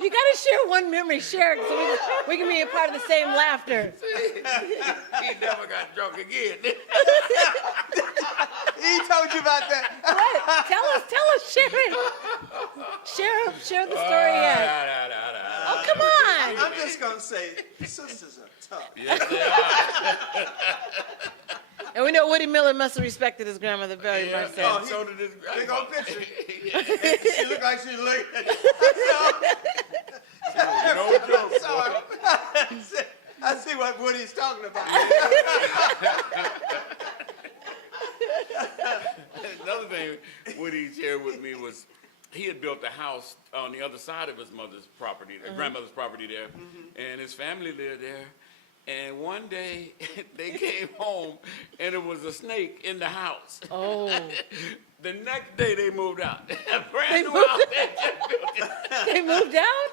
You got to share one memory, share it so we can be a part of the same laughter. He never got drunk again. He told you about that. What? Tell us, share it. Share the story yet. Oh, come on. I'm just going to say, sisters are tough. Yes, they are. And we know Woody Miller must have respected his grandmother very much. Oh, So did his big grandma. old picture. She looked like she looked at you. No joke. Sorry. I see what Woody's talking about. Another thing Woody shared with me was he had built a house on the other side of his mother's property, grandmother's property there, and his family lived there. And one day they came home and it was a snake in the house. Oh. The next day they moved out. They moved out? They moved out?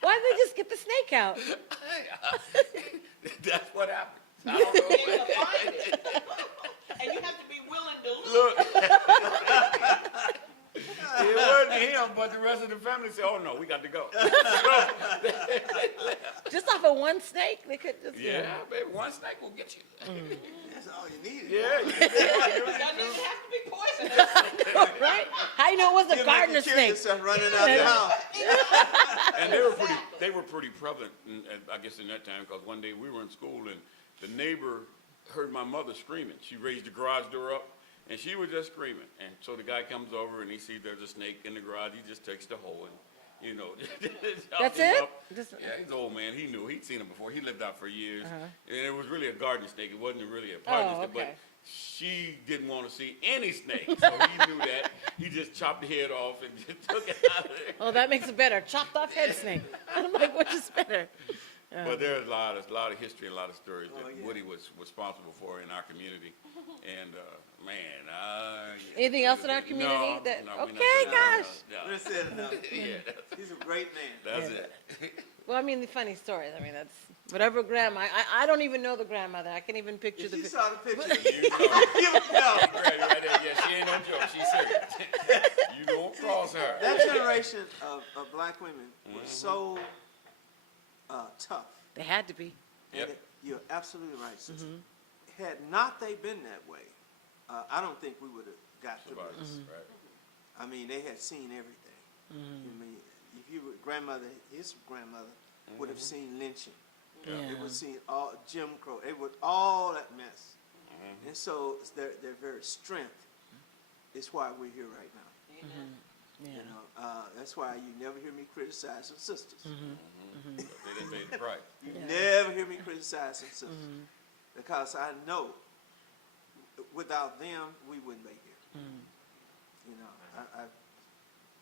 Why didn't they just get the snake out? That's what happened. I don't know. You have to find it. And you have to be willing to look. It wasn't him, but the rest of the family said, "Oh no, we got to go." Just off of one snake? They could just. Yeah, baby, one snake will get you. That's all you needed. Yeah. It doesn't have to be poisonous. Right? How you know it was a gardener snake? Yourself running out the house. And they were pretty prevalent, I guess, in that time, because one day we were in school and the neighbor heard my mother screaming. She raised the garage door up and she was just screaming. And so the guy comes over and he sees there's a snake in the garage. He just takes the hoe and, That's him it? up. Yeah, he's an old man. He knew. He'd seen him before. He lived out for years. And it was really a garden snake. It wasn't really a poison snake. okay. But she didn't want to see any snake, so he knew that. He just chopped the head off and just took it out of there. Oh, that makes it better. Chopped off head snake. I'm like, which is better? But there's a lot of history and a lot of stories that Woody was responsible for in our community. And, man, Anything else in our community? No, that, no, we're not okay, doing that. gosh. No. That's it enough. Yeah, He's a great man. that's it. Well, I mean, the funny stories. I mean, that's whatever grandma. I don't even know the grandmother. I can't even picture If the. you saw the picture, You know. you know. Right there. Yeah, she ain't no joke. She's serious. You don't cross her. That generation of black women was so tough. They had to be. Yep. And you're absolutely right, sister. Had not they been that way, I don't think we would have got through this. Right. I mean, they had seen everything. I mean, if you were his grandmother would have seen lynching. Yeah. They would see all Jim Crow. They would all that mess. And so their very strength is why we're here right now. Yeah. You know, that's why you never hear me criticizing sisters. They didn't pay the price. You never hear me criticizing sisters because I know without them we wouldn't make it. You know,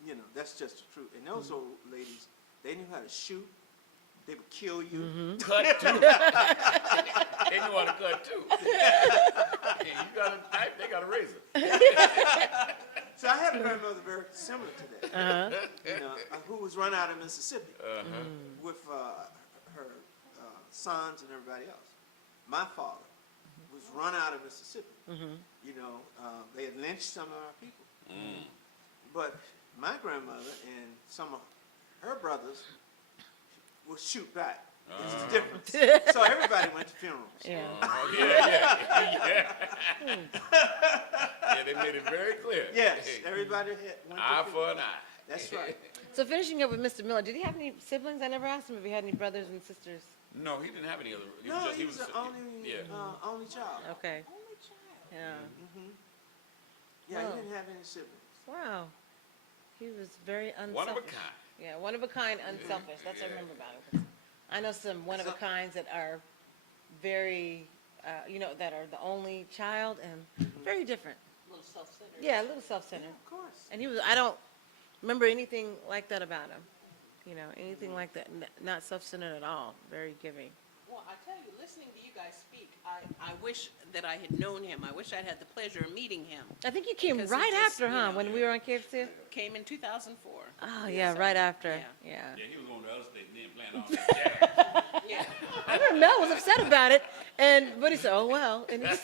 you know, that's just the truth. And those old ladies, they knew how to shoot. They would kill you. Cut too. They knew how to cut too. Hey, you got a knife, they got a razor. So I had a grandmother very similar to that. You know, who was run out of Mississippi with her sons and everybody else. My father was run out of Mississippi. You know, they had lynched some of our people. But my grandmother and some of her brothers would shoot back. It's the difference. So everybody went to funerals. Yeah. Yeah. Yeah, they made it very clear. Yes, everybody went to Eye funerals. for an eye. That's right. So finishing up with Mr. Miller, did he have any siblings? I never asked him if he had any brothers and sisters. No, he didn't have any other. No, he was the only child. Okay. Yeah. Yeah, Wow. he didn't have any siblings. Wow. He was very unselfish. One of a kind. Yeah, one of a kind, unselfish. That's what I remember about him. I know some one of a kinds that are very, you know, that are the only child and very different. A little self-centered. Yeah, a little self-centered. Of course. And he was, I don't remember anything like that about him. You know, anything like that. Not self-centered at all. Very giving. Well, I tell you, listening to you guys speak, I wish that I had known him. I wish I'd had the pleasure of meeting him. I think you came Because right he just, after, you huh? know, When we were on KFC? Came in 2004. Oh, yeah, right after. Yeah. Yeah. Yeah, he was on the other state and then playing all that jazz. Yeah. I remember Mel was upset about it, but he said, "Oh well," and he said,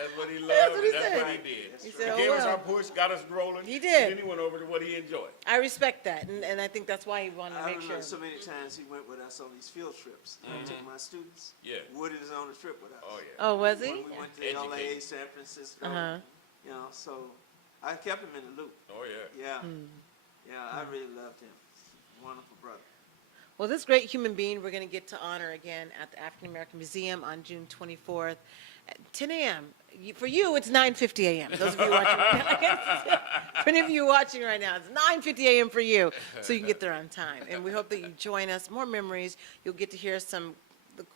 That's what he loved, That's what he and that's said. what he did. He said, He "Oh, gave us well." our push, got us rolling. He did. And then he went over to what he enjoyed. I respect that, and I think that's why he wanted to I make sure. remember so many times he went with us on these field trips. I took my students. Yeah. Woody was on the trip with us. Oh, yeah. Oh, was When he? we went to Educated. LA, San Francisco. Uh-huh. You know, so I kept him in the loop. Oh, yeah. Yeah. Yeah, I really loved him. Wonderful brother. Well, this great human being we're going to get to honor again at the African American Museum on June 24th at 10 a.m. For you, it's 9:50 a.m. Those of you watching, for any of you watching right now, it's 9:50 a.m. for you, so you can get there on time. And we hope that you join us. More memories. You'll get to hear the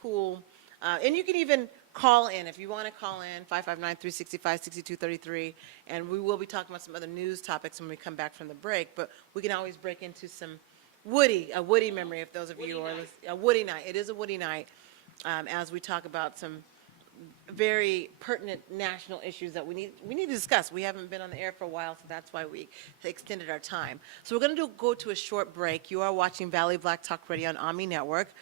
cool, and you can even call in if you want to call in 559-365-6233, and we will be talking about some other news topics when we come back from the break. But we can always break into some a Woody memory, if those of you are listening. A Woody night. It is a Woody night, as we talk about some very pertinent national issues that we need to discuss. We haven't been on the air for a while, so that's why we extended our time. So we're going to go to a short break. You are watching Valley Black Talk Radio on ONME Network.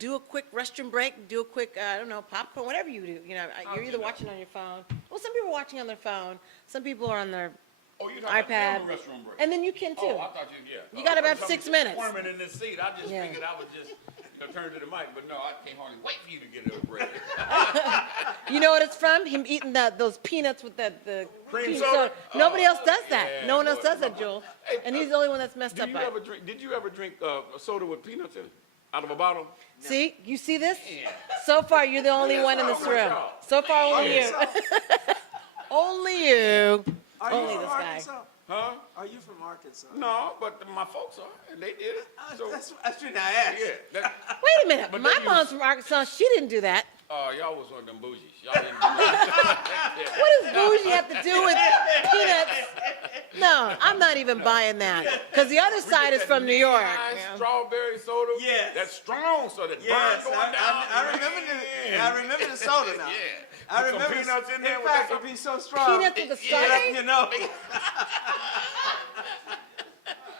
Do a quick restroom break. Do a quick, I don't know, popcorn, whatever you do. You know, you're either watching on your phone. Well, some people are watching on their phone. Some people are on their Oh, you're talking iPad. about restroom break. And then you can too. Oh, I thought yeah. You got I about thought 6 you minutes. Squirming in this seat. I just Yeah. figured I would just turn to the mic, but no, I can't hardly wait for you to get a break. You know what it's from? Him eating those peanuts with the Cream cream soda? Nobody else does yeah, that. No one else boy. does that, Joel. Hey, And he's the only one that's messed Did up you by ever it. drink? Did you ever drink a soda with peanuts in it, out of a bottle? See? You see this? Yeah. So far, you're the only one in this room. So far, only you. Only you. Are Only you this from guy. Arkansas? Huh? Are you from Arkansas? No, but my folks are, and they did it. So That's what I asked. yeah, that, Wait a minute. But My then you- mom's from Arkansas. She didn't do that. Oh, y'all was one of them bougies. Y'all didn't. What does bougie have to do with peanuts? No, I'm not even buying that. Because the other side is from New York. Nice strawberry soda. Yes. That's strong, so that Yes, burn going down. I remember the soda now. Yeah. I Put some remember. peanuts in there In with fact, that- it'd be so strong. Peanuts with the Yeah, strawberry? you know.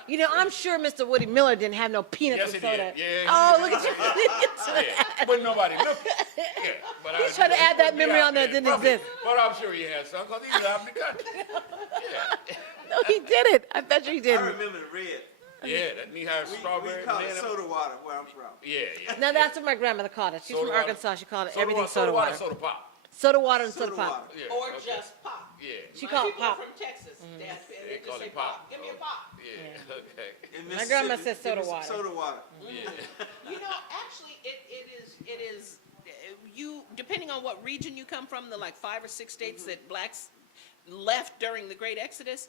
You know, I'm sure Mr. Woody Miller didn't have no peanuts Yes, with he soda. did. Yeah, Oh, he look did. at you. Yeah, but nobody looked. Yeah, but He's trying to add that memory on there that didn't exist. But I'm sure he had some because he's out in the country. Yeah, No, he didn't. I bet you he I didn't. remember the red. yeah, that knee-high strawberry. We call it banana. soda water where I'm from. Yeah. Now, that's what my grandmother called it. She's Soda from water. Arkansas. She called it everything Soda water, soda water. soda pop. Soda water and soda Soda pop. water. Yeah, Or okay. just pop. Yeah. She My called it people pop. from Texas, they They just call say it pop. Give me a pop. Yeah. Okay. In My grandma Mississippi, says soda give me some water. Soda water. Yeah. You know, actually, it is, you, depending on what region you come from, the like 5 or 6 states that blacks left during the Great Exodus,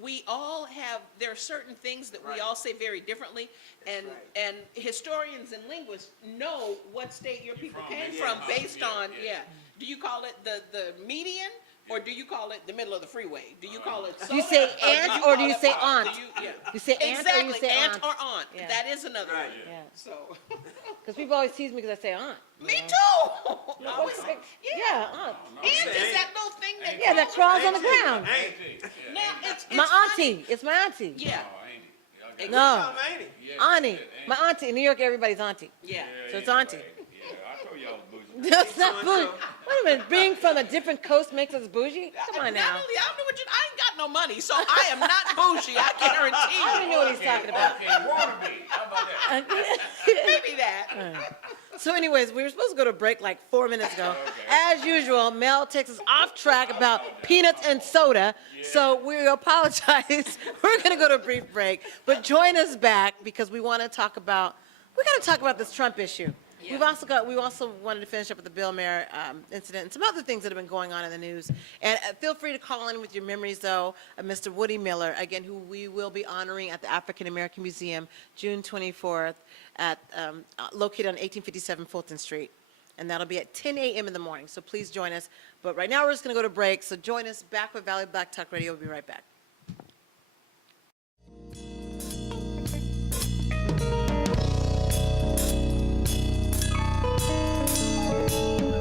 we all have, there are certain things that we all say very differently, and and historians and linguists know what state your people came from based on, Do you call it the median, or do you call it the middle of the freeway? Do you call it soda? Do you say aunt or do you call it say pop? aunt? You say aunt or you Exactly, say aunt aunt? or aunt. Yeah. That is another Right. one. Yeah. So, Because people always tease me because I say aunt. me too. I always say, Yeah, aunt. aunt is that little thing that Yeah, that crawls on the ground. Now, it's My funny. auntie. It's my auntie. Yeah, No, Tell 'em, ain't it? auntie. My auntie. In New York, everybody's auntie. yeah. So it's auntie. Yeah, I told y'all was bougie. That's not bougie. Wait a minute. Being from a different coast makes us bougie? Come on Not now. only, I ain't got no money, so I am not bougie, I guarantee I don't you. know what he's talking about. Okay, water be. How about that? Maybe that. So anyways, we were supposed to go to break like 4 minutes ago. As usual, Mel takes us off track about peanuts and soda. So we apologize. We're going to go to a brief break. But join us back because we want to talk about, we're going to talk about this Trump issue. We also wanted to finish up with the Bill Mayer incident and some other things that have been going on in the news. And feel free to call in with your memories, though, of Mr. Woody Miller, again, who we will be honoring at the African American Museum, June 24th, at located on 1857 Fulton Street. And that'll be at 10 a.m. in the morning. So please join us. But right now we're just going to go to break. So join us back with Valley Black Talk Radio. We'll be right back.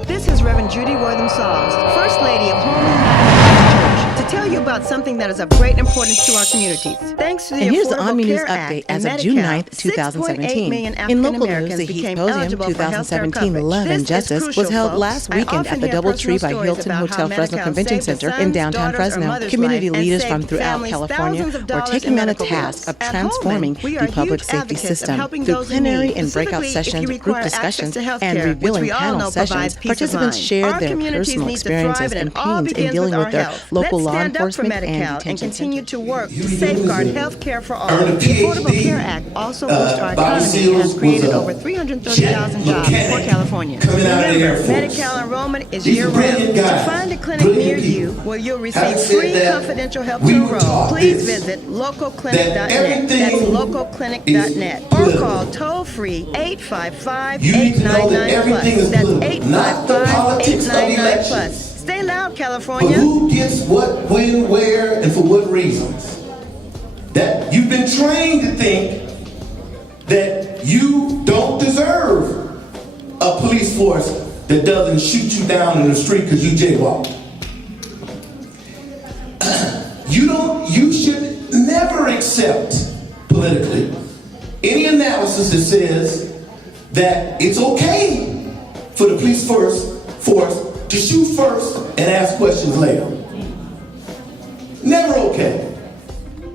This is Reverend Judy Wortham-Sauls, First Lady of Home United Church, to tell you about something that is of great importance to our communities. Thanks to the And here's the Affordable ONME News Care update Act and as of June Medi-Cal, 9th, 2017. 6.8 million In local news, African-Americans the Heat became Symposium eligible for healthcare 2017 coverage. Love and This is Justice crucial, was held folks. last I weekend often at the hear DoubleTree by personal Hilton stories about Hotel how Fresno Medi-Cal Convention saved Center the in sons, downtown daughters, or Fresno. mother's Community life and leaders saved from throughout families California thousands of were dollars taking in on the medical task bills. of At transforming Holman, we are the public huge safety advocates of system helping through those in plenary need, and breakout specifically if sessions, you group require discussions, access to healthcare, and which revealing we all panel know sessions. provides peace of Participants mind. shared Our their communities personal need to thrive, experiences and and it all pains in begins dealing with with our their health. local Let's law stand up for enforcement Medi-Cal and and detention continue centers. to work to You safeguard listen, health care for all. earn a The Affordable PhD, Care Act also boosts our Bobby economy and Seals has created was a over 330,000 jobs for mechanic California. coming out of the Air Remember, Force. Medi-Cal enrollment is These are year-round. brilliant To guys, find a clinic brilliant near you people. where you'll receive Having said free that, confidential health we to were enroll, taught please this, visit that localclinic.net. everything That's localclinic.net. is Or political. call toll-free 855-899+. You need to know that everything is That's political, not the politics of 855-899+. election. Stay loud, But California. who gets what, when, where, and for what reasons? That you've been trained to think that you don't deserve a police force that doesn't shoot you down in the street because you jaywalked. You should never accept politically any analysis that says that it's okay for the police force to shoot first and ask questions later. Never okay.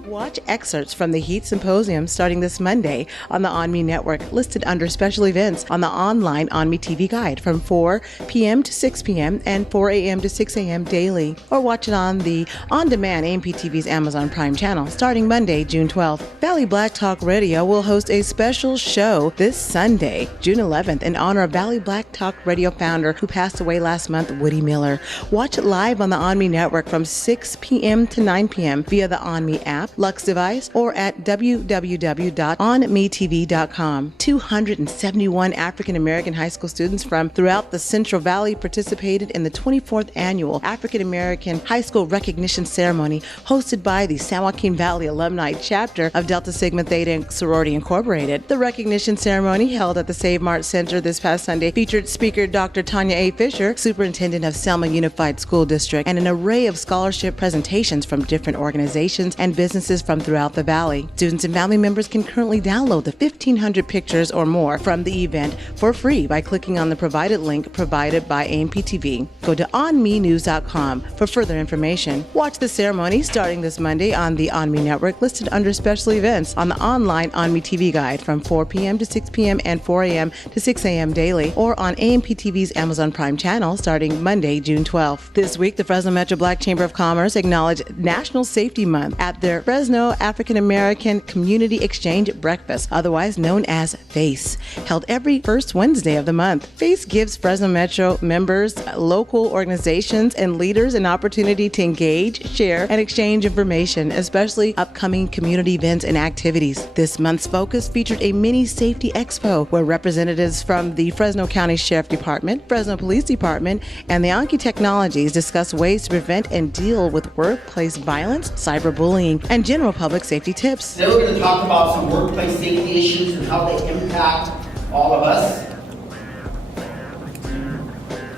Watch excerpts from the Heat Symposium starting this Monday on the ONME network, listed under special events on the online ONME TV guide from 4 p.m. to 6 p.m. and 4 a.m. to 6 a.m. daily. Or watch it on the on-demand AMP TV's Amazon Prime channel starting Monday, June 12th. Valley Black Talk Radio will host a special show this Sunday, June 11th, in honor of Valley Black Talk Radio founder who passed away last month, Woody Miller. Watch it live on the ONME network from 6 p.m. to 9 p.m. via the ONME app, Lux device, or at www.onmetv.com. 271 African American high school students from throughout the Central Valley participated in the 24th annual African American High School Recognition Ceremony hosted by the San Joaquin Valley Alumni Chapter of Delta Sigma Theta Sorority Incorporated. The recognition ceremony held at the Save Mart Center this past Sunday featured speaker Dr. Tanya A. Fisher, superintendent of Selma Unified School District, and an array of scholarship presentations from different organizations and businesses from throughout the valley. Students and family members can currently download the 1,500 pictures or more from the event for free by clicking on the provided link provided by AMPTV. Go to onmenews.com for further information. Watch the ceremony starting this Monday on the ONME network listed under special events on the online ONME TV guide from 4 p.m. to 6 p.m. and 4 a.m. to 6 a.m. daily, or on AMPTV's Amazon Prime channel starting Monday, June 12th. This week, the Fresno Metro Black Chamber of Commerce acknowledged National Safety Month at their Fresno African American Community Exchange Breakfast, otherwise known as FACE, held every first Wednesday of the month. FACE gives Fresno Metro members, local organizations, and leaders an opportunity to engage, share, and exchange information, especially upcoming community events and activities. This month's focus featured a mini safety expo where representatives from the Fresno County Sheriff Department, Fresno Police Department, and the Anki Technologies discussed ways to prevent and deal with workplace violence, cyberbullying, and general public safety tips. Today we're going to talk about some workplace safety issues and how they impact all of us.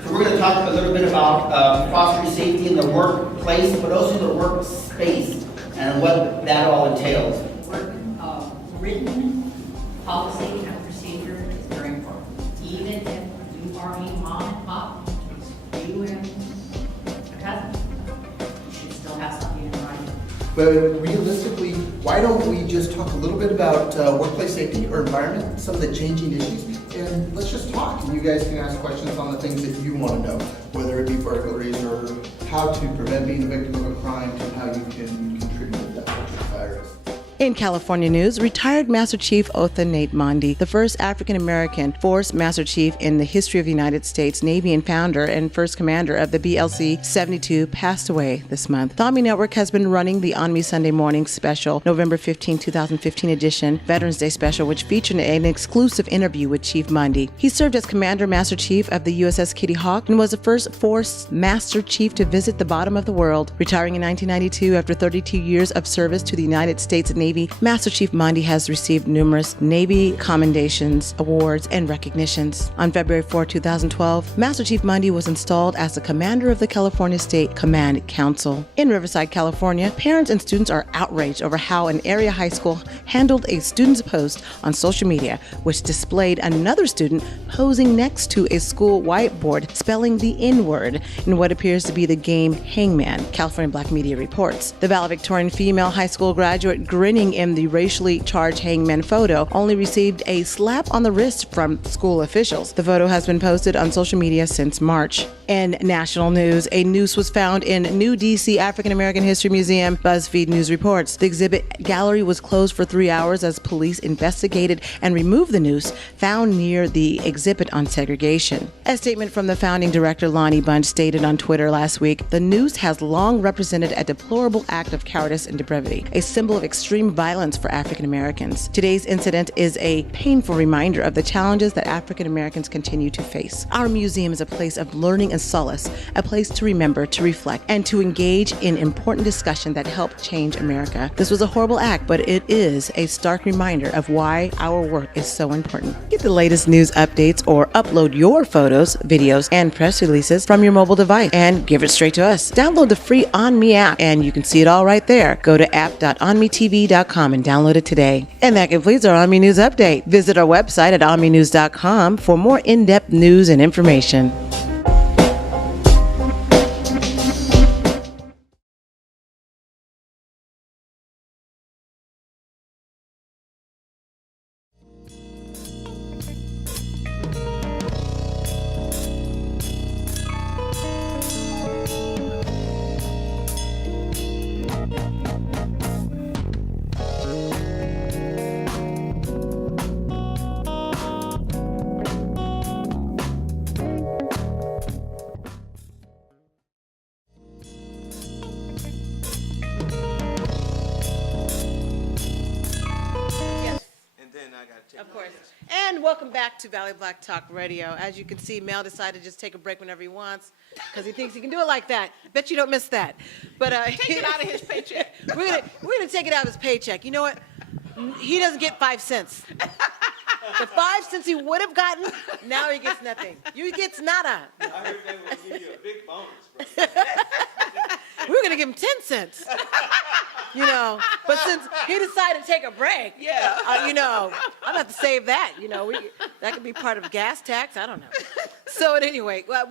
So we're going to talk a little bit about fostering safety in the workplace, but also the workspace and what that all entails. Written policy and procedure is very important. Even if you are a mom and pop, you and a cousin, you should still have something in writing. But realistically, why don't we just talk a little bit about workplace safety or environment, some of the changing issues, and let's just talk. And you guys can ask questions on the things that you want to know, whether it be burglaries or how to prevent being a victim of a crime and how you can contribute to that subject virus. In California news, retired Master Chief Otha Nate Mondi, the first African-American Force Master Chief in the history of the United States Navy and founder and first commander of the BLC-72, passed away this month. The ONME Network has been running the ONME Sunday Morning Special, November 15, 2015 edition, Veterans Day Special, which featured an exclusive interview with Chief Mondi. He served as Commander Master Chief of the USS Kitty Hawk and was the first Force Master Chief to visit the bottom of the world. Retiring in 1992 after 32 years of service to the United States Navy, Master Chief Mondi has received numerous Navy commendations, awards, and recognitions. On February 4, 2012, Master Chief Mondi was installed as the commander of the California State Command Council. In Riverside, California, parents and students are outraged over how an area high school handled a student's post on social media, which displayed another student posing next to a school whiteboard spelling the N-word in what appears to be the game Hangman, California Black Media reports. The valedictorian female high school graduate grinning in the racially charged hangman photo only received a slap on the wrist from school officials. The photo has been posted on social media since March. In national news, a noose was found in New DC African American History Museum, BuzzFeed News reports. The exhibit gallery was closed for 3 hours as police investigated and removed the noose found near the exhibit on segregation. A statement from the founding director, Lonnie Bunch, stated on Twitter last week, "The noose has long represented a deplorable act of cowardice and depravity, a symbol of extreme violence for African Americans. Today's incident is a painful reminder of the challenges that African Americans continue to face. Our museum is a place of learning and solace, a place to remember, to reflect, and to engage in important discussion that help change America. This was a horrible act, but it is a stark reminder of why our work is so important." Get the latest news updates or upload your photos, videos, and press releases from your mobile device and give it straight to us. Download the free ONME app and you can see it all right there. Go to app.onmetv.com and download it today. And that completes our ONME News Update. Visit our website at onmenews.com for more in-depth news and information. And welcome back to Valley Black Talk Radio. As you can see, Mel decided to just take a break whenever he wants because he thinks he can do it like that. Bet you don't miss that. But Take it out of his paycheck. we're gonna take it out of his paycheck. You know what? He doesn't get 5 cents. The 5 cents he would have gotten, now he gets nothing. You gets nada. I heard they will give you a big bonus, bro. We're gonna give him 10 cents. You know, but since he decided to take a break, Yeah. you know, I'm gonna have to save that. You know, that could be part of gas tax. I don't know. So anyway, well,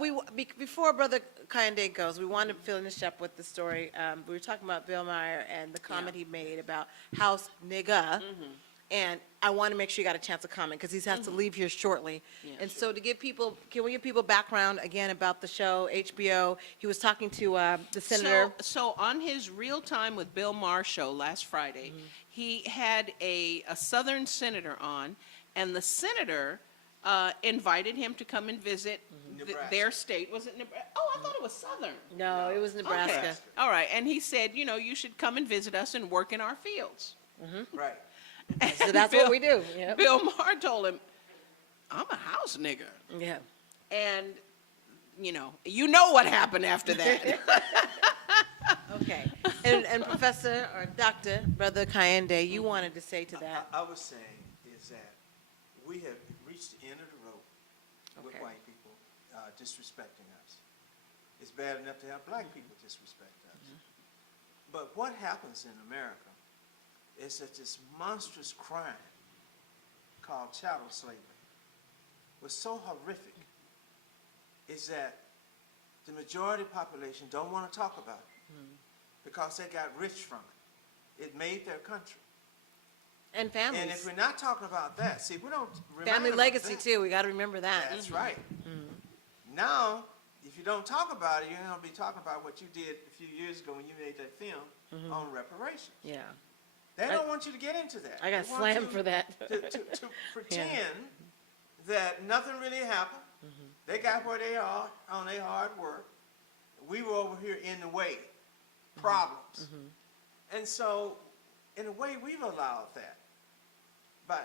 before Brother Kayande goes, we wanted to finish up with the story. We were talking about Bill Maher and the comment he made about house nigga. And I want to make sure you got a chance to comment because he has to leave here shortly. And so to give people, can we give people background again about the show, HBO? He was talking to the senator. So on his Real Time with Bill Maher show last Friday, he had a Southern senator on, and the senator invited him to come and visit their state. Was it Nebraska? Oh, I thought it was Southern. No, it was Nebraska. Okay. All right. And he said, you know, you should come and visit us and work in our fields. Right. So that's what we do. Yep. Bill Maher told him, I'm a house nigger. Yeah. And, you know what happened after that. Okay. And Professor or Dr. Brother Kayande, you wanted to say to that. I was saying is that we have reached the end of the road with Okay. white people disrespecting us. It's bad enough to have black people disrespect us. But what happens in America is that this monstrous crime called chattel slavery was so horrific is that the majority population don't want to talk about it because they got rich from it. It made their country. And families. And if we're not talking about that, see, we don't remind Family about legacy that. too. We got to remember that. That's right. Now, if you don't talk about it, you're going to be talking about what you did a few years ago when you made that film on reparations. Yeah. They don't want you to get into that. I got They want slammed you for that. to pretend that nothing really happened. They got where they are on their hard work. We were over here in the way, problems. And so, in a way, we've allowed that by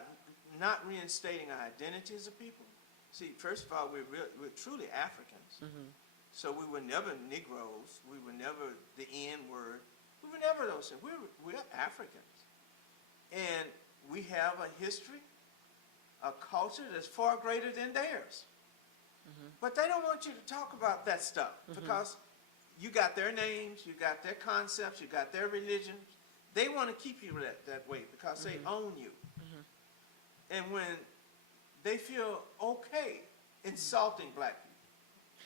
not reinstating our identity as a people. See, first of all, we're truly Africans. So we were never Negroes. We were never the N-word. We were never those things. We're Africans. And we have a history, a culture that's far greater than theirs. But they don't want you to talk about that stuff because you got their names, you got their concepts, you got their religions. They want to keep you that way because they own you. And when they feel okay insulting black people.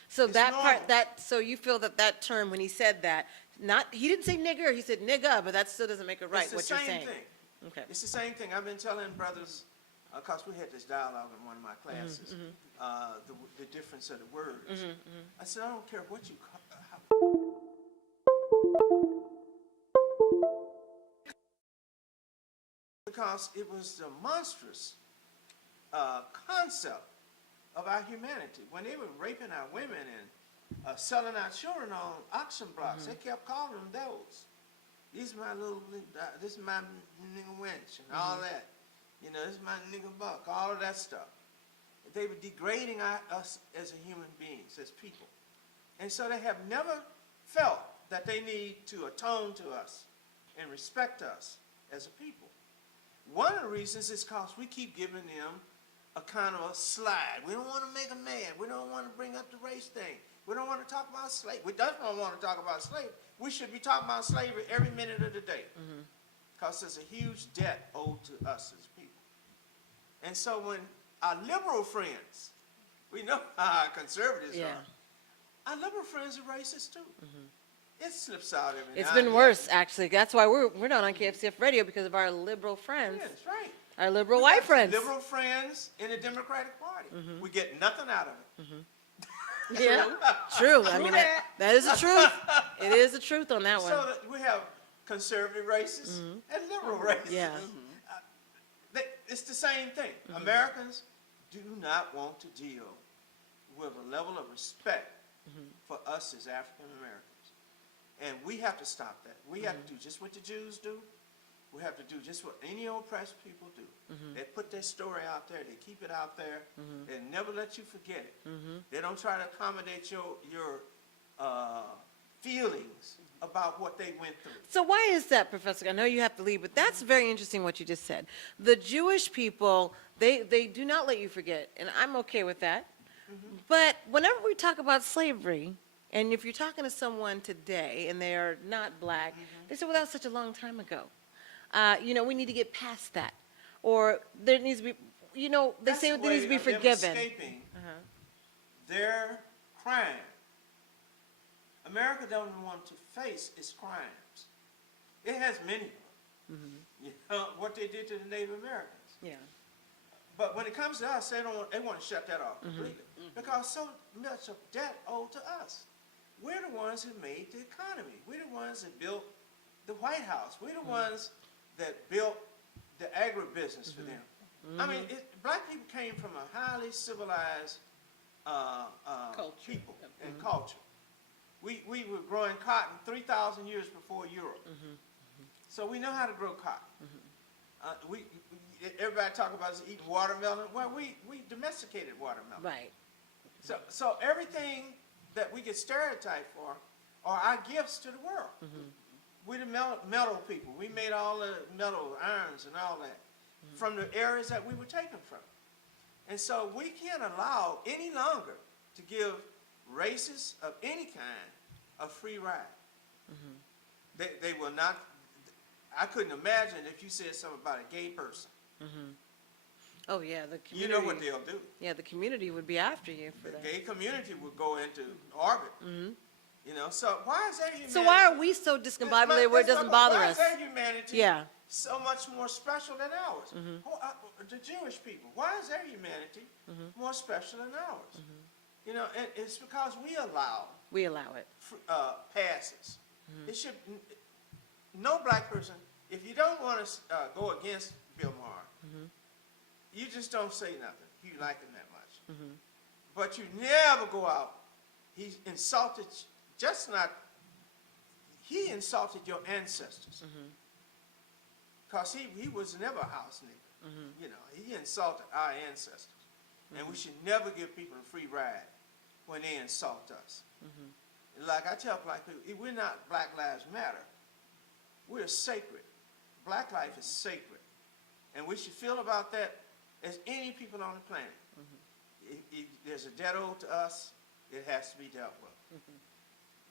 So It's that normal. part, so you feel that term, when he said that, he didn't say nigger, he said nigga, but that still doesn't make it right, It's the what you're same saying. thing. Okay. It's the same thing. I've been telling brothers, because we had this dialogue in one of my classes, the difference of the words. I said, I don't care what you call because it was the monstrous concept of our humanity. When they were raping our women and selling our children on auction blocks, they kept calling them those. This is my nigga wench and all that. You know, this is my nigga buck, all of that stuff. They were degrading us as human beings, as people. And so they have never felt that they need to atone to us and respect us as a people. One of the reasons is because we keep giving them a kind of a slide. We don't want to make them mad. We don't want to bring up the race thing. We don't want to talk about slavery. We definitely want to talk about slavery. We should be talking about slavery every minute of the day because there's a huge debt owed to us as people. And so when our liberal friends, we know how our conservatives are, our liberal friends are racist too. It slips out every now It's and been then. worse, actually. That's why we're not on KFCF radio, because of our liberal friends, Yeah, that's right. our liberal We white got friends. Liberal friends in the Democratic Party. We get nothing out of it. Yeah, true. I mean, that is the truth. It is the truth on that one. So that we have conservative racists and liberal racists. Yeah. It's the same thing. Americans do not want to deal with a level of respect for us as African Americans. And we have to stop that. We have to do just what the Jews do. we have to do just what any oppressed people do. They put their story out there, they keep it out there, they never let you forget it. They don't try to accommodate your feelings about what they went through. So why is that, Professor? I know you have to leave, but that's very interesting what you just said. The Jewish people, they do not let you forget, and I'm okay with that. But whenever we talk about slavery, and if you're talking to someone today and they are not black, they say, well, that was such a long time ago. You know, we need to get past that. Or there needs to be, you know, they That's say the there needs to way be of them forgiven. escaping their crime. America doesn't want to face its crimes. It has many. You know, what they did to the Native Americans. Yeah. But when it comes to us, they want to shut that off completely. Because so much of debt owed to us. We're the ones who made the economy. We're the ones that built the White House. We're the ones that built the agribusiness for them. I mean, black people came from a highly civilized people and culture. We were growing cotton 3,000 years before Europe. So we know how to grow cotton. Everybody talk about us eating watermelon. Well, we domesticated watermelon. Right. So everything that we get stereotyped for are our gifts to the world. We're the metal people. We made all the metal irons and all that from the areas that we were taken from. And so we can't allow any longer to give races of any kind a free ride. They will not. I couldn't imagine if you said something about a gay person. Oh, yeah, the community. You know what they'll do. Yeah, the community would be after you for The that. gay community would go into orbit. You know, so why is that humanity? So why are we so discombobulated where it doesn't bother us? Why is their humanity Yeah. so much more special than ours? The Jewish people, why is their humanity more special than ours? You know, and it's because we allow it. passes. It should, no black person, if you don't want to go against Bill Maher, you just don't say nothing. You like him that much. But you never go out. He insulted, he insulted your ancestors. Because he was never a house nigger. You know, he insulted our ancestors. And we should never give people a free ride when they insult us. Like I tell black people, we're not Black Lives Matter. We're sacred. Black life is sacred. And we should feel about that as any people on the planet. If there's a debt owed to us, it has to be dealt with.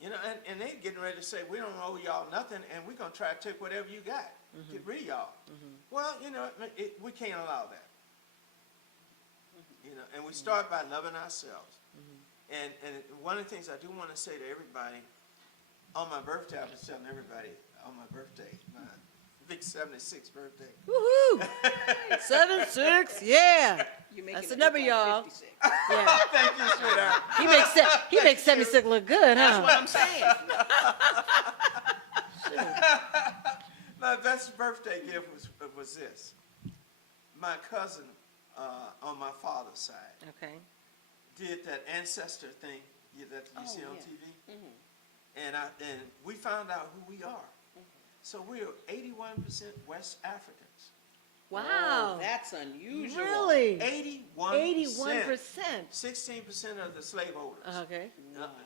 You know, and they're getting ready to say, we don't owe y'all nothing, and we're going to try to take whatever you got. Get rid of y'all. Well, you know, we can't allow that. You know, and we start by loving ourselves. And one of the things I do want to say to everybody, on my birthday, I was telling everybody on my birthday, my big 76th birthday. Woohoo! 76, yeah. That's the number, y'all. Yeah. Thank you, sweetheart. He makes 76 look good, huh? That's what I'm saying. My best birthday gift was this. My cousin on my father's side Okay. did that ancestor thing that you see on TV. And we found out who we are. So we are 81% West Africans. Wow. That's unusual. Really? 81%. 81%. 16% of the slaveholders. Okay.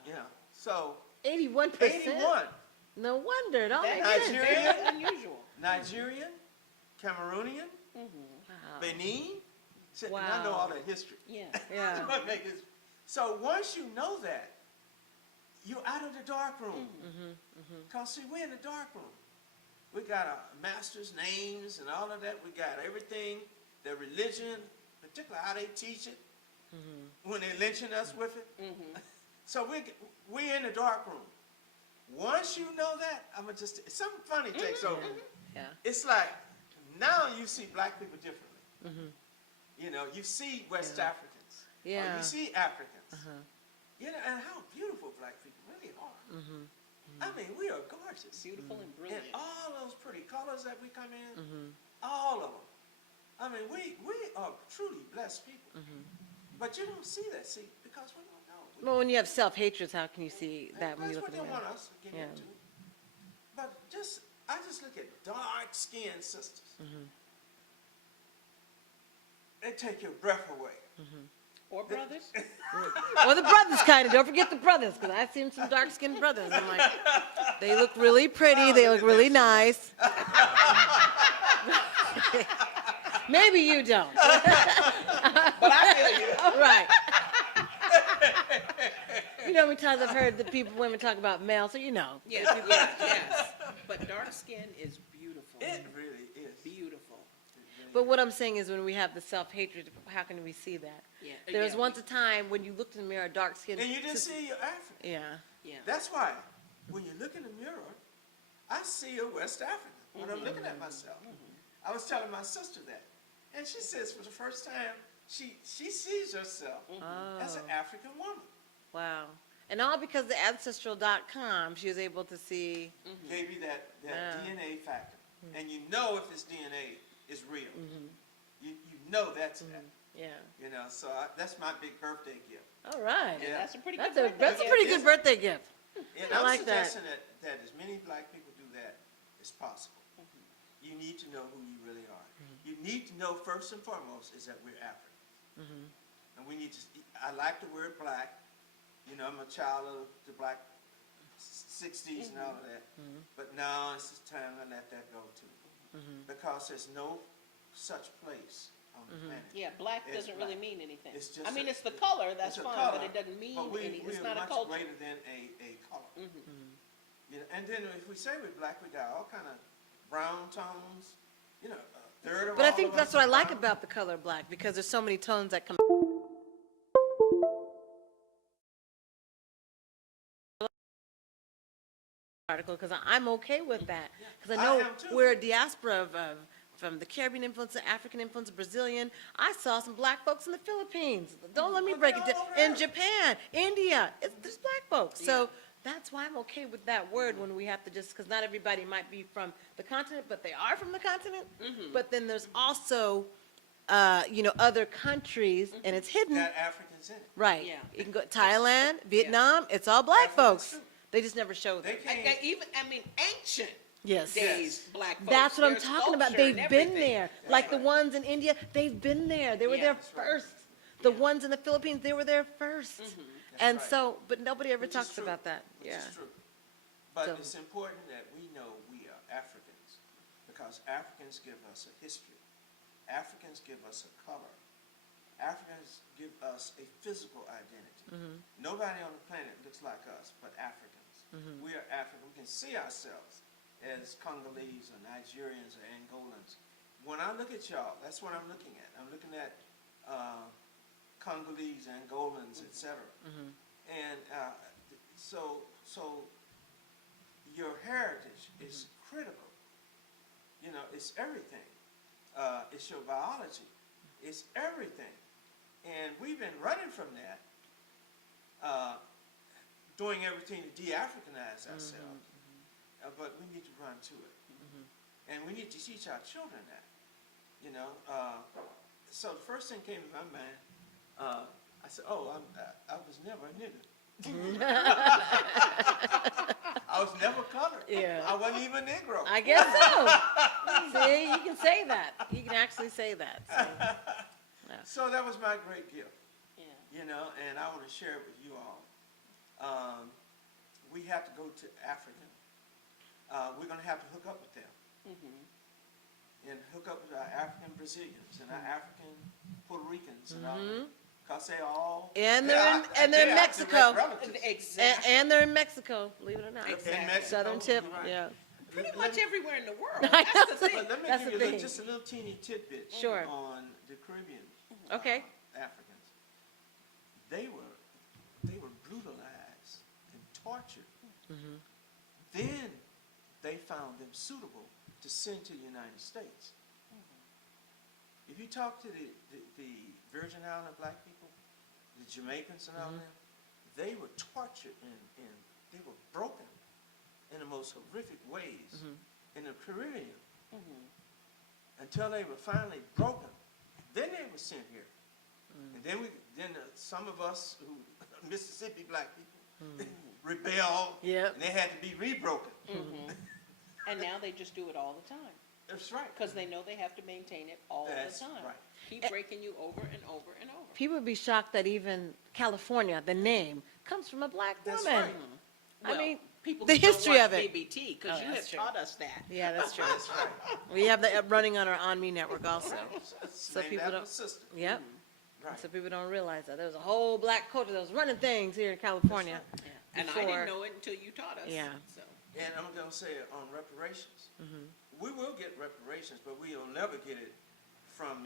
Yeah. So 81%. 81. No wonder. It all makes That's sense. Nigeria. very unusual. Nigerian, Cameroonian, Wow. Benin. And Wow. I know all that history. Yeah. Yeah. So once you know that, you're out of the dark room. Because see, we're in the dark room. We got our masters' names and all of that. We got everything, their religion, particularly how they teach it, when they're lynching us with it. So we're in the dark room. Once you know that, something funny takes over. Yeah. It's like, now you see black people differently. You know, you see West Africans. Or Yeah. you see Africans. You know, and how beautiful black people really are. I mean, we are gorgeous. Beautiful and brilliant. And all those pretty colors that we come in, all of them. I mean, we are truly blessed people. But you don't see that, because we don't know. Well, when you have self-hatred, how can you see that when you That's look what at they the want man? us to get Yeah. into. But just, I just look at dark-skinned sisters. They take your breath away. Or brothers? Or the brothers kind of. Don't forget the brothers, because I've seen some dark-skinned brothers. I'm like, they look really pretty. They look really nice. Maybe you don't. But I feel you. Right. You know how many times I've heard the women talk about male, so you know. Yes, yes. But dark skin is beautiful. It really is. Beautiful. But what I'm saying is when we have the self-hatred, how can we see that? Yeah. There was Yeah. once a time when you looked in the mirror, dark skin. And you didn't see your African. Yeah. Yeah. That's why when you look in the mirror, I see a West African when I'm looking at myself. I was telling my sister that. And she says for the first time, she sees herself as an African woman. Wow. And all because of Ancestral.com, she was able to see. Gave you that Yeah. DNA factor. And you know if this DNA is real. You know that's that. Yeah. You know, so that's my big birthday gift. All right. Yeah. That's a pretty That's good a birthday that's a gift. pretty good birthday gift. And I I'm like that. suggesting that as many black people do that as possible. You need to know who you really are. You need to know first and foremost is that we're African. And we need to, I like the word black. You know, I'm a child of the black 60s and all of that. But now it's time I let that go too. Because there's no such place on the planet. Yeah, black It's doesn't really black. mean anything. It's just I mean, a- it's the color, that's it's a fine, color, but it doesn't mean but anything. we It's are not a much culture. greater than a color. You know, and then if we say we're black, we got all kind of brown tones. You know, a third of But I all think of that's us what I are like brown. about the color black, because there's so many tones that come. Article, because I'm okay with that, because I I know am too. we're a diaspora of from the Caribbean influence, the African influence, Brazilian. I saw some black folks in the Philippines. Don't let me Well, break they're it down. all over In there. Japan, India, there's black folks. So that's why I'm okay with that word when we have to just, because not everybody might be from the continent, but they are from the continent. But then there's also, other countries, and it's hidden. Got Africans in it. Right. Yeah. You can go Thailand, Vietnam, it's all black Africans folks. too. They just never show They them. came. Ancient Yes. days, black folks. That's what I'm there's talking about. sculpture They've and been everything. there. Like the ones in India, they've been there. They were Yeah, there that's right. first. The ones in the Philippines, they were there first. And right. so, but nobody ever Which is talks true. about that. Which Yeah. is true. But So- it's important that we know we are Africans, because Africans give us a history. Africans give us a color. Africans give us a physical identity. Nobody on the planet looks like us but Africans. We are African. We can see ourselves as Congolese or Nigerians or Angolans. When I look at y'all, that's what I'm looking at. I'm looking at Congolese, Angolans, etc. And so your heritage is critical. You know, it's everything. It's your biology. It's everything. And we've been running from that, doing everything to de-Africanize ourselves. But we need to run to it. And we need to teach our children that. You know, so the first thing came to my mind, I said, I was never a nigger. I was never colored. Yeah. I wasn't even Negro. I guess so. See, you can say that. You can actually say that. So. So that was my great gift. Yeah. You know, and I want to share it with you all. We have to go to Africa. We're going to have to hook up with them. And hook up with our African Brazilians and our African Puerto Ricans and all that. Because they all... And they're in Mexico. Exactly. And they're in Mexico, believe it or not. In Mexico. Southern tip, Right. yeah. Pretty much everywhere in the world. I That's the know. thing. But let me That's give the you thing. just a little teeny tidbit Sure. on the Caribbean Okay. Africans. They were brutalized and tortured. Then they found them suitable to send to the United States. If you talk to the Virgin Island black people, the Jamaicans and all them, they were tortured and they were broken in the most horrific ways in the Caribbean until they were finally broken. Then they were sent here. And then some of us who Mississippi black people rebelled, Yep. and they had to be rebroken. And now they just do it all the time, That's right. because they know they have to maintain it all That's the time. right. Keep breaking you over and over and over. People would be shocked that even California, the name, comes from a black That's woman. right. I Well, mean, people the who don't history watch of it. BBT, because Oh, you have that's true. taught us that. Yeah, that's true. That's right. We have that running on our ONME network also. So Named people after don't. my sister. Yep. Right. So people don't realize that there's a whole black culture that was running things here in California. Yeah. And I Before- didn't know it until you taught us. Yeah. So, And I'm gonna say it on reparations. Mm-hmm. We will get reparations, but we'll never get it from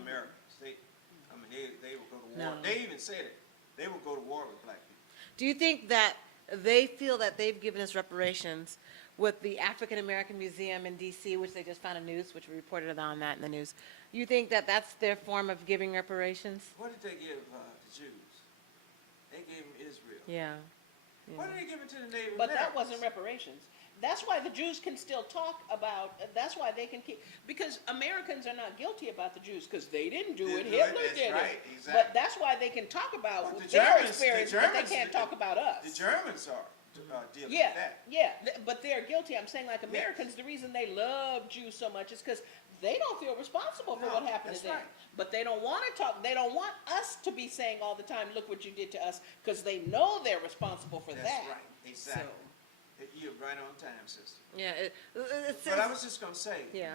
Americans. They will go to war. No. They even said it. They will go to war with black people. Do you think that they feel that they've given us reparations with the African American Museum in D.C., which they just found a news, which we reported on that in the news? You think that that's their form of giving reparations? What did they give the Jews? They gave them Israel. Yeah. Why did they give it to the Native but that Americans? wasn't reparations. That's why the Jews can still talk about, that's why they can keep, because Americans are not guilty about the Jews, because they didn't do it, Didn't do it, Hitler that's did right, it. exactly. But that's why they can talk about But the their Germans- experience, the but they Germans- can't talk about us. The Germans are dealing Yeah, with that. yeah, but they're guilty. I'm saying like Americans, the reason they love Jews so much is because they don't feel responsible for No, what happened that's to them. right. But they don't want to talk, they don't want us to be saying all the time, look what you did to us, because they know they're responsible for That's that. right, exactly. You're right on time, sister. Yeah. It's, But I was just gonna say, yeah.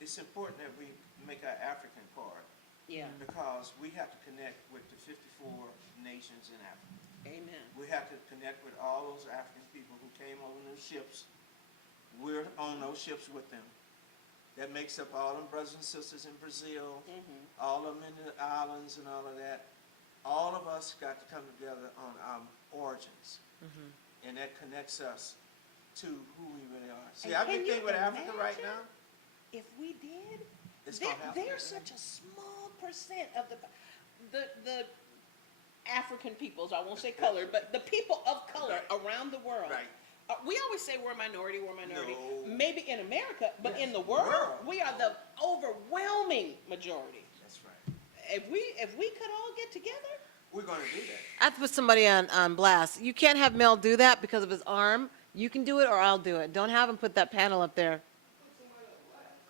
it's important that we make our African part, Yeah, because we have to connect with the 54 nations in Africa. amen. We have to connect with all those African people who came over in those ships. We're on those ships with them. That makes up all them brothers and sisters in Brazil, all of them in the islands and all of that. All of us got to come together on our origins. And that connects us to who we really are. See, And I've been can you thinking with Africa right imagine? now. If we did, It's gonna happen. they're such a small percent of the African peoples, I won't say colored, but the people of color around the world. Right. We always say we're a minority, No. maybe in America, but Yes, in the world, world. we are the overwhelming majority. That's right. If we could all get together, We're gonna do that. I have to put somebody on blast. You can't have Mel do that because of his arm. You can do it or I'll do it. Don't have him put that panel up there.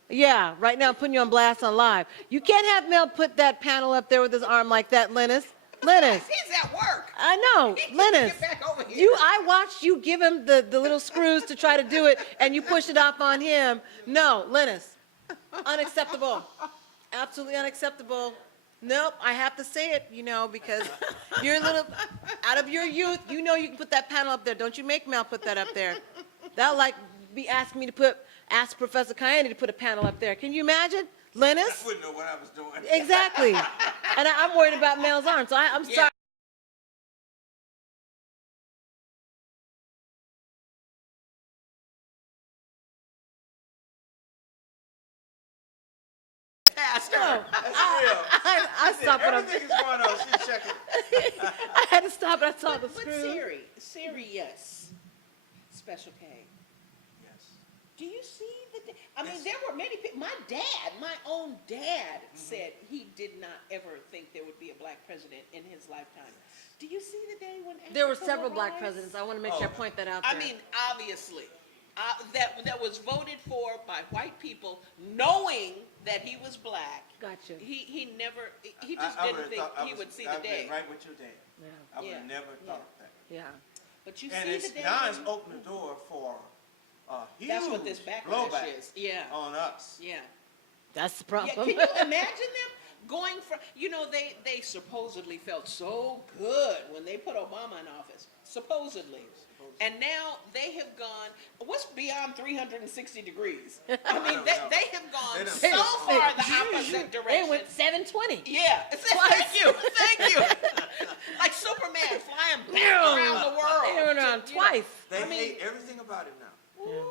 Yeah, right now I'm putting you on blast on live. You can't have Mel put that panel up there with his arm like that, Linus. Linus. he's at work. I know, Linus. Get back over here. I watched you give him the little screws to try to do it, and you pushed it off on him. No, Linus, unacceptable. Absolutely unacceptable. Nope, I have to say it, because you're a little, out of your youth, you can put that panel up there. Don't you make Mel put that up there. That'll like be asking me to ask Professor Kayani to put a panel up there. Can you imagine? Linus? I wouldn't know what I was doing. Exactly. And I'm worried about Mel's arm, so I'm sorry. Pastor. No, That's real. I stopped when Everything is going on. She's checking. I had to stop and I saw the But screw. Siri, yes. Special K. Yes. Do you see I mean, Yes. there were many people. My own dad said he did not ever think there would be a black president in his lifetime. Do you see the day when There were Africa several will black rise? presidents. I want to make sure I point that out there. I mean, obviously, that was voted for by white people, knowing that he was black. Gotcha. He just I didn't would've think thought- he would see I've the been day. right with your dad. Yeah. I would Yeah, have never yeah. thought that. Yeah. But you And see it's the day. now it's when- opened the door for huge That's what this backlash blowback is. Yeah. on us. Yeah. That's the Yeah, problem. can you imagine them going from, they supposedly felt so good when they put Obama in office, supposedly. And now they have gone, what's beyond 360 degrees? I mean, don't they know. have gone They done so fixed far the opposite They direction. went 720. Yeah, thank you. Like Superman flying back around the world. They went around twice. They I mean- hate everything about it now. Ooh.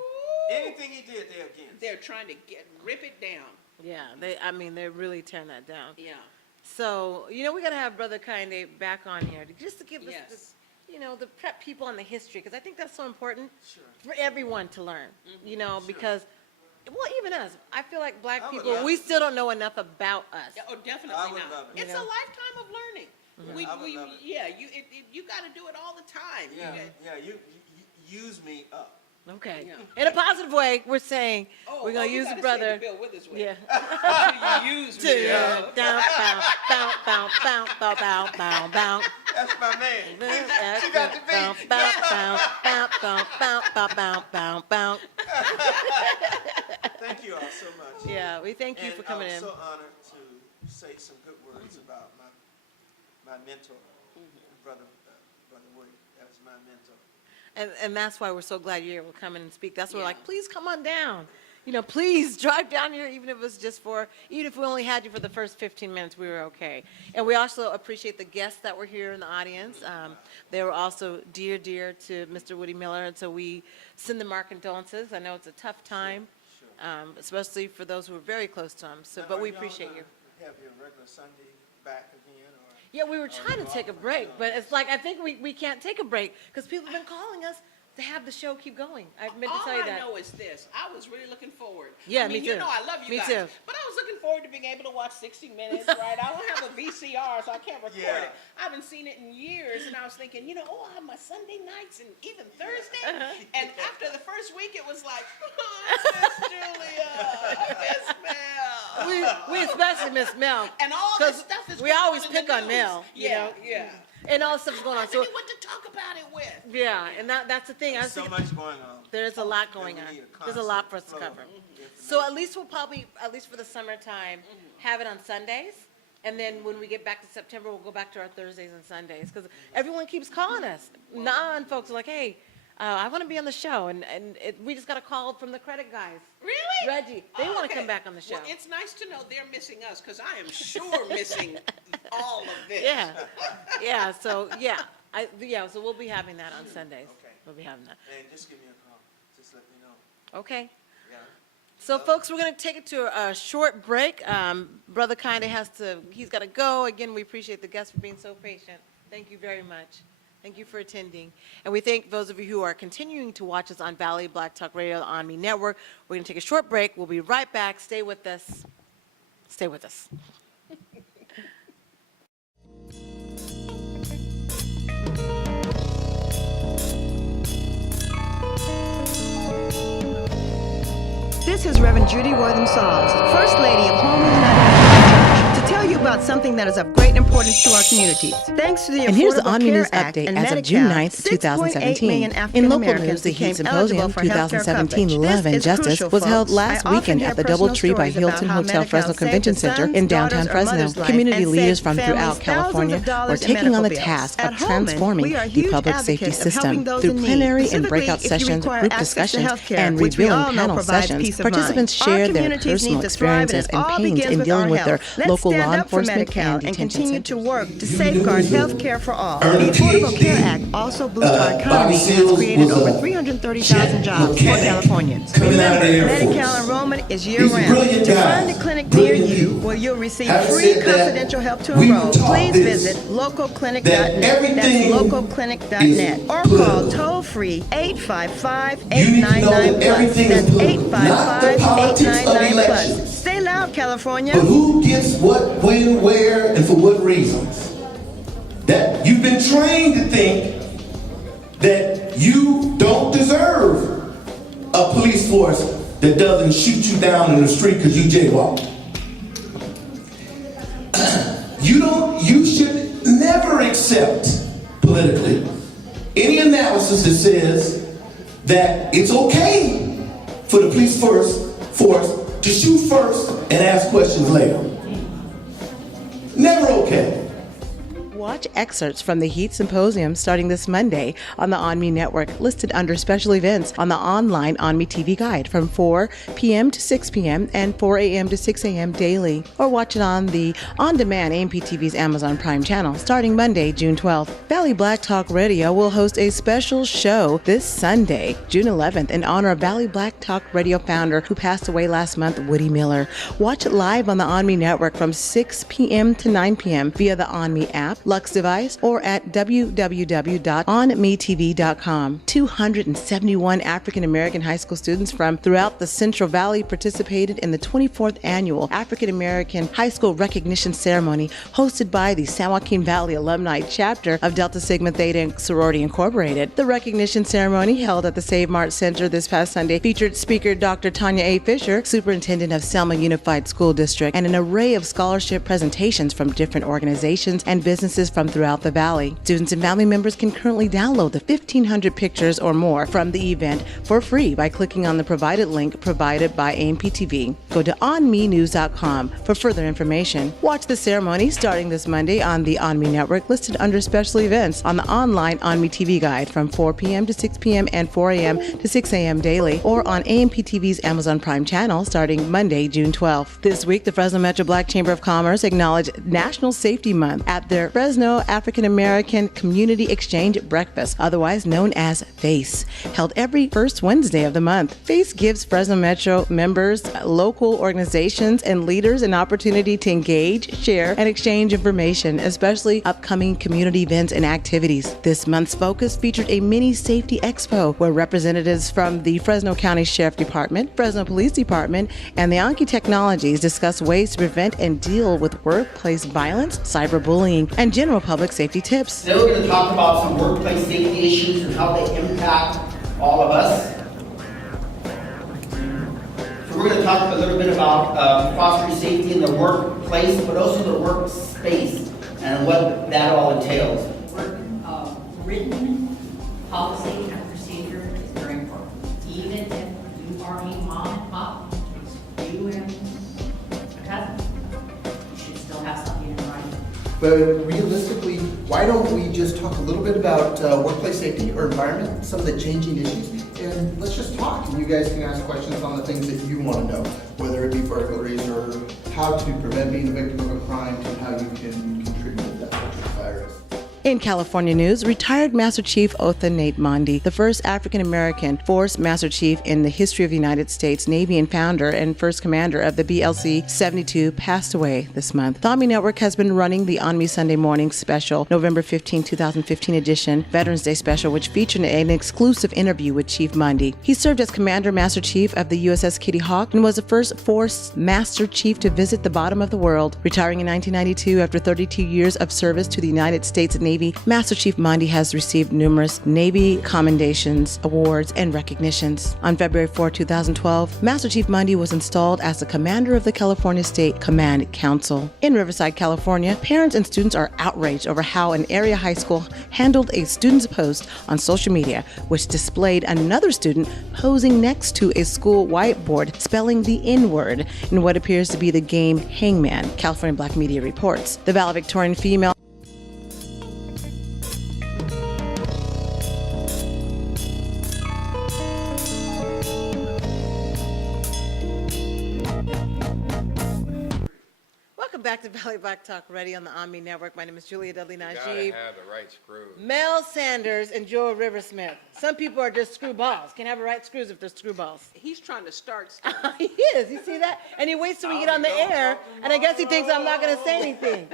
Anything he did, they're against. They're trying to rip it down. Yeah, they're really tearing that down. Yeah. So, we got to have Brother Kinde back on here just to give us, Yes. the prep people on the history, because I think that's so important Sure. for everyone to learn, because, well, even us, I feel like black I would people, love we to. still don't know enough about us. Yeah, oh, definitely I would not. love it. It's You know? a lifetime of learning. I would love it. Yeah, you got to do it all the time. Yeah, you use me up. Okay. Yeah. In a positive way, we're saying we're going to you use the gotta say brother. the Bill Withers way. Yeah. You use me. Down, bow, bow, bow, bow, bow, bow, bow, bow. That's my man. She got the beat. bow, bow, bow, bow, bow, bow, bow, bow, bow. Thank you all so much. Yeah, we thank you for coming in. I'm so honored to say some good words about my mentor, brother Woody. That was my mentor. And that's why we're so glad you're able to come in and speak. That's why we're like, please come on down. You know, please drive down here, even if it's just even if we only had you for the first 15 minutes, we were okay. And we also appreciate the guests that were here in the audience. They were also dear to Mr. Woody Miller, and so we send them our condolences. I know it's a tough time, especially for those who are very close to him. So, Now, but we are y'all appreciate gonna you. Have your regular Sunday back again, or? Yeah, we were trying to take a break, but it's like, I think we can't take a break because people have been calling us to have the show keep going. I meant to tell you that. All I know is this. I was really looking forward. Yeah, I mean, me you too. know I love you Me guys. too. But I was looking forward to being able to watch 60 Minutes, right? I don't have a VCR, so I can't record Yeah. it. I haven't seen it in years, and I was thinking, I'll have my Sunday nights and even Thursday. And after the first week, it was like, Miss Julia, Miss Mel. We especially miss Mel. And all this stuff is we going always on in the pick on news. Mel, you Yeah, know? yeah. And all stuff's going on. I So really want to talk about it with. yeah, and that's the thing. I was So thinking, much going on. there's a lot going on. we need a There's a lot for us to constant cover. flow of information. So at least we'll probably, at least for the summertime, have it on Sundays. And then when we get back to September, we'll go back to our Thursdays and Sundays. Because everyone keeps calling us. Non-folks are like, hey, I want to be on the show. And we just got a call from the credit guys. Really? Reggie, they want to come back on the show. Well, it's nice to know they're missing us because I am sure missing all of this. Yeah, yeah, so so we'll be having that on Sundays. Okay. We'll be having that. And just give me a call. Just let me know. Okay. Yeah. So folks, we're going to take it to a short break. Brother kinda he's got to go. Again, we appreciate the guests for being so patient. Thank you very much. Thank you for attending. And we thank those of you who are continuing to watch us on Valley Black Talk Radio, the ONME Network. We're going to take a short break. We'll be right back. Stay with us. Stay with us. This is Reverend Judy Wortham-Sauls, First Lady of Home United Methodist Church, to tell you about something that is of great importance to our communities. Thanks to the And here's the Affordable ONME Care News Act update and as of Medi-Cal, June 9th, 6.8 2017. million In local African-Americans news, the became Heat Symposium eligible for healthcare 2017 coverage. Love This and is Justice crucial, was held folks. last I often weekend hear at the personal DoubleTree by stories about Hilton how Hotel Medi-Cal Fresno saved Convention a Center son's, in downtown daughter's, or Fresno. mother's life Community and leaders saved from throughout families thousands California of dollars were in taking on the medical bills. task At of Holman, transforming we are the huge public safety advocates of helping system those through in need, plenary and specifically breakout if you sessions, require group access to discussions, healthcare, and which we revealing all know panel provides sessions. peace of mind. Participants Our shared their communities personal need to thrive, and experiences it and all pains begins in with dealing our with their health. Let's local stand law up for enforcement Medi-Cal and and detention continue to centers. work to safeguard health care for all. The Affordable Care Act also boosts our economy and has Seals created was over a 330,000 jobs for mechanic Californians. coming out of the Remember, Air Force. Medi-Cal enrollment is These are year-round. brilliant To guys, find a clinic near brilliant you people. where you'll receive Having free said that, confidential help to we were enroll, taught please this, visit localclinic.net. that everything That's localclinic.net. Or call political. toll-free You need to know that 855-899-PLUS. everything is That's political, not the politics of 855-899-PLUS. elections. Stay loud, California. But who gets what, when, where, and for what reasons? That you've been trained to think that you don't deserve a police force that doesn't shoot you down in the street because you jaywalked. You should never accept politically any analysis that says that it's okay for the police force to shoot first and ask questions later. Never okay. Watch excerpts from the Heat Symposium starting this Monday on the ONME Network, listed under special events on the online ONME TV Guide from 4 p.m. to 6 p.m. and 4 a.m. to 6 a.m. daily. Or watch it on the on-demand AMP TV's Amazon Prime channel starting Monday, June 12th. Valley Black Talk Radio will host a special show this Sunday, June 11th, in honor of Valley Black Talk Radio founder who passed away last month, Woody Miller. Watch it live on the ONME Network from 6 p.m. to 9 p.m. via the ONME app, Lux device, or at www.onmetv.com. 271 African American high school students from throughout the Central Valley participated in the 24th annual African American High School Recognition Ceremony hosted by the San Joaquin Valley Alumni Chapter of Delta Sigma Theta Sorority Incorporated. The recognition ceremony held at the Save Mart Center this past Sunday featured speaker Dr. Tanya A. Fisher, superintendent of Selma Unified School District, and an array of scholarship presentations from different organizations and businesses from throughout the valley. Students and family members can currently download the 1,500 pictures or more from the event for free by clicking on the provided link provided by AMPTV. Go to onmenews.com for further information. Watch the ceremony starting this Monday on the ONME network listed under special events on the online ONME TV guide from 4 p.m. to 6 p.m. and 4 a.m. to 6 a.m. daily, or on AMPTV's Amazon Prime channel starting Monday, June 12th. This week, the Fresno Metro Black Chamber of Commerce acknowledged National Safety Month at their Fresno African American Community Exchange Breakfast, otherwise known as FACE, held every first Wednesday of the month. FACE gives Fresno Metro members, local organizations, and leaders an opportunity to engage, share, and exchange information, especially upcoming community events and activities. This month's focus featured a mini safety expo where representatives from the Fresno County Sheriff Department, Fresno Police Department, and the Anki Technologies discussed ways to prevent and deal with workplace violence, cyberbullying, and general public safety tips. Today we're going to talk about some workplace safety issues and how they impact all of us. So we're going to talk a little bit about fostering safety in the workplace, but also the workspace and what that all entails. Written policy and procedure is very important. Even if you are a mom and pop, you and a cousin, you should still have something in writing. But realistically, why don't we just talk a little bit about workplace safety or environment, some of the changing issues, and let's just talk. And you guys can ask questions on the things that you want to know, whether it be burglaries or how to prevent being a victim of a crime and how you can contribute to that subject virus. In California news, retired Master Chief Otha Nate Mondi, the first African-American Force Master Chief in the history of the United States Navy and founder and first commander of the BLC-72, passed away this month. The ONME Network has been running the ONME Sunday Morning Special, November 15, 2015 edition, Veterans Day Special, which featured an exclusive interview with Chief Mondi. He served as Commander Master Chief of the USS Kitty Hawk and was the first Force Master Chief to visit the bottom of the world. Retiring in 1992 after 32 years of service to the United States Navy, Master Chief Mondi has received numerous Navy commendations, awards, and recognitions. On February 4, 2012, Master Chief Mondi was installed as the commander of the California State Command Council. In Riverside, California, parents and students are outraged over how an area high school handled a student's post on social media, which displayed another student posing next to a school whiteboard spelling the N-word in what appears to be the game Hangman, California Black Media reports. The valedictorian female back to Valley Black Talk Radio on the ONME Network. My name is Julia Dudley Najib. You gotta have the right screws. Mel Sanders and Joel Riversmith. Some people are just screwballs. Can't have the right screws if they're screwballs. He's trying to start stuff. He is. You see that? And he waits till we get on the air, and I guess he thinks I'm not going to say anything.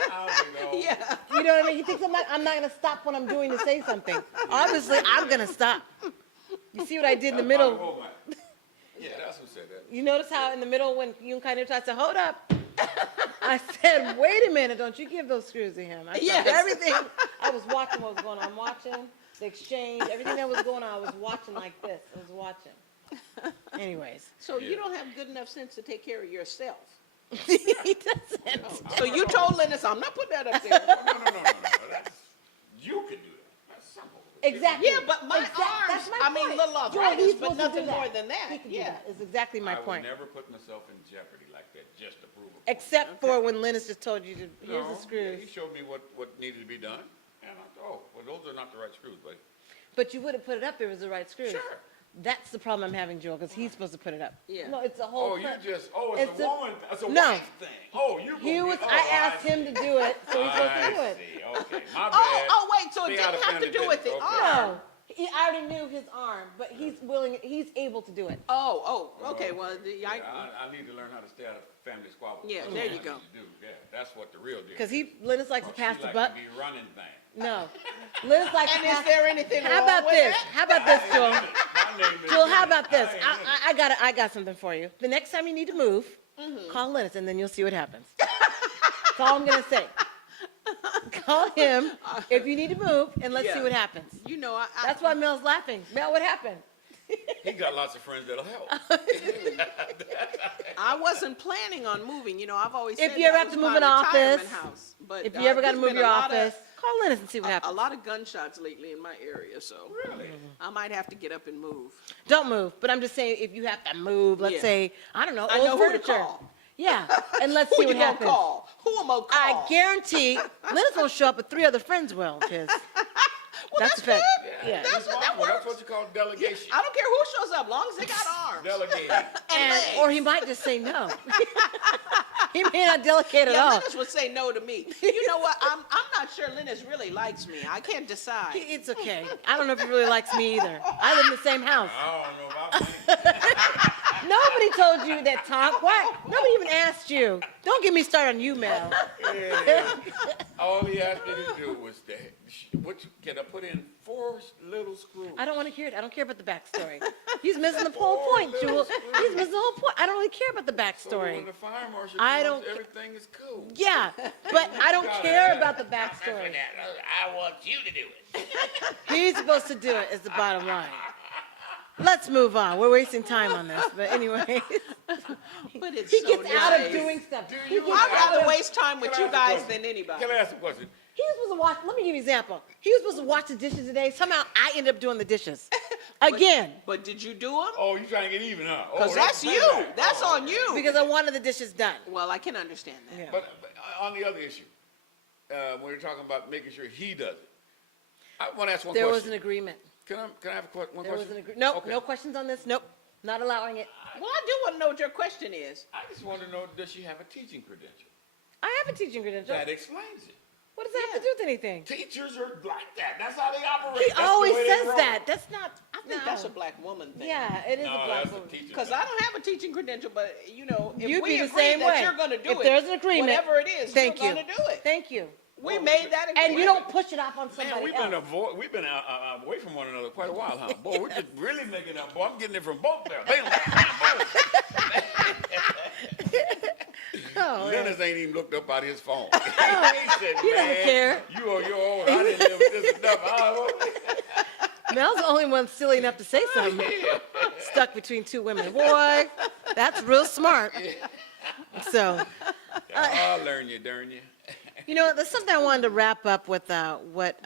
Yeah. You know what I mean? He thinks I'm not going to stop what I'm doing to say something. Obviously, I'm going to stop. You see what I did in the middle? Yeah, that's who said that. You notice how in the middle when you kind of tried to hold up, I said, wait a minute, don't you give those screws to him. I Yes. everything. I was watching what was going on. I'm watching the exchange, everything that was going on. I was watching like this. I was watching. Anyways. So you don't have good enough sense to take care of yourself. He doesn't. So you told Lennis, I'm not putting that up there. No. That's, you can do that. That's simple. Exactly. Yeah, but my That's arms, my I mean, point. little Joel, arthritis, he's but supposed to do nothing more than that. He can do Yeah. that. Is exactly my point. I would never put myself in jeopardy like that just to prove it. Except for when Lennis just told you to, here's No, the screws. He showed me what needed to be done, and I thought, well, those are not the right screws, buddy. But you would have put it up if it was the right screws. Sure. That's the problem I'm having, Joel, because he's supposed to put it up. Yeah. No, it's a whole. It's it's a woman, it's a no. wife thing. Oh, you He was. I asked him to do it, so he's supposed to do it. See. Okay, my bad. Oh, wait, so it See how didn't the have to family do with did. the Okay. arm. No, I already knew his arm, but he's able to do it. Okay, well, I need to learn how to stay out of family squabbles. Yeah, That's there what you I go. need to do. Yeah, that's what the real deal. Because Linus likes to pass She the like buck. to be running things. No. Linus likes to And pass. is there anything How wrong about with this? that? How about this, Jewel? My name is Jewel, how about this? I ain't I got something for you. The next time you need to move, call Linus, and then you'll see what happens. That's all I'm gonna say. Call him if you need to move, and let's see Yeah. what happens. You know, That's why Mel's laughing. Mel, what happened? He got lots of friends that'll help. I wasn't planning on moving. You know, I've always If said you ever that have was to move my an office, retirement house. But, If you ever got to there's move been your a lot of- office, call Linus and see what a happens. lot of gunshots lately in my area, so Really? I might have to get up and move. Don't move, but I'm just saying if you have to move, let's Yeah. say, I don't know, I old know who to furniture. call. Yeah, and let's Who see you what gonna happens. call? Who am I gonna I call? guarantee Linus won't show up, but 3 other friends will, because that's a fact. good. Yeah. That's what that That's works. what you call delegation. I don't care who shows up, long as they got arms. Delegate. And, legs. or he might just say no. He may not delegate at Yeah, all. Linus would say no to me. You know what? I'm not sure Linus really likes me. I can't decide. It's okay. I don't know if he really likes me either. I live in the same house. I don't know about me. Nobody told you that talk. Why? Nobody even asked you. Don't get me started on you, Mel. Yeah. All he asked me to do was that. What you can I put in 4 little screws? I don't want to hear it. I don't care about the backstory. He's missing the whole point, Jewel. He's missing the whole point. I don't really care about the So backstory. when the fire marshal I comes, don't- everything is cool. Yeah, but I don't care about the backstory. I want you to do it. He's supposed to do it, is the bottom line. Let's move on. We're wasting time on this, but anyway. But it's He so gets out of nice. doing stuff. Do He you- gets I'd out rather of- waste time with Can I you ask a guys question? than anybody. Can I ask a question? He was supposed to watch, let me give you an example. He was supposed to watch the dishes today. Somehow I ended up doing the dishes. Again, But did you do them? Oh, you trying to get even, huh? Because that's you. payback. That's Oh, on you. because I wanted the dishes done. Well, I can understand that. Yeah. But on the other issue, when we're talking about making sure he does it, I want to ask one There was question. an agreement. Can I have one There was question? an agreement. Nope, Okay. no questions on this. Nope, not allowing it. Well, I do want to know what your question is. I just want to know, does she have a teaching credential? I have a teaching credential. That explains it. What does that have to do with anything? Teachers are like that. That's how they operate. He That's the always way they says roll. that. That's not. I think that's a black woman thing. Yeah, it is No, a black that's a woman. teacher. Because I don't have a teaching credential, but you know, if You'd we be the agree same that way. you're going to do If it, there's an agreement, whatever it is, Thank you're you. going to do it. Thank you. We made that agreement. And you don't push it off on Man, somebody else. we've been away from one another quite a while, huh? Boy, we're just really making up. Boy, I'm getting it from both there. Oh, yeah. Dennis ain't even looked up out his phone. He said, He doesn't "Man, care." You on your own. I didn't live with this enough. Mel's the only one silly enough to say something. Stuck between 2 women. Boy, that's real smart. So, I'll learn you, darn you. you know, there's something I wanted to wrap up with what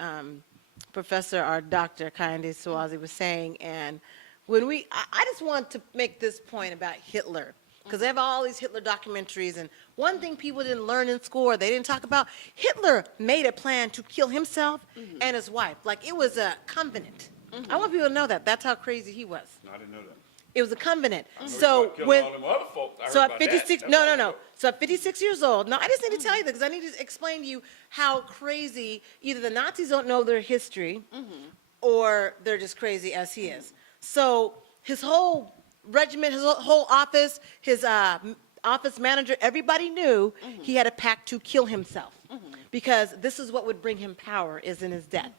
Professor or Dr. Kayinde Suwazi was saying. And when I just want to make this point about Hitler. Because they have all these Hitler documentaries, and one thing people didn't learn in school, or they didn't talk about, Hitler made a plan to kill himself and his wife. Like, it was a covenant. I want people to know that. That's how crazy he was. I didn't know that. It was a covenant. I know he So started killing when, all them other folks. I so heard at about that. 56, That's no, all no, I no. know. So at 56 years old, no, I just need to tell you this, because I need to explain to you how crazy, either the Nazis don't know their history, or they're just crazy as he is. So his whole regiment, his whole office, his office manager, everybody knew he had a pact to kill himself, because this is what would bring him power, is in his death.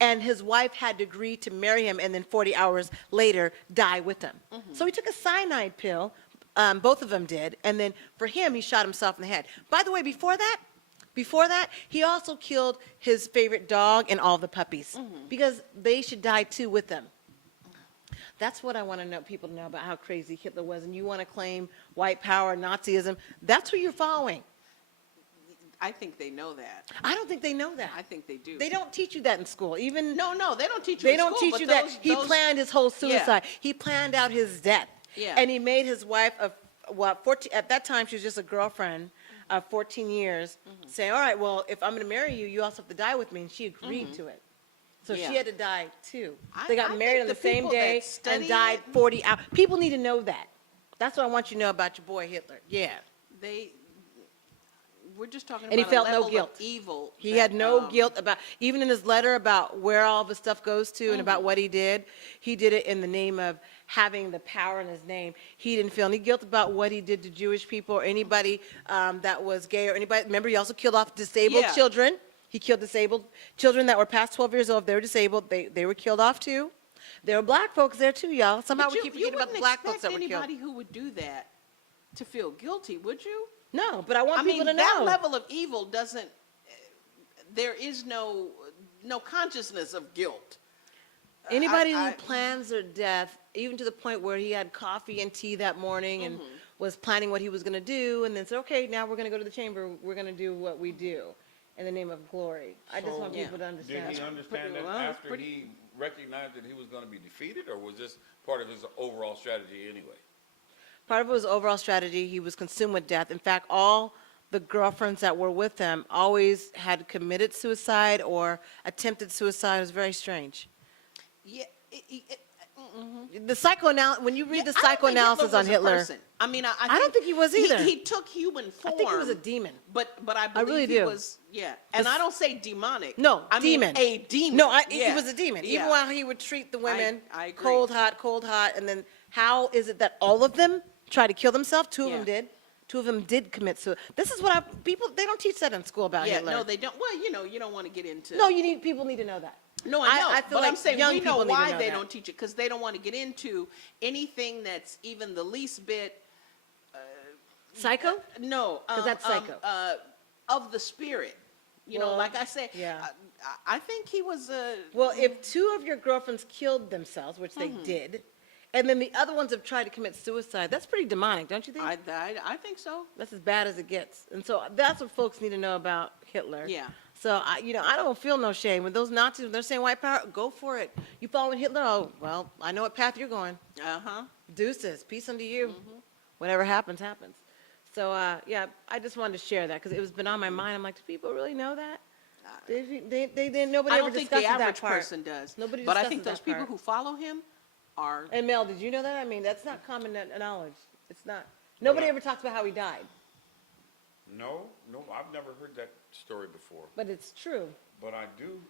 And his wife had to agree to marry him, and then 40 hours later die with him. So he took a cyanide pill, both of them did, and then for him, he shot himself in the head. By the way, before that, he also killed his favorite dog and all the puppies, because they should die too with them. That's what I want to know, people to know about how crazy Hitler was. And you want to claim white power, Nazism, that's who you're following. I think they know that. I don't think they know that. I think they do. They don't teach you that in school. Even No, they don't teach you they in don't school, teach but you that he those- planned his whole suicide. He planned out his death. Yeah. And he made his wife of 14, at that time she was just a girlfriend of 14 years, saying, all right, well, if I'm going to marry you, you also have to die with me. And she agreed to it. So Yeah. she had to die too. I They got married on think the the same people day that study and died it- 40 hours. People need to know that. That's what I want you to know about your boy Hitler. Yeah. we're just talking And he about felt a no level guilt. of evil. He that, had no guilt about, even in his letter about where all of his stuff goes to and about what he did it in the name of having the power in his name. He didn't feel any guilt about what he did to Jewish people or anybody that was gay or anybody. Remember, he also killed off disabled Yeah. children. He killed disabled children that were past 12 years old. If they were disabled, they were killed off too. There were black folks there too, y'all. Somehow But we keep forgetting about the black folks that were killed. anybody who would do that to feel guilty, would you? No, but I want I mean, people to that know. level of evil doesn't, there is no consciousness of guilt. Anybody I- who plans their death, even to the point where he had coffee and tea that morning and was planning what he was going to do, and then said, okay, now we're going to go to the chamber, we're going to do what we do in the name of glory. I just want Yeah. people to Did understand. he understand that well, it's after pretty- he recognized that he was going to be defeated, or was this part of his overall strategy anyway? Part of it was overall strategy. He was consumed with death. In fact, all the girlfriends that were with him always had committed suicide or attempted suicide. It was very strange. Yeah. The psychoanalysis, when you read the I don't think psychoanalysis on was a Hitler, person. I mean, I don't think he was either. He took human form. I think he was a demon. But I believe really he do. was, yeah. And I don't say demonic. No, I mean demon. a demon. No, Yeah. he was a demon. Yeah. Even while he would treat the women I agree. cold, hot, and then how is it that all of them tried to kill themselves? Two of them Yeah. did. Two of them did commit suicide. This is what people, they don't teach that in school about Yeah, Hitler. no, they don't. Well, you don't want to get into. No, people need to know that. No, I know. I feel but like I'm saying young we know people need to why know they that. don't teach it, because they don't want to get into anything that's even the least bit. Psycho? No, 'Cause that's psycho. Of the spirit. You know, Well, like I say, yeah. I think he was a. Well, if two of your girlfriends killed themselves, which they did, and then the other ones have tried to commit suicide, that's pretty demonic, don't you think? I think so. That's as bad as it gets. And so that's what folks need to know about Hitler. Yeah. So, I don't feel no shame. When those Nazis, when they're saying white power, go for it. You following Hitler? Oh, well, I know what path you're going. Uh-huh. Deuces. Peace unto you. Whatever happens, happens. So, yeah, I just wanted to share that because it was been on my mind. I'm like, do people really know that? Nobody I ever don't think discusses the average that part. person does. Nobody but I discusses think those that people part. who follow him are. And Mel, did you know that? I mean, that's not common knowledge. It's not. Nobody ever talks about how he died, No, I've never heard that story before. but it's true. But I do,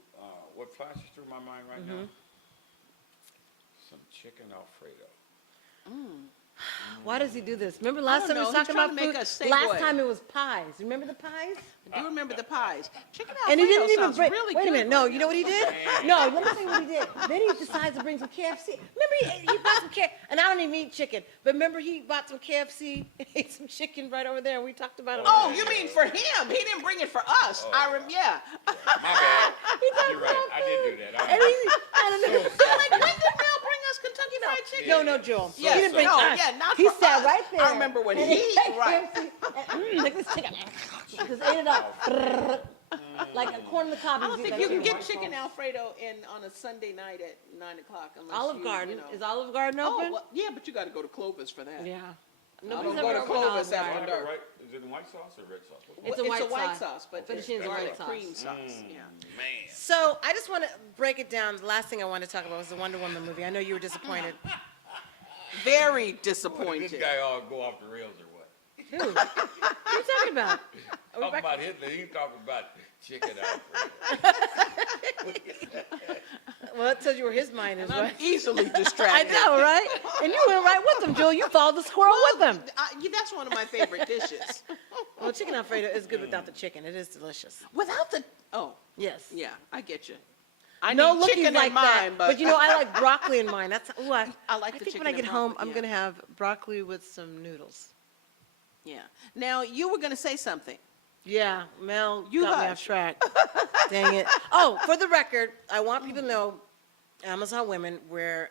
what flashes through my mind right now, some chicken Alfredo. Why does he do this? Remember last don't time we was know. He's talking trying about to make food? us say Last what? time it was pies. Remember the pies? I do remember the pies. Chicken And he Alfredo didn't even sounds bring. really Wait a good minute. No, right you know what he did? No, let me tell you what he did. Then he decides to bring some KFC. Remember he bought some KFC, and I don't even eat chicken. But remember he bought some KFC, ate some chicken right over there, and we talked about it. Oh, you mean for him? He didn't bring it for us. Yeah. My bad. You're right, I did do that. And I don't know. So, like, when did Mel bring us Kentucky Fried Chicken? No, Joel. Yes. He didn't bring No, us. yeah, not He for sat us. right there. I remember when and he- ate right. KFC, and, like this chicken. Just ate it up. Like a corn on the cob. I don't think you can get chicken Alfredo on a Sunday night at 9 o'clock unless Olive you, Garden. You know. Is Olive Garden open? Oh, well, yeah, but you got to go to Clovis for that. Yeah. I Nobody's don't go ever to opened Olive Clovis after Garden. dark. Right, is it in white sauce or red sauce? It's a white sauce, but Fettuccine is a or white a sauce. cream sauce. Yeah. Man. So I just want to break it down. The last thing I wanted to talk about was the Wonder Woman movie. I know you were disappointed. Very Did disappointed. this guy all go off the rails or what? Who? What are you talking about? Talking about Hitler, he talking about chicken Alfredo. Well, it tells you where his mind is, I'm right? easily I distracted. know, right? And you went right with them, Joel. You followed the squirrel with them. That's one of my favorite dishes. Well, chicken Alfredo is good without the chicken. It is delicious. Without the Yes. yeah, I get you. I No need lookies chicken like in mine, that. but you know, I like broccoli in mine. That's ooh, I like the think chicken when I and get home, broccoli, I'm yeah. gonna have broccoli with some noodles. yeah. Now you were going to say something. Yeah, Mel You got me off hush. track. Dang it. Oh, for the record, I want people to know Amazon women where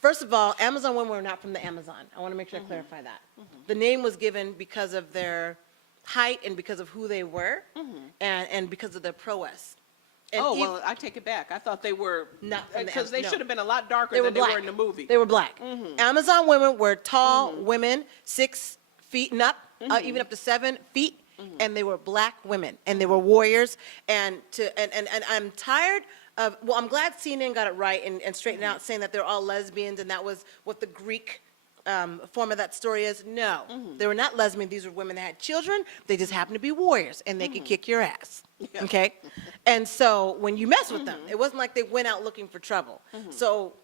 first of all, Amazon women were not from the Amazon. I want to make sure I clarify that. The name was given because of their height and because of who they were and because of their prowess. And Oh, well, I take it back. I thought they were Not from the because they no. should have been a lot darker They were than they black. were in the movie. They were black. Amazon women were tall women, 6 feet and up, even up to 7 feet, and they were black women, and they were warriors. And I'm tired of. Well, I'm glad CNN got it right and straightened out, saying that they're all lesbians, and that was what the Greek form of that story is, no, they were not lesbian. These were women that had children. They just happened to be warriors, and they could kick your ass. Okay? And so when you mess with them, it wasn't like they went out looking for trouble. So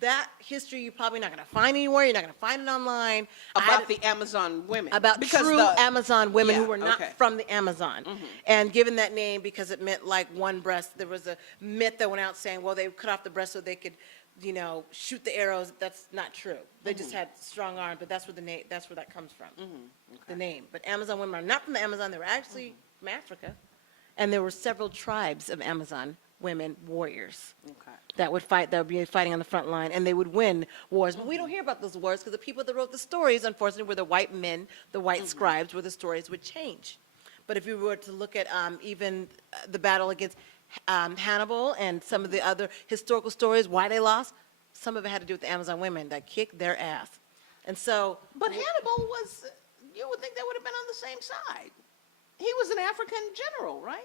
that history you're probably not going to find anywhere. You're not going to find it online. About the Amazon women. About true Amazon women who were not okay. from the Amazon. And given that name because it meant like one breast, there was a myth that went out saying, well, they cut off the breast so they could, you know, shoot the arrows. That's not true. They just had strong arms, but that's where the name, that's where that comes from, the name. But Amazon women are not from the Amazon. They were actually from Africa. And there were several tribes of Amazon women warriors that would fight, that would be fighting on the front line, and they would win wars. But we don't hear about those wars because the people that wrote the stories, unfortunately, were the white men, the white scribes, where the stories would change. But if you were to look at even the battle against Hannibal and some of the other historical stories, why they lost, some of it had to do with the Amazon women that kicked their ass. And so... But Hannibal was, you would think they would have been on the same side. He was an African general, right?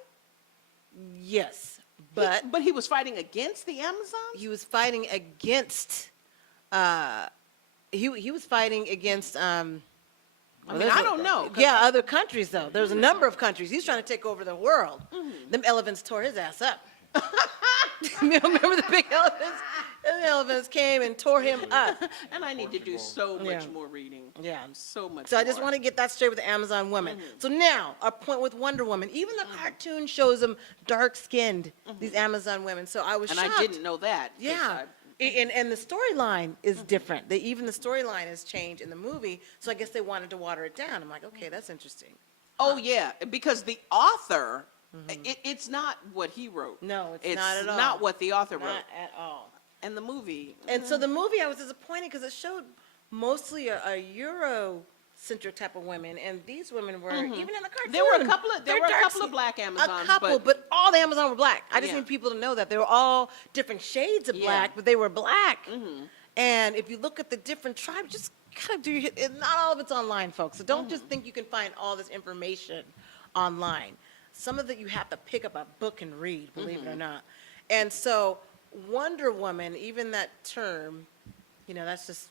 Yes, but... But he was fighting against the Amazons? He was fighting against... he was fighting against... I mean, I don't know. Yeah, other countries, though. There's a number of countries. He's trying to take over the world. Them elephants tore his ass up. Remember the big elephants? The elephants came and tore him up. And I need to do so much more reading. Yeah. So much So more. I just want to get that straight with the Amazon women. So now, our point with Wonder Woman, even the cartoon shows them dark-skinned, these Amazon women. So I was And shocked. I didn't know that. 'Cause Yeah. And the storyline is different. Even the storyline has changed in the movie, so I guess they wanted to water it down. I'm like, okay, that's interesting. Oh, yeah, because the author, it's not what he wrote. No, it's not at all. It's not what the author wrote. Not at all. And the movie. And so the movie, I was disappointed because it showed mostly a Euro-centric type of women, and these women were, even in the cartoon. There were a couple of, they're dark black Amazons. A couple, but all the Amazon were black. I just Yeah. need people to know that they were all different shades of black, but they were black. And if you look at the different tribes, just kind of do not all of it's online, folks. So don't just think you can find all this information online. Some of it you have to pick up a book and read, believe it or not. And so Wonder Woman, even that term, you know, that's just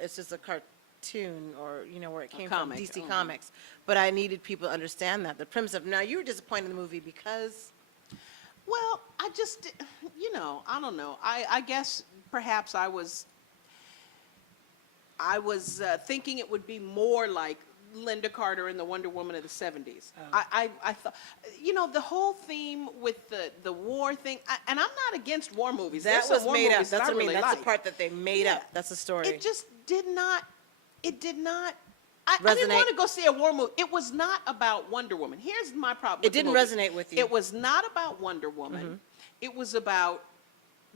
it's just a cartoon, or you know, where it came from, DC Comics. But I needed people to understand that the premise of. Now you were disappointed in the movie because. Well, I just, you know, I don't know. I guess perhaps I was thinking it would be more like Linda Carter in the Wonder Woman of the 70s. I thought, you know, the whole theme with the war thing, and I'm not against war movies. That was made up. That's what I mean. That's like. the part that they made up. That's the story. It just did not, I didn't want to go see a war movie. It was not about Wonder Woman. Here's my problem with It didn't the movie. resonate with you. It was not about Wonder Woman. It was about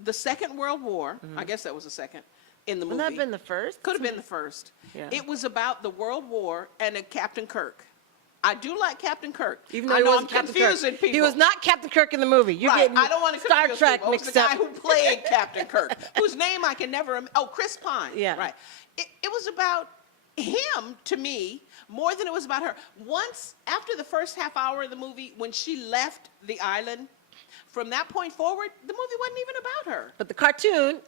the Second World War. I guess that was the second in the movie. Wouldn't that have been the first? Could have been the first. Yeah. It was about the World War and Captain Kirk. I do like Captain Kirk. Even though I he know wasn't I'm Captain confusing Kirk. people. He was not Captain Kirk in the movie. You're Right. getting I don't want to Star confuse Trek people. It was mixed the up. guy who played Captain Kirk, whose name I can never remember. Oh, Chris Pine. Yeah. Right. It was about him, to me, more than it was about her. Once, after the first half hour of the movie, when she left the island, from that point forward, the movie wasn't even about her. But the cartoon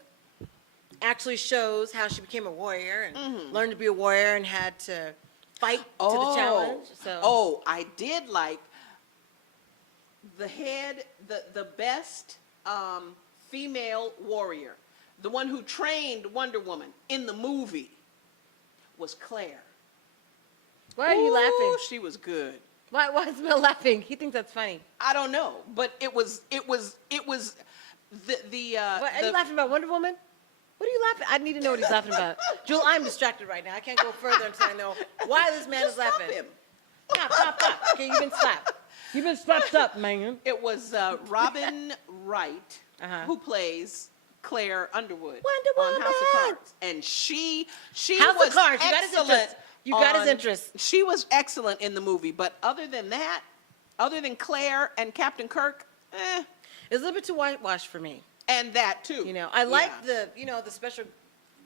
actually shows how she became a warrior and learned to be a warrior and had to fight to the challenge. So. Oh, I did like the best female warrior, the one who trained Wonder Woman in the movie, was Claire. Why are you laughing? She was good. Why is Mel laughing? He thinks that's funny. I don't know, but it was the What, are you laughing about Wonder Woman? What are you laughing? I need to know what he's laughing about. Jewel, I'm distracted right now. I can't go further until I know why this man is laughing. Stop him. Stop. Okay, you've been slapped. You've been slapped up, man. It was Robin Wright who plays Claire Underwood on House of Cards, and she House was of Cards. You got his excellent. interest. You got his interest. She was excellent in the movie, but other than that, other than Claire and Captain Kirk, It's a little bit too whitewashed for me. and that too. You know, I like the special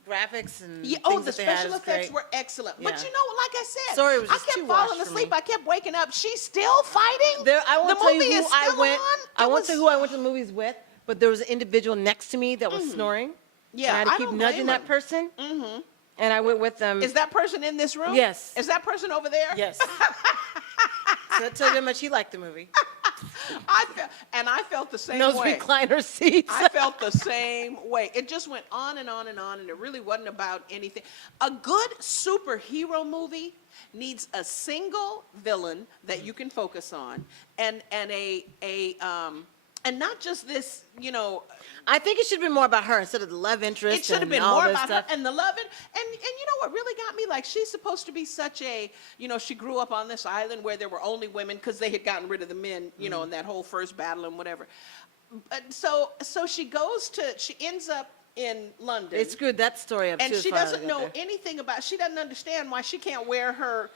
graphics and Yeah, things the that they had special is effects great. were excellent. Yeah. But you know, like I said, Sorry, it was I just kept too falling washed for asleep. me. I kept waking up. She's still fighting. I won't the tell movie you is who I still went. on. I won't say who I went to the movies with, but there was an individual next to me that was snoring. Yeah, and I had to I keep don't nudging blame that him. person. And I went with them. Is that person in this room? Yes. Is that person over there? Yes. So that tells you how much he liked the movie. I felt the same Those way. recliner seats. I felt the same way. It just went on and on and on, and it really wasn't about anything. A good superhero movie needs a single villain that you can focus on, and not just this, I think it should have been more about her instead of the love interest. It should have and been all more this about stuff. her and the love and you know what really got me? Like, she's supposed to be such a, she grew up on this island where there were only women because they had gotten rid of the men, in that whole first battle and whatever. But so she ends up in London. They screwed that story up And too. she as far as I doesn't got know there. anything about, she doesn't understand why she can't wear her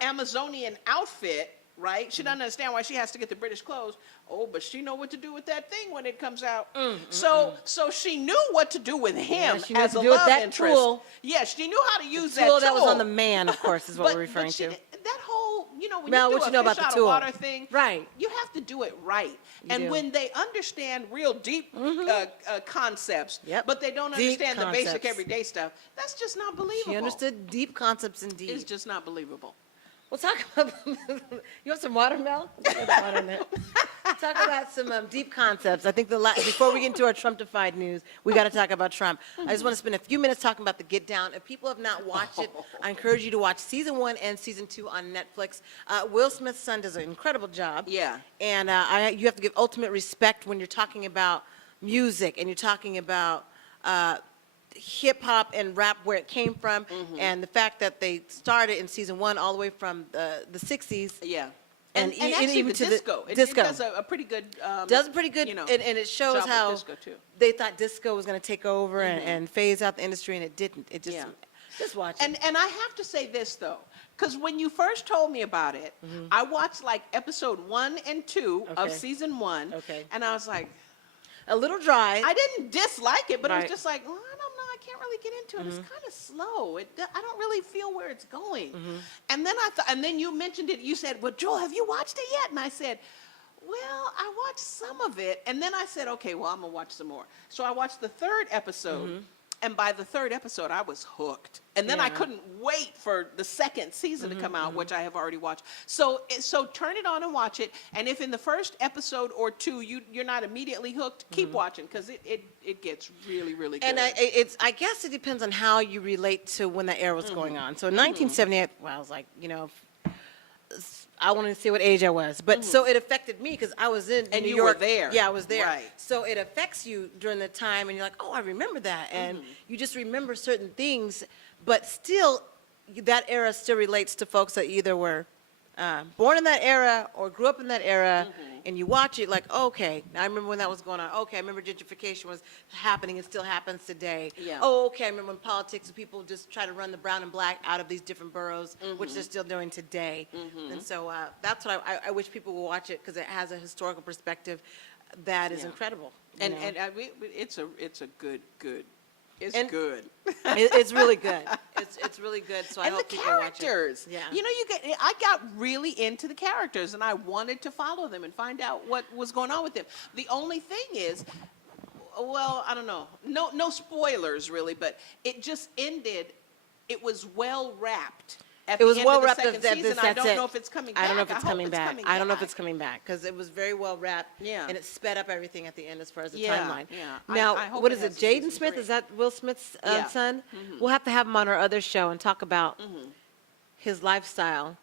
Amazonian outfit, right? She doesn't understand why she has to get the British clothes. Oh, but she know what to do with that thing when it comes out. So she knew what to do with him she knew as what a to do with love that interest. tool. Yeah, she knew how to use The tool that tool. that was on the man, of course, is what But- we're referring but she to. did- that whole, when Mel, you what do you know a about fish the out tool? of water thing, Right. you have to do it right. You And do. when they understand real deep concepts, Yep. but they don't Deep understand the basic concepts. everyday stuff, that's just not believable. She understood deep concepts indeed. It's just not believable. We'll talk about. You want some water, Mel? There's water in there. Talk about some deep concepts. I think before we get into our Trump-defied news, we got to talk about Trump. I just want to spend a few minutes talking about the Get Down. If people have not watched it, I encourage you to watch season 1 and season 2 on Netflix. Will Smith's son does an incredible job. Yeah. And you have to give ultimate respect when you're talking about music and you're talking about hip hop and rap, where it came from, and the fact that they started in season 1 all the way from the 60s. Yeah. And actually even the to the disco. It disco. does a pretty good. Does pretty good, and it shows job with how disco, too. they thought disco was going to take over and phase out the industry, and it didn't. It just, Yeah. just watch it. And I have to say this though, because when you first told me about it, I watched like episode 1 and 2 of Okay. season 1, Okay. and I was like, A little dry. I didn't dislike it, but it Right. was just like, well, I don't know, I can't really get into it. It's kind of slow. I don't really feel where it's going. And then and then you mentioned it. You said, well, Joel, have you watched it yet? And I said, well, I watched some of it. And then I said, okay, well, I'm gonna watch some more. So I watched the 3rd episode. And by the 3rd episode, I was hooked. And then I Yeah. couldn't wait for the 2nd season to come out, which I have already watched. So turn it on and watch it. And if in the first episode or 2 you're not immediately hooked, keep watching, because it gets really, really good. And I guess it depends on how you relate to when that era was going on. So in 1978, well, I was like, I wanted to see what age I was, but so it affected me because I was in And New you York. were there. Yeah, I was there. Right. So it affects you during the time, and you're like, oh, I remember that, and you just remember certain things, but still, that era still relates to folks that either were born in that era or grew up in that era, and you watch it like, okay, I remember when that was going on. Okay, I remember gentrification was happening. It still happens today. Yeah. Oh, okay, I remember when politics and people just try to run the brown and black out of these different boroughs, which they're still doing today. And so that's what I wish people would watch it, because it has a historical perspective that is Yeah. incredible. And it's a good. It's And- good. It's really good. It's really good. So I And the hope people watch it. characters. Yeah. I got really into the characters, and I wanted to follow them and find out what was going on with them. The only thing is, well, I don't know. No spoilers really, but it just ended. It was well wrapped. At It was the end well of the wrapped. second season. I don't it. know if it's coming back. I don't know if it's hope coming back. I don't know if back. it's coming back, because it was very well wrapped. Yeah. And it sped up everything at the end as far as the Yeah, timeline. yeah. Now, I hope what it is it? has a Jaden season Smith? 3. Is that Will Smith's Yeah. son? We'll have to have him on our other show and talk about his lifestyle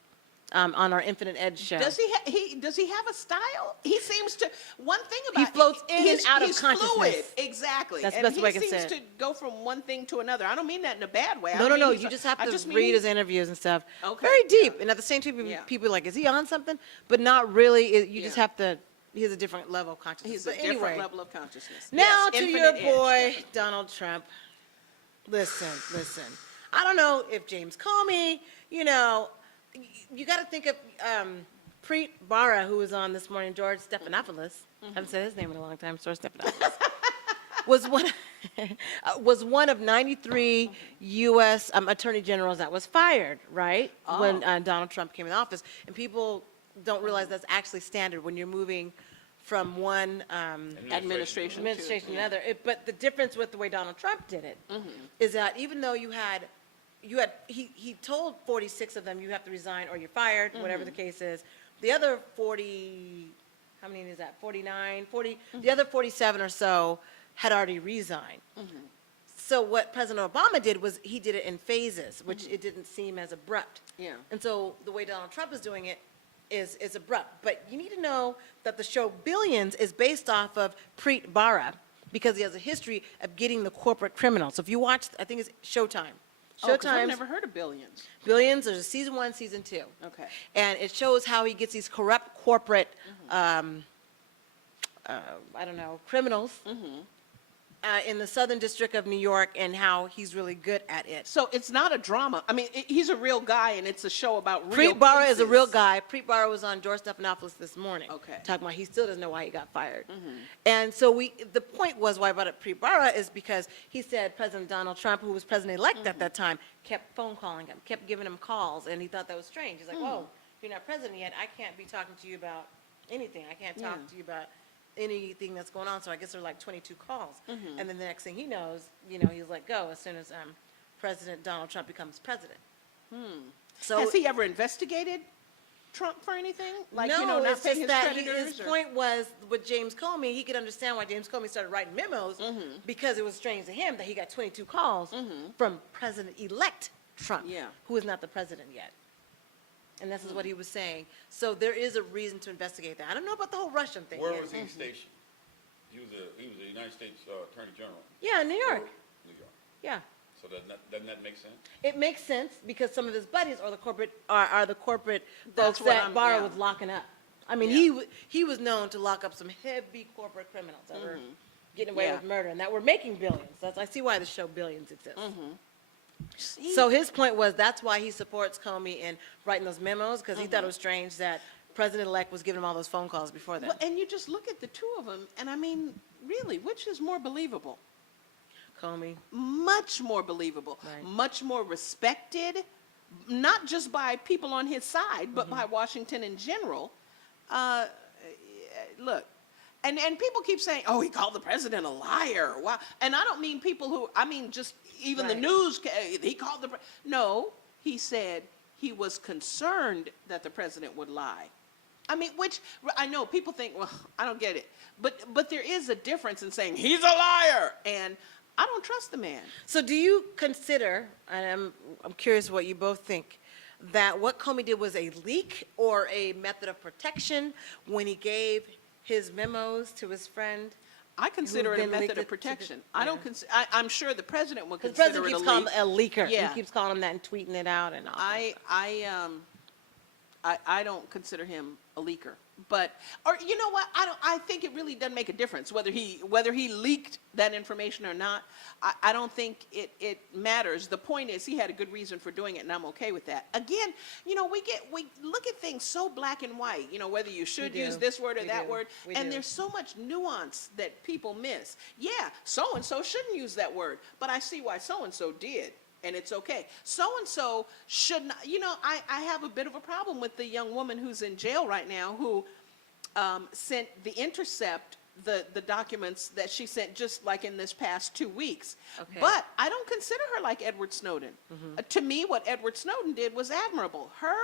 on our Infinite Edge show. Does he have a style? He seems to. One thing about He floats in and he's- out of he's consciousness. Fluid. Exactly. That's the and best way I can he say seems it. to go from one thing to another. I don't mean that in a bad way. No. You just have to read his interviews and stuff. Okay, Very deep. yeah. And at the same time, Yeah. people are like, is he on something? But not really. You just Yeah. have to. He has a different level of consciousness. He's a But different anyway, level of consciousness. now Yes, to Infinite your Edge, boy, definitely. Donald Trump. Listen. I don't know if James Comey, you got to think of Preet Bharara, who was on this morning, George Stephanopoulos. I haven't said his name in a long time, George Stephanopoulos. was one of 93 U.S. Attorney generals that was fired, right, when Donald Trump came in office. And people don't realize that's actually standard when you're moving from one Administration to another. But the difference with the way Donald Trump did it is that even though you had he told 46 of them, you have to resign or you're fired, whatever the case is. The other 40, how many is that, 49, 40, the other 47 or so had already resigned. So what President Obama did was he did it in phases, which it didn't seem as abrupt. Yeah. And so the way Donald Trump is doing it is abrupt. But you need to know that the show Billions is based off of Preet Bharara because he has a history of getting the corporate criminals. So if you watch, I think it's Showtime. Oh, 'cause I've Showtime's never heard of Billions. Billions, there's a season 1, season 2. Okay. And it shows how he gets these corrupt corporate, I don't know, criminals in the Southern District of New York and how he's really good at it. So it's not a drama. I mean, he's a real guy, and it's a show about real Preet Bharara is a real cases. guy. Preet Bharara was on George Stephanopoulos this morning. Okay. Talking about he still doesn't know why he got fired. And so the point was why I brought up Preet Bharara is because he said President Donald Trump, who was president-elect at that time, kept phone calling him, kept giving him calls, and he thought that was strange. He's like, whoa, you're not president yet. I can't be talking to you about anything. I can't talk to you about anything that's going on. So I guess there are like 22 calls. And then the next thing he knows, he's let go as soon as President Donald Trump becomes president. So Has he ever investigated Trump for anything? Like, no, not it's paying just his that creditors? his or- point was with James Comey, he could understand why James Comey started writing memos because it was strange to him that he got 22 calls from President-elect Trump, Yeah. who is not the president yet. And this is what he was saying. So there is a reason to investigate that. I don't know about the whole Russian thing. Where yet. was he stationed? He was the United States Attorney General. Yeah, in New York. New York. Yeah. So doesn't that make sense? It makes sense because some of his buddies are the corporate That's folks what that Barra yeah. was locking up. I mean, he was known to lock up some heavy corporate criminals that were getting away Yeah. with murder and that were making billions. I see why the show Billions exists. So his point was that's why he supports Comey in writing those memos because he thought it was strange that President-elect was giving him all those phone calls before that. Well, and you just look at the two of them, and I mean, really, which is more believable? Comey. Much more believable, Right. much more respected, not just by people on his side, but by Washington in general. Look, and people keep saying, "Oh, he called the president a liar." Wow, and I don't mean people who, I mean just even the Right. news. He called the no. He said he was concerned that the president would lie. I mean, which I know people think, well, I don't get it, but there is a difference in saying he's a liar and I don't trust the man. So do you consider, and I'm curious what you both think, that what Comey did was a leak or a method of protection when he gave his memos to his friend? I consider it a been method leaked of to the- protection. I don't consider. I'm sure the president would Because the consider president it keeps a calling leak. him a leaker. Yeah. He keeps calling him that and tweeting it out and all. I don't consider him a leaker. But, or you know what? I think it really doesn't make a difference whether he leaked that information or not. I don't think it matters. The point is he had a good reason for doing it, and I'm okay with that. Again, we look at things so black and white. Whether you should do. use this word or We that do. word, We and do. there's so much nuance that people miss. Yeah, so and so shouldn't use that word, but I see why so and so did. And it's okay. So-and-so should not, I have a bit of a problem with the young woman who's in jail right now who sent The Intercept the documents that she sent just like in this past 2 weeks. Okay. But I don't consider her like Edward Snowden. To me, what Edward Snowden did was admirable. Her,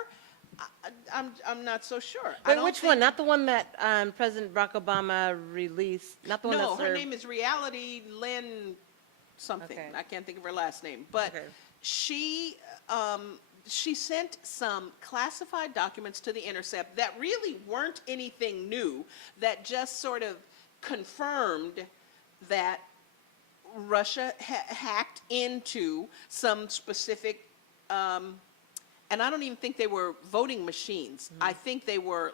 I'm not so sure. I Wait, don't which think- one? Not the one that President Barack Obama released? Not the one No, that her served- name is Reality Lynn something. Okay. I can't think of her last name. But Okay. she sent some classified documents to The Intercept that really weren't anything new, that just sort of confirmed that Russia hacked into some specific, and I don't even think they were voting machines. I think they were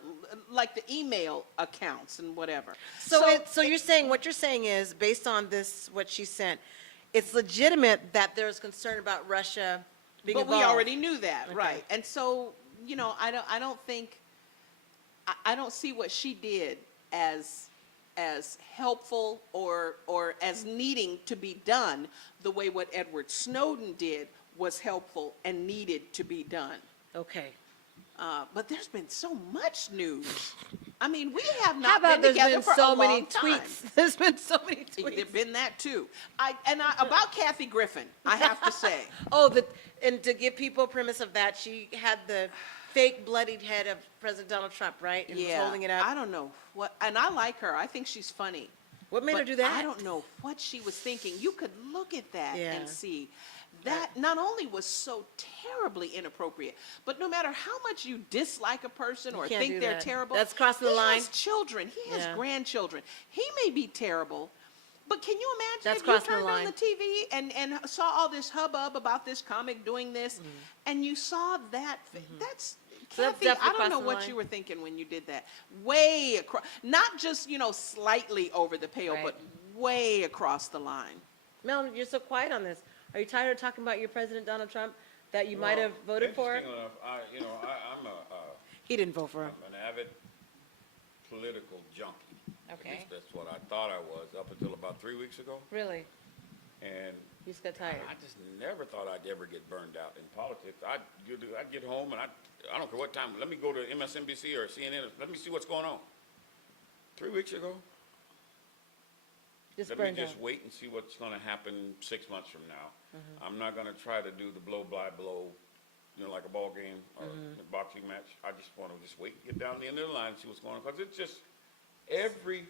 like the email accounts and whatever. So you're saying, what you're saying is, based on this, what she sent, it's legitimate that there's concern about Russia being But involved. we already knew that, Okay. right? And so, I don't think, I don't see what she did as helpful or as needing to be done the way what Edward Snowden did was helpful and needed to be done. Okay. But there's been so much news. I mean, we have How not about been there's together been for so a many long time. tweets? There's been so many There's tweets. been that too. About Kathy Griffin, I have to say. Oh, and to give people a premise of that, she had the fake bloodied head of President Donald Trump, right? And was holding it up. I don't know what, and I like her. I think she's funny. What made her But do that? I don't know what she was thinking. You could look at that Yeah. and see that not only was so terribly inappropriate, but no matter how much you dislike a person or can't think do they're that. terrible, That's crossing the he line. has children. He has Yeah. grandchildren. He may be terrible, but can you imagine That's if you crossing the turned on line. the TV and saw all this hubbub about this comic doing this, and you saw that? That's So that's Kathy, definitely I don't know crossing the what line. you were thinking when you did that. Way across, not just, slightly over the pale, Right. but way across the line. Mel, you're so quiet on this. Are you tired of talking about your President Donald Trump that you might have voted for? Interesting enough, I'm He didn't vote for him. an avid political junkie. At Okay. least that's what I thought I was up until about 3 weeks ago. Really? And You just got tired. I just never thought I'd ever get burned out in politics. I'd get home and I don't care what time, let me go to MSNBC or CNN, let me see what's going on. 3 weeks ago, Just let burned me out. just wait and see what's gonna happen 6 months from now. Mm-hmm. I'm not gonna try to do the blow by blow, like a ball game or Mm-hmm. a boxing match. I just wanna just wait and get down the end of the line and see what's going on. Cause it's just every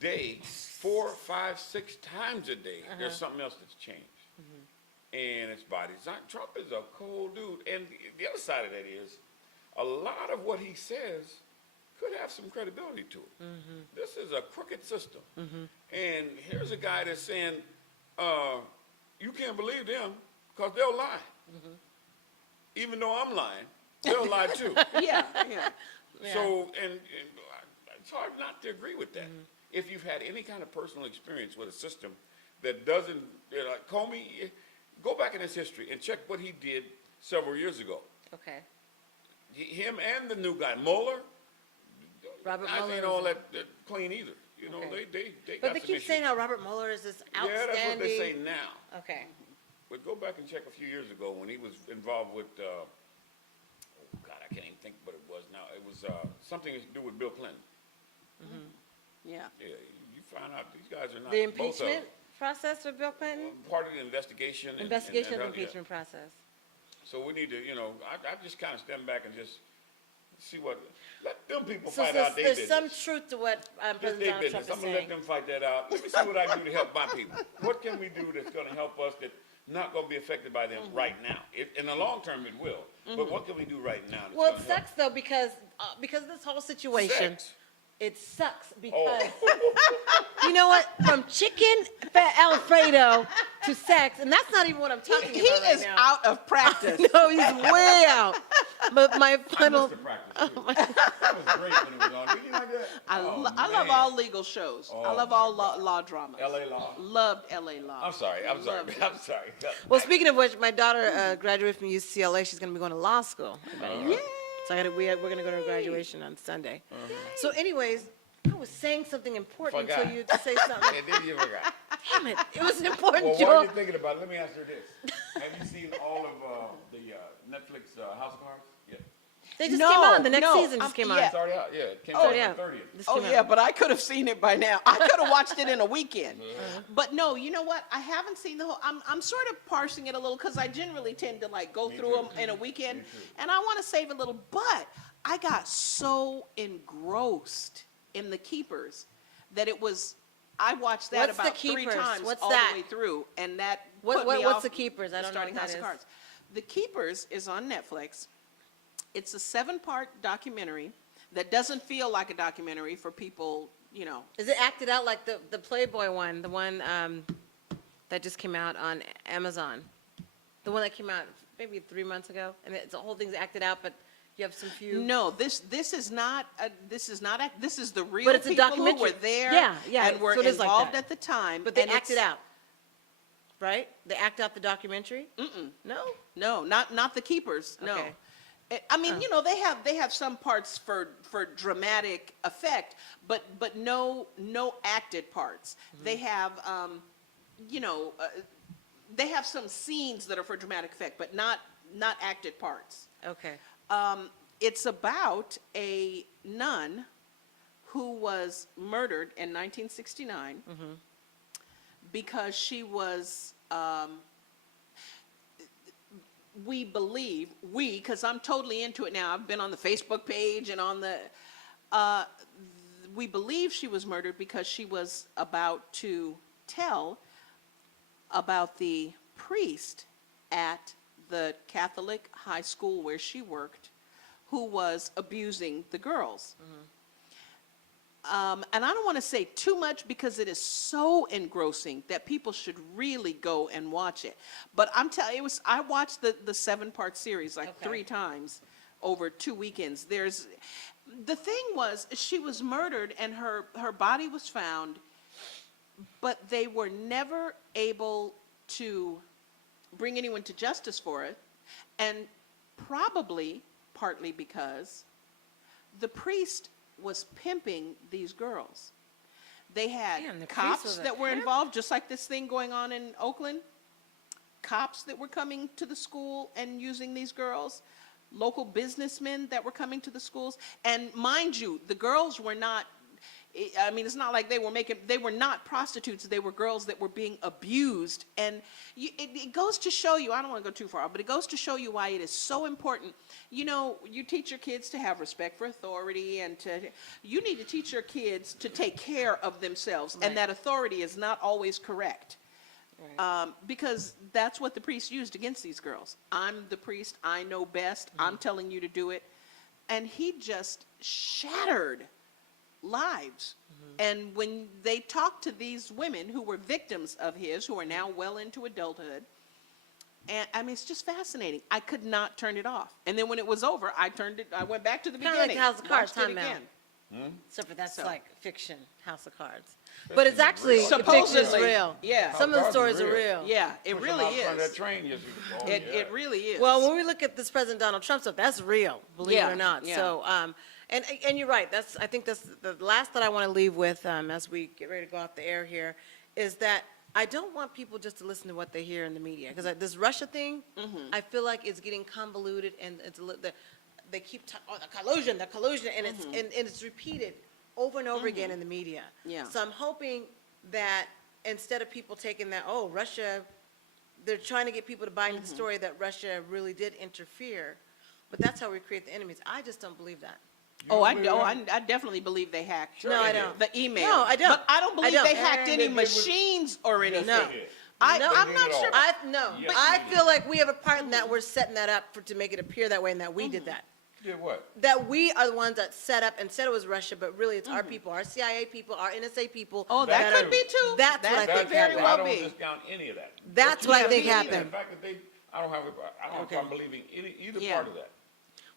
day, 4, 5, 6 times a day, there's something else that's changed. And it's by design. Trump is a cold dude. And the other side of that is, a lot of what he says could have some credibility to it. This is a crooked system. And here's a guy that's saying, you can't believe them because they'll lie. Even though I'm lying, they'll lie too. Yeah. So, and it's hard not to agree with that. If you've had any kind of personal experience with a system that doesn't, like Comey, go back in his history and check what he did several years ago. Okay. Him and the new guy, Mueller, Robert I Mueller. ain't all that clean either. Okay. They But got they some keep issues. saying how Robert Mueller is this outstanding. Yeah, that's what they say now. Okay. But go back and check a few years ago when he was involved with, oh God, I can't even think what it was now. It was something to do with Bill Clinton. Yeah. Yeah, you find out these guys are not The both of them. impeachment process for Bill Clinton? Part of the investigation. Investigation of the yeah. impeachment process. So we need to, I just kind of stand back and just see let them people So fight out their there's business. some truth to what Just President their Donald business. Trump I'm is gonna let saying. them fight that out. Let me see what I can do to help my people. What can we do that's gonna help us that's not gonna be affected by them right now? In the long term, it will. But what can we do right now? That's Well, it gonna help? sucks though because of this whole situation. Sex. It sucks because Oh. you know what? From chicken Alfredo to sex, and that's not even what I'm talking He about right is now. out of practice. No, he's way out. But my I final. missed the practice too. That was great when it was on. Did you like that? I Oh, love man. all legal shows. I Oh, love all law dramas. LA Law. Loved LA Law. I'm sorry. Loved it. I'm sorry. Well, speaking of which, my daughter graduated from UCLA. She's going to be going to law school. Yeah. So we're going to go to graduation on Sunday. So, anyways, I was saying something important Forgot. until you to say something. And then you forgot. Damn it! It was an important Well, joke. what are you thinking about? Let me ask you this. Have you seen all of the Netflix House of Cards? Yeah. They just No, came on. The next no, season just came yeah. on. It's already out. Yeah, it came Oh, out yeah. on the 30th. This Oh came yeah, out. but I could have seen it by now. I could have watched it in a weekend. But no, you know what? I haven't seen the whole. I'm sort of parsing it a little because I generally tend to go through them in a weekend, and I want to save a little. But I got so engrossed in The Keepers that it was. I watched that What's The about 3 Keepers? times What's all that? the way through, and that What- put what- me what's off The Keepers? I don't know starting what that House of is. Cards. The Keepers is on Netflix. It's a 7-part documentary that doesn't feel like a documentary for people, Is it acted out like the Playboy one, the one that just came out on Amazon? The one that came out maybe 3 months ago, and the whole thing's acted out, but you have some few. No, this is not this is the real But it's a people who documentary. were there Yeah, and were so it is like involved that. at the time. But they and act it it's- out, right? They act out the documentary. No. No, not The Keepers. No. Okay. I mean, they have some parts for dramatic effect, but no acted parts. They have they have some scenes that are for dramatic effect, but not acted parts. Okay. It's about a nun who was murdered in 1969 because she was, we believe, because I'm totally into it now, I've been on the Facebook page and on the, we believe she was murdered because she was about to tell about the priest at the Catholic high school where she worked who was abusing the girls. And I don't want to say too much because it is so engrossing that people should really go and watch it. But I'm telling you, I watched the 7-part series like 3 times over 2 weekends. The thing was, she was murdered and her body was found, but they were never able to bring anyone to justice for it, and probably partly because the priest was pimping these girls. They had cops that were involved, just like this thing going on in Oakland. Cops that were coming to the school and using these girls. Local businessmen that were coming to the schools. And mind you, the girls were not, I mean, it's not like they were not prostitutes. They were girls that were being abused. And it goes to show you, I don't want to go too far, but it goes to show you why it is so important. You know, you teach your kids to have respect for authority, and you need to teach your kids to take care of themselves. And that authority is not always correct. Because that's what the priest used against these girls. I'm the priest, I know best, I'm telling you to do it. And he just shattered lives. And when they talked to these women who were victims of his, who are now well into adulthood, and I mean, it's just fascinating. I could not turn it off. And then when it was over, I went back to the beginning. Kind of like House of Cards, watched it time out. again. Except for that's like fiction, House of Cards. But it's actually, Supposedly, it's real. yeah. Some of the stories are real. Yeah, it really That is. train It really is. Well, when we look at this President Donald Trump stuff, that's real, believe it Yeah, or not. yeah. So, and you're right. I think that's the last that I want to leave with, as we get ready to go off the air here, is that I don't want people just to listen to what they hear in the media, because this Russia thing, I feel like it's getting convoluted, and they keep talking, oh, the collusion, and it's repeated over and over again in the media. Yeah. So I'm hoping that instead of people taking that, oh, Russia, they're trying to get people to buy into the story that Russia really did interfere, but that's how we create the enemies. I just don't believe that. I definitely believe they hacked. No, I don't. The email. No, I don't. But I don't believe I don't. they hacked any machines or anything. No. I'm No. not sure. I feel like we have a part in that. We're setting that up to make it appear that way, and that we did that. Did what? That we are the ones that set up and said it was Russia, but really it's our people, our CIA people, our NSA people. Oh, that could be too. That's what I think very happened. well I don't be. discount any of that. That's what I think The happened. fact that I don't have a problem believing either Yeah. part of that.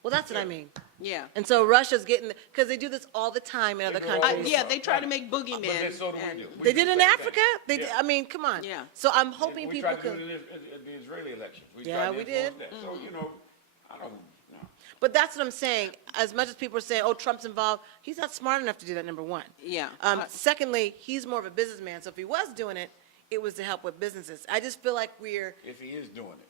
Well, that's what I mean. Yeah. And so Russia's getting, because they do this all the time in other They do all countries. the Yeah, they try to make boogeymen. But then so do we and- do. We They do did the in same Africa. thing. I mean, come on. Yeah. So I'm hoping We people tried to do can. it at the Israeli elections. Yeah, tried to we influence did. that. So, you know, I don't, no. But that's what I'm saying. As much as people are saying, oh, Trump's involved, he's not smart enough to do that, number one. Yeah. Secondly, he's more of a businessman. So if he was doing it, it was to help with businesses. I just feel like we're, If he is doing it.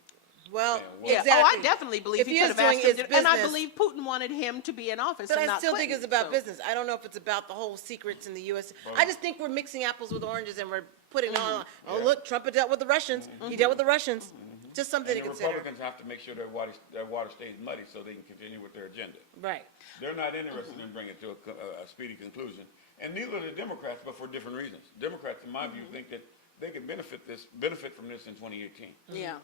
well, Yeah, well- Yeah. exactly. Oh, I definitely believe If he he could is have asked doing him his to, and I business- believe Putin wanted him to be in office. But and I not still think Clinton, it's about so- business. I don't know if it's about the whole secrets in the U.S. I just think we're mixing apples with oranges and we're putting on, oh, look, Trump had dealt with the Russians. He dealt with the Russians. Just something to And the consider. Republicans have to make sure their water stays muddy so they can continue with their agenda. Right. They're not interested in bringing it to a speedy conclusion, and neither are the Democrats, but for different reasons. Democrats, in my view, think that they could benefit from this in 2018. Yeah.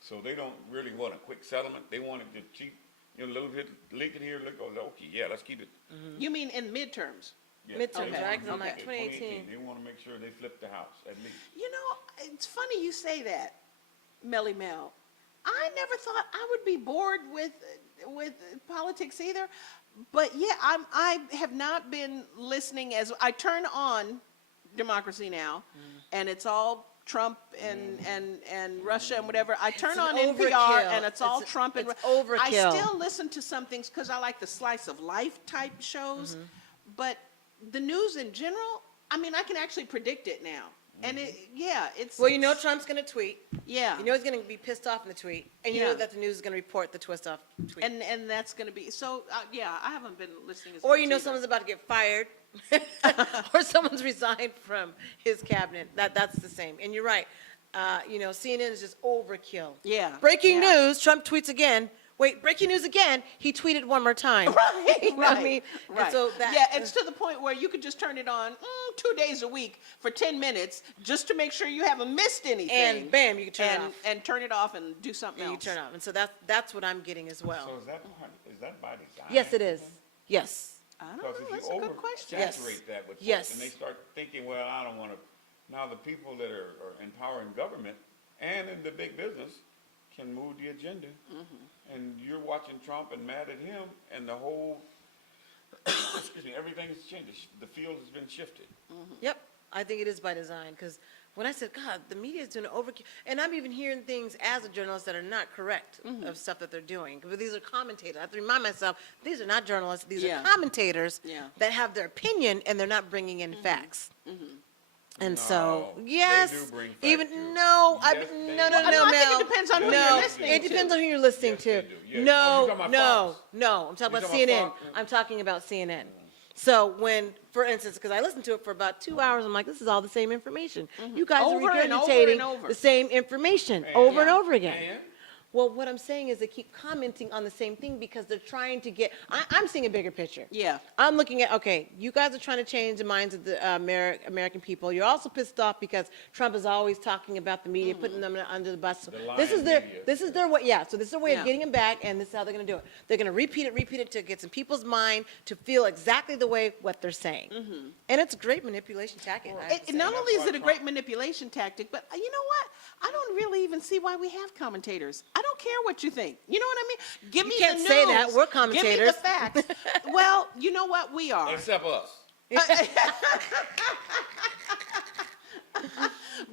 So they don't really want a quick settlement. They want it to cheap, you know, a little bit, leak it here, okay, yeah, let's keep it. You mean in midterms? Yeah, Midterms, they right? want 'Cause I'm like, it 2018. They want to make sure they flip the house, at least. You know, it's funny you say that, Melly Mel. I never thought I would be bored with politics either, but yeah, I have not been listening as I turn on Democracy Now, and it's all Trump and Russia and whatever. I turn on an NPR overkill. and it's all It's- Trump and it's I overkill. still listen to some things because I like the slice of life type shows, but the news in general, I mean, I can actually predict it now. And it's. Well, you know Trump's going to tweet. Yeah. You know he's going to be pissed off in the tweet. And you know Yeah. that the news is going to report the twist off tweet. And that's going to be, so, I haven't been listening as Or much you know either. someone's about to get fired. Or someone's resigned from his cabinet. That's the same. And you're right. You know, CNN is just overkill. Yeah. Breaking Yeah. news, Trump tweets again. Wait, breaking news again, he tweeted one more time. Right, You know what I mean? right. And so that, Yeah, it's to the point where you could just turn it on 2 days a week for 10 minutes just to make sure you haven't missed anything. and bam, you can turn it off. And turn it off and do something And you else. turn it off. And so that's what I'm getting as well. So is that by design? Yes, it is. Yes. I don't Because know, if that's you a good question. Yes. oversaturate that with folks, Yes. and they start thinking, well, I don't want to, now the people that are in power in government and in the big business can move the agenda. And you're watching Trump and mad at him, and the whole, excuse me, everything has changed. The field has been shifted. Yep. I think it is by design because when I said, God, the media is doing overkill, and I'm even hearing things as a journalist that are not correct of stuff that they're doing. But these are commentators. I have to remind myself, these are not journalists. These Yeah. are commentators Yeah. that have their opinion and they're not bringing in facts. And No, so, they yes, do bring facts even too. no, Yes, they no, no, do. no, No, I Mel. think it depends on who no, you're listening it to. depends on who you're listening Yes, to. they do. Yes. Oh, you're No, talking about no, Fox? no. I'm talking You're about talking CNN. about Fox? I'm talking about CNN. So when, for instance, because I listened to it for about 2 hours, I'm like, this is all the same information. You guys Over are and over regurgitating and over. the same information And- over and over again. And Well, what I'm saying is they keep commenting on the same thing because they're trying to get, I'm seeing a bigger picture. Yeah. I'm looking at, okay, you guys are trying to change the minds of the American people. You're also pissed off because Trump is always talking about the media, putting them under the bus. This is lying their, media. this is their way, yeah, so this is their way Yeah. of getting him back, and this is how they're gonna do it. They're gonna repeat it to get some people's mind to feel exactly the way what they're saying. And it's a great manipulation tactic. I have to say. Not only is why it a great manipulation tactic, but you know what? I don't really even see why we have commentators. I don't care what you think. You know what I mean? Give You me can't the news. say that. We're Give me commentators. the facts. Well, you know what? We are. except us.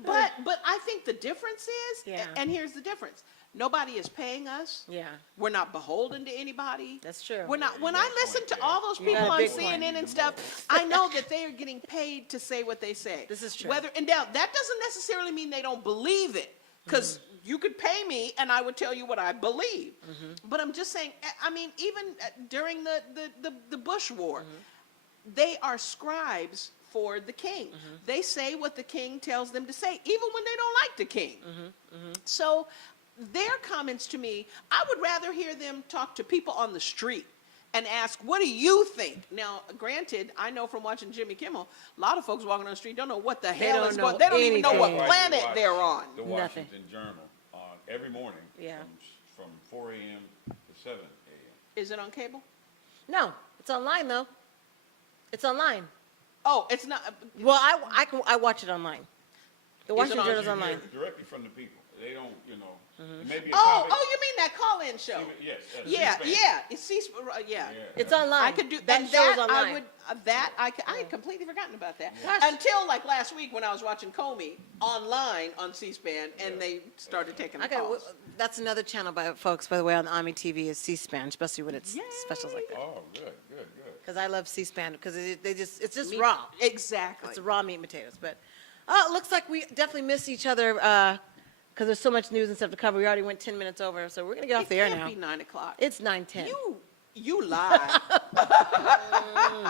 But I think the difference is, Yeah. and here's the difference. Nobody is paying us. Yeah. We're not beholden to anybody. That's true. We're not. When I listen to all those You people got a on big point. CNN and stuff, I know that they are getting paid to say what they say. This is true. And now that doesn't necessarily mean they don't believe it, because you could pay me and I would tell you what I believe. But I'm just saying. I mean, even during the Bush War, they are scribes for the king. They say what the king tells them to say, even when they don't like the king. So their comments to me, I would rather hear them talk to people on the street and ask, what do you think? Now, granted, I know from watching Jimmy Kimmel, a lot of folks walking on the street don't know what the hell don't is know going on. They don't even know what anything. planet they're on. The Nothing. Washington Journal every morning Yeah. from 4 a.m. to 7 a.m. Is it on cable? No, it's online though. It's online. Oh, it's not. Well, I watch it online. The Washington on- Journal's You online. hear directly from the people. They don't, it may be a Oh, topic. you mean that call-in show? Yes. Yeah, C-SPAN. yeah. It's yeah. It's online. I could do that and show's that. online. I would I had completely forgotten about that Gosh. until like last week when I was watching Comey online on C-SPAN and they started taking the Okay, calls. that's another channel by folks, by the way, on ONME TV is C-SPAN, especially when it's specials like that. Oh, good. Because I love C-SPAN because it's just Meat- raw. Exactly. It's raw meat and potatoes. But it looks like we definitely miss each other because there's so much news and stuff to cover. We already went 10 minutes over, so we're gonna get off the air It now. can't be 9 o'clock. It's 9:10. You lie.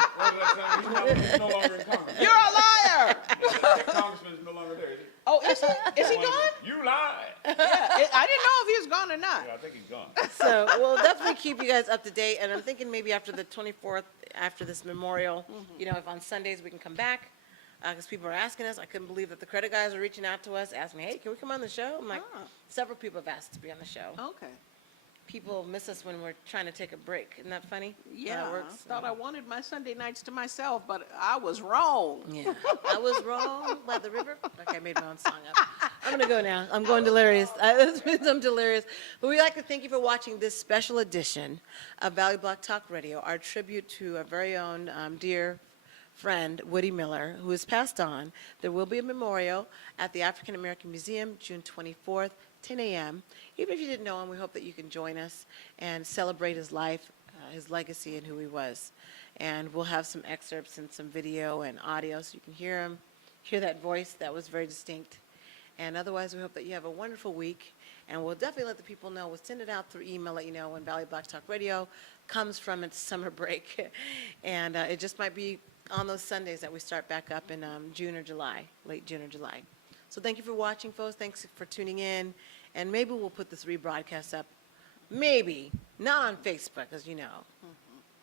He's no longer in Congress. You're a liar. That congressman is no longer there, is he? Oh, is he? Is he gone? You lied. Yeah. I didn't know if he was gone or not. Yeah, I think he's gone. So we'll definitely keep you guys up to date. And I'm thinking maybe after the 24th, after this memorial, if on Sundays we can come back. Because people are asking us. I couldn't believe that the credit guys are reaching out to us, asking, hey, can we come on the show? I'm like, several people have asked to be on the show. Okay. People miss us when we're trying to take a break. Isn't that funny? How Yeah, that I works? thought I wanted my Sunday nights to myself, but I was wrong. Yeah, I was wrong by the river. Okay, I made my own song up. I'm gonna go now. I'm going delirious. I'm delirious. But we'd like to thank you for watching this special edition of Valley Block Talk Radio, our tribute to our very own dear friend, Woody Miller, who has passed on. There will be a memorial at the African American Museum, June 24th, 10 a.m. Even if you didn't know him, we hope that you can join us and celebrate his life, his legacy, and who he was. And we'll have some excerpts and some video and audio so you can hear him, hear that voice. That was very distinct. And otherwise, we hope that you have a wonderful week. And we'll definitely let the people know. We'll send it out through email, let you know when Valley Black Talk Radio comes from its summer break. And it just might be on those Sundays that we start back up in June or July, late June or July. So thank you for watching, folks. Thanks for tuning in. And maybe we'll put this rebroadcast up. Maybe. Not on Facebook, as you know.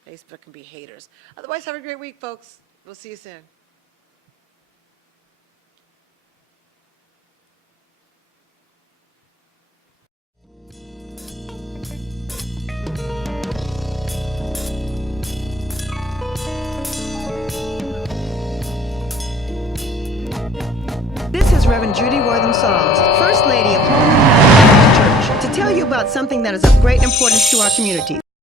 Facebook can be haters. Otherwise, have a great week, folks. We'll see you soon. This is Reverend Judy Wortham Sauls, First Lady of ONME Church, to tell you about something that is of great importance to our community.